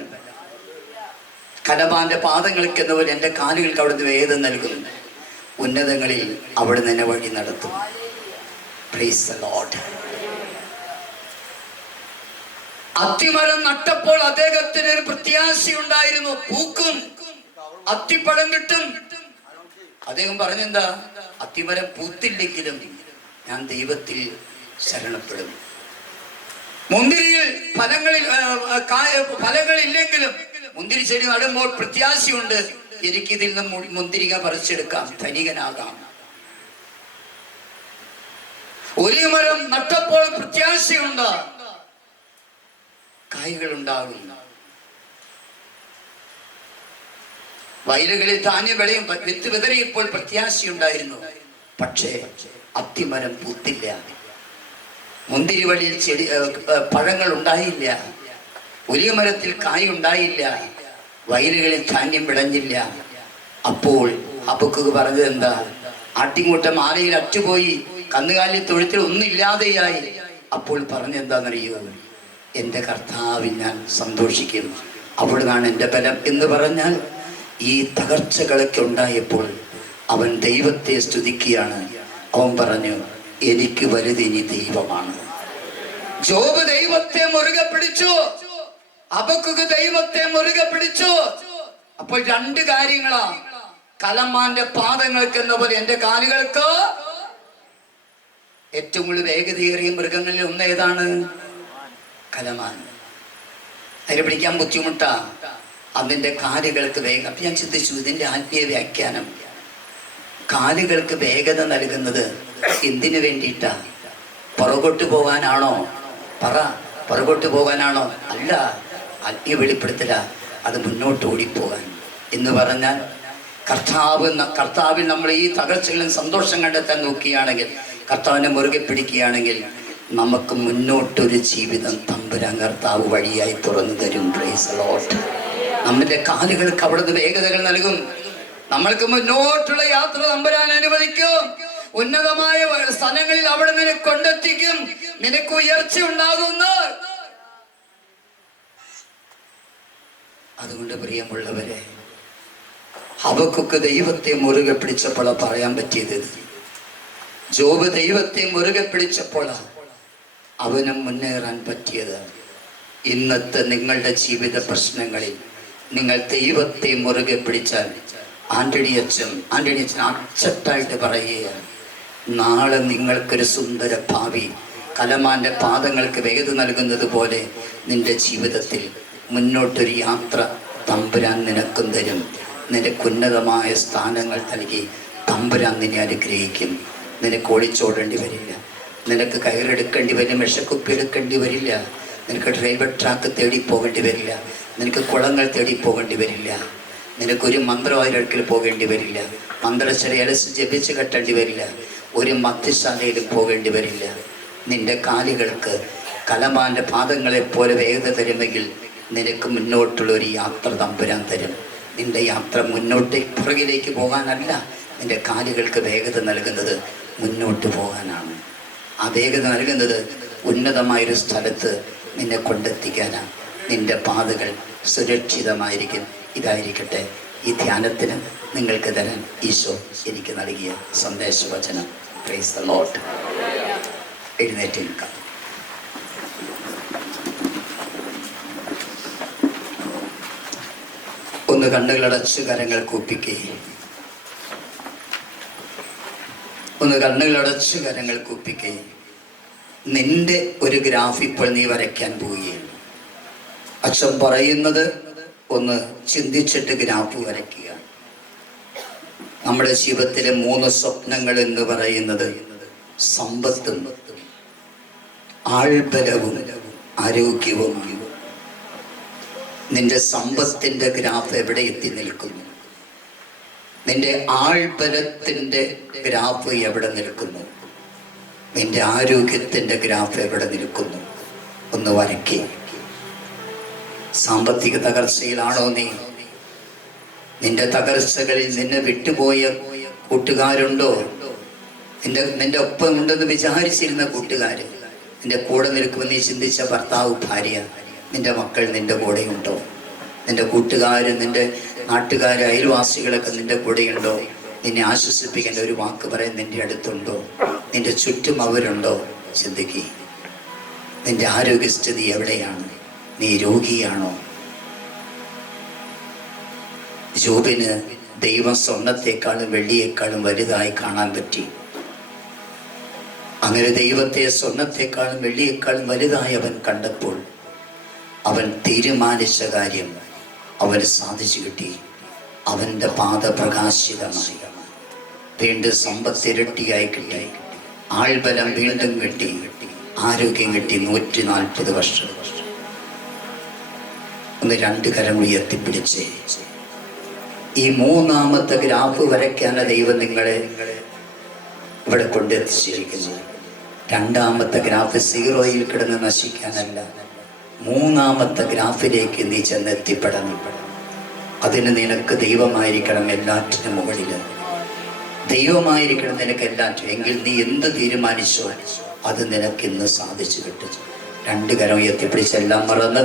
കലബാന്റെ പാദങ്ങൾക്ക് എന്നപോലെ എൻ്റെ കാലുകൾക്ക് അവിടുന്ന് വേദം നൽകും. ഉന്നതങ്ങളിൽ അവിടുന്ന് എന്നെ വഴി നടത്തും. Praise the Lord. അത്തിമരം നട്ടപ്പോൾ അദ്ദേഹത്തിന് ഒരു പ്രത്യാശയുണ്ടായിരുന്നു, പൂക്കും, അത്തിപ്പഴം കിട്ടും. അദ്ദേഹം പറഞ്ഞെന്താ? അത്തിമരം പൂത്തില്ലെങ്കിലും ഞാൻ ദൈവത്തിൽ ശരണപ്പെടും. മുന്തിരിയിൽ ഫലങ്ങളില്ലെങ്കിലും മുന്തിരി ചെടി നടുമ്പോൾ പ്രത്യാശയുണ്ട്, എനിക്കിതിൽ നിന്ന് മുന്തിരിക പറിച്ചെടുക്കാം, ധനികനാകാം. ഒലിവുമരം നട്ടപ്പോൾ പ്രത്യാശയുണ്ട്, കായ്കൾ ഉണ്ടാകും. വയലുകളിൽ ധാന്യം വിളയും, വിത്ത് വിതറിയപ്പോൾ പ്രത്യാശയുണ്ടായിരുന്നു. പക്ഷേ അത്തിമരം പൂത്തില്ല, മുന്തിരിവള്ളിയിൽ പഴങ്ങൾ ഉണ്ടായില്ല, ഒലിവുമരത്തിൽ കായ് ഉണ്ടായില്ല. വയലുകളിൽ ധാന്യം വിളഞ്ഞില്ല. അപ്പോൾ ഹബക്കൂക്ക് പറഞ്ഞത് എന്താ? ആട്ടിൻകൂട്ടം മാലയിൽ അറ്റുപോയി, കന്നുകാലി തൊഴുത്തിൽ ഒന്നില്ലാതെയായി. അപ്പോൾ പറഞ്ഞെന്താണെന്നറിയോ? എൻ്റെ കർത്താവിൽ ഞാൻ സന്തോഷിക്കും, അവിടുന്നാണ് എൻ്റെ ബലം എന്ന് പറഞ്ഞാൽ ഈ തകർച്ചകളൊക്കെ ഉണ്ടായപ്പോൾ അവൻ ദൈവത്തെ സ്തുതിക്കുകയാണ്. അവൻ പറഞ്ഞു, എനിക്ക് വലുതിനി ദൈവമാണ്. ജോബ് ദൈവത്തെ മുറുകെ പിടിച്ചു, ഹബക്കൂക്ക് ദൈവത്തെ മുറുകെ പിടിച്ചു. അപ്പോൾ രണ്ട് കാര്യങ്ങളാ. കലമാന്റെ പാദങ്ങൾക്ക് എന്ന പോലെ എൻ്റെ കാലുകൾക്ക്. ഏറ്റവും കൂടുതൽ വേഗതയേറിയ മൃഗങ്ങളിൽ ഒന്ന് ഏതാണ്? കലമാൻ. അതിനെ പിടിക്കാൻ ബുദ്ധിമുട്ടാ. അതിൻ്റെ കാലുകൾക്ക് വേഗം. അപ്പൊ ഞാൻ ചിന്തിച്ചു, ഇതിന്റെ ആത്മീയ വ്യാഖ്യാനം. കാലുകൾക്ക് വേഗത നൽകുന്നത് എന്തിനു വേണ്ടിയിട്ടാ? പുറകോട്ട് പോകാനാണോ? പുറകോട്ട് പോകാനാണോ? അല്ല, ആത്മീയ വെളിപ്പെടുത്തല. അത് മുന്നോട്ട് ഓടിപ്പോകാൻ എന്ന് പറഞ്ഞാൽ കർത്താവിൽ നമ്മൾ ഈ തകർച്ചകളിലും സന്തോഷം കണ്ടെത്താൻ നോക്കുകയാണെങ്കിൽ, കർത്താവിനെ മുറുകെ പിടിക്കുകയാണെങ്കിൽ നമുക്ക് മുന്നോട്ടൊരു ജീവിതം തമ്പുരാൻ കർത്താവ് വഴിയായി തുറന്നു തരും. Price the Lord. നമ്മുടെ കാലുകൾക്ക് അവിടുന്ന് വേഗതകൾ നൽകും. നമ്മൾക്ക് മുന്നോട്ടുള്ള യാത്ര തമ്പുരാൻ അനുവദിക്കും. ഉന്നതമായ സ്ഥലങ്ങളിൽ അവിടെ നിന്നെ കൊണ്ടെത്തിക്കും. നിനക്ക് ഉയർച്ച ഉണ്ടാകുന്നു. അതുകൊണ്ട് പ്രിയമുള്ളവരെ, ഹബക്കൂക്ക് ദൈവത്തെ മുറുകെ പിടിച്ചപ്പോൾ പറയാൻ പറ്റിയത്. ജോബ് ദൈവത്തെ മുറുകെ പിടിച്ചപ്പോൾ അവനും മുന്നേറാൻ പറ്റിയത്. ഇന്നത്തെ നിങ്ങളുടെ ജീവിത പ്രശ്നങ്ങളിൽ നിങ്ങൾ ദൈവത്തെ മുറുകെ പിടിച്ചാൽ, ആന്റണി അച്ഛൻ അച്ചട്ടായിട്ട് പറയുക, നാളെ നിങ്ങൾക്കൊരു സുന്ദര ഭാവി കലമാന്റെ പാദങ്ങൾക്ക് വേഗത നൽകുന്നത് പോലെ നിന്റെ ജീവിതത്തിൽ മുന്നോട്ടൊരു യാത്ര തമ്പുരാൻ നിനക്കും തരും. നിനക്കുന്നതമായ സ്ഥാനങ്ങൾ നൽകി തമ്പുരാൻ നിന്നെ അനുഗ്രഹിക്കും. നിനക്ക് ഒളിച്ചോടേണ്ടി വരില്ല. നിനക്ക് കയറെടുക്കേണ്ടി വരും, വിഷക്കുപ്പി എടുക്കേണ്ടി വരില്ല. നിനക്ക് റെയിൽവേ ട്രാക്ക് തേടി പോകേണ്ടി വരില്ല. നിനക്ക് കുളങ്ങൾ തേടി പോകേണ്ടി വരില്ല. നിനക്കൊരു മന്ത്രവാദികൾക്കിൽ പോകേണ്ടി വരില്ല. മന്ത്രശര അലസ് ജപിച്ച് കെട്ടേണ്ടി വരില്ല. ഒരു മദ്യശാലയിലും പോകേണ്ടി വരില്ല. നിന്റെ കാലുകൾക്ക് കലമാന്റെ പാദങ്ങളെ പോലെ വേഗത തരുമെങ്കിൽ നിനക്ക് മുന്നോട്ടുള്ള ഒരു യാത്ര തമ്പുരാൻ തരും. നിന്റെ യാത്ര പുറകിലേക്ക് പോകാനല്ല, നിന്റെ കാലുകൾക്ക് വേഗത നൽകുന്നത് മുന്നോട്ട് പോകാനാണ്. ആ വേഗത നൽകുന്നത് ഉന്നതമായൊരു സ്ഥലത്ത് നിന്നെ കൊണ്ടെത്തിക്കാനാണ്. നിന്റെ പാതകൾ സുരക്ഷിതമായിരിക്കും. ഇതായിരിക്കട്ടെ ഈ ധ്യാനത്തിന് നിങ്ങൾക്ക് തരാൻ ഈശോ എനിക്ക് നൽകിയ സന്ദേശവചനം. Price the Lord. എഴുന്നേറ്റ് നിൽക്കാം. ഒന്ന് കണ്ണുകളടച്ച് കരങ്ങൾ കൂപ്പിക്കേ. ഒന്ന് കണ്ണുകളടച്ച് കരങ്ങൾ കൂപ്പിക്കേ. നിന്റെ ഒരു ഗ്രാഫ് ഇപ്പോൾ നീ വരയ്ക്കാൻ പോവുകയാണ്. അച്ഛൻ പറയുന്നത് ഒന്ന് ചിന്തിച്ചിട്ട് ഗ്രാഫ് വരയ്ക്കുക. നമ്മുടെ ജീവിതത്തിലെ 3 സ്വപ്നങ്ങൾ എന്ന് പറയുന്നത് സമ്പത്തും ആൾബലവും ആരോഗ്യവും. നിന്റെ സമ്പത്തിന്റെ ഗ്രാഫ് എവിടെ എത്തി നിൽക്കുന്നു? നിന്റെ ആൾബലത്തിന്റെ ഗ്രാഫ് എവിടെ നിൽക്കുന്നു? നിന്റെ ആരോഗ്യത്തിന്റെ ഗ്രാഫ് എവിടെ നിൽക്കുന്നു? ഒന്ന് വരയ്ക്കേ. സാമ്പത്തിക തകർച്ചയിലാണോ നീ? നിന്റെ തകർച്ചകളിൽ നിന്നെ വിട്ടുപോയ കൂട്ടുകാരുണ്ടോ? നിന്റെ ഒപ്പം ഉണ്ടെന്ന് വിചാരിച്ചിരുന്ന കൂട്ടുകാര്, നിന്റെ കൂടെ നിൽക്കുമെന്ന് നീ ചിന്തിച്ച ഭർത്താവ്, ഭാര്യ, നിന്റെ മക്കൾ നിന്റെ കൂടെയുണ്ടോ? നിന്റെ കൂട്ടുകാര്, നിന്റെ നാട്ടുകാര്, അയൽവാസികളൊക്കെ നിന്റെ കൂടെയുണ്ടോ? നിന്നെ ആശ്വസിപ്പിക്കേണ്ട ഒരു വാക്ക് പറയാൻ നിന്റെ അടുത്തുണ്ടോ? നിന്റെ ചുറ്റും അവരുണ്ടോ? ചിന്തിക്കുക. നിന്റെ ആരോഗ്യസ്ഥിതി എവിടെയാണ്? നീ രോഗിയാണോ? ജോബിന് ദൈവം സ്വർണത്തെക്കാളും വെള്ളിയേക്കാളും വലുതായി കാണാൻ പറ്റി. അങ്ങനെ ദൈവത്തെ സ്വർണത്തെക്കാളും വെള്ളിയേക്കാളും വലുതായി അവൻ കണ്ടപ്പോൾ അവൻ തീരുമാനിച്ച കാര്യം അവന് സാധിച്ചു കിട്ടി. അവൻ്റെ പാത പ്രകാശിതമായി. വീണ്ടും സമ്പത്ത് ഇരട്ടിയായി കിട്ടി. ആൾബലം വീണ്ടും കിട്ടി. ആരോഗ്യം കിട്ടി. 140 വർഷം. ഒന്ന് 2 കരം ഉയർത്തിപ്പിടിച്ച് ഈ 3ാമത്തെ ഗ്രാഫ് വരയ്ക്കാണ് ദൈവം നിങ്ങളെ ഇവിടെ കൊണ്ടെത്തിച്ചിരിക്കുന്നത്. 2ാമത്തെ ഗ്രാഫ് 0യിൽ കിടന്ന് നശിക്കാനല്ല, 3ാമത്തെ ഗ്രാഫിലേക്ക് നീ ചെന്നെത്തിപ്പെടണം. അതിന് നിനക്ക് ദൈവമായിരിക്കണം എല്ലാറ്റിനും മുകളിൽ. ദൈവമായിരിക്കണം നിനക്ക് എല്ലാറ്റും. എങ്കിൽ നീ എന്ത് തീരുമാനിച്ചോ അത് നിനക്ക് ഇന്ന് സാധിച്ചു കിട്ടും. രണ്ട് കരം ഉയർത്തിപ്പിടിച്ച് എല്ലാം മറന്ന്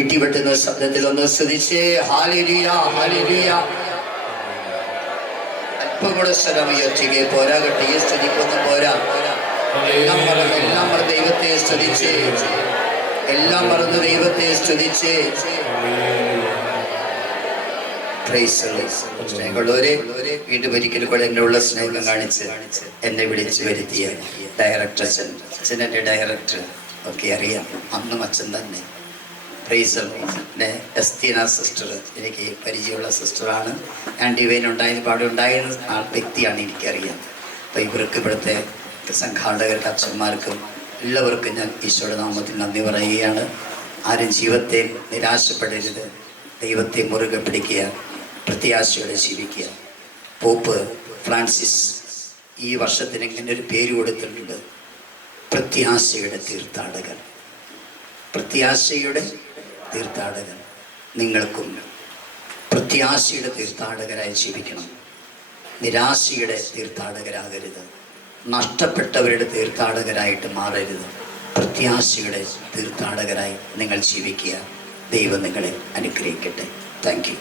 ഇടിവെട്ടുന്ന ശബ്ദത്തിൽ ഒന്ന് സ്തുതിച്ചേ. Hallelujah, hallelujah. അല്പം കൂടെ സ്ഥലം ഉയർത്തുകയെ പോരാകട്ടെ. ഈ സ്തുതിക്കൊന്നും പോരാ. എല്ലാം മറന്ന് ദൈവത്തെ സ്തുതിച്ചേ. എല്ലാം മറന്ന് ദൈവത്തെ സ്തുതിച്ചേ. സ്നേഹമുള്ളവരെ, വീണ്ടും ഒരിക്കൽ കൂടെ എന്നുള്ള സ്നേഹം കാണിച്ച് എന്നെ വിളിച്ചു വരുത്തിയ ഡയറക്ടർ അച്ഛൻ എൻ്റെ ഡയറക്ടർ ഒക്കെ അറിയാം. അന്നും അച്ഛൻ തന്നെ. പിന്നെ എസ്തീന സിസ്റ്റർ എനിക്ക് പരിചയമുള്ള സിസ്റ്ററാണ്. ഞാൻ ഡിവൈൻ ഉണ്ടായിരുന്ന പാടെ ഉണ്ടായിരുന്ന ആ വ്യക്തിയാണ്, എനിക്കറിയാം. അപ്പോൾ ഇവർക്ക് ഇവിടുത്തെ സംഘാടകർക്ക്, അച്ഛന്മാർക്കും എല്ലാവർക്കും ഞാൻ ഈശോയുടെ നാമത്തിൽ നന്ദി പറയുകയാണ്. ആരും ജീവിതത്തെ നിരാശപ്പെടരുത്. ദൈവത്തെ മുറുകെ പിടിക്കുക, പ്രത്യാശയോടെ ജീവിക്കുക. പോപ്പ് ഫ്രാൻസിസ് ഈ വർഷത്തിന് ഇങ്ങനെ ഒരു പേര് കൊടുത്തിട്ടുണ്ട്, പ്രത്യാശയുടെ തീർത്ഥാടകൻ. പ്രത്യാശയുടെ തീർത്ഥാടകൻ. നിങ്ങൾക്കും പ്രത്യാശയുടെ തീർത്ഥാടകരായി ജീവിക്കണം. നിരാശയുടെ തീർത്ഥാടകരാകരുത്. നഷ്ടപ്പെട്ടവരുടെ തീർത്ഥാടകരായിട്ട് മാറരുത്. പ്രത്യാശയുടെ തീർത്ഥാടകരായി നിങ്ങൾ ജീവിക്കുക. ദൈവം നിങ്ങളെ അനുഗ്രഹിക്കട്ടെ. Thank you.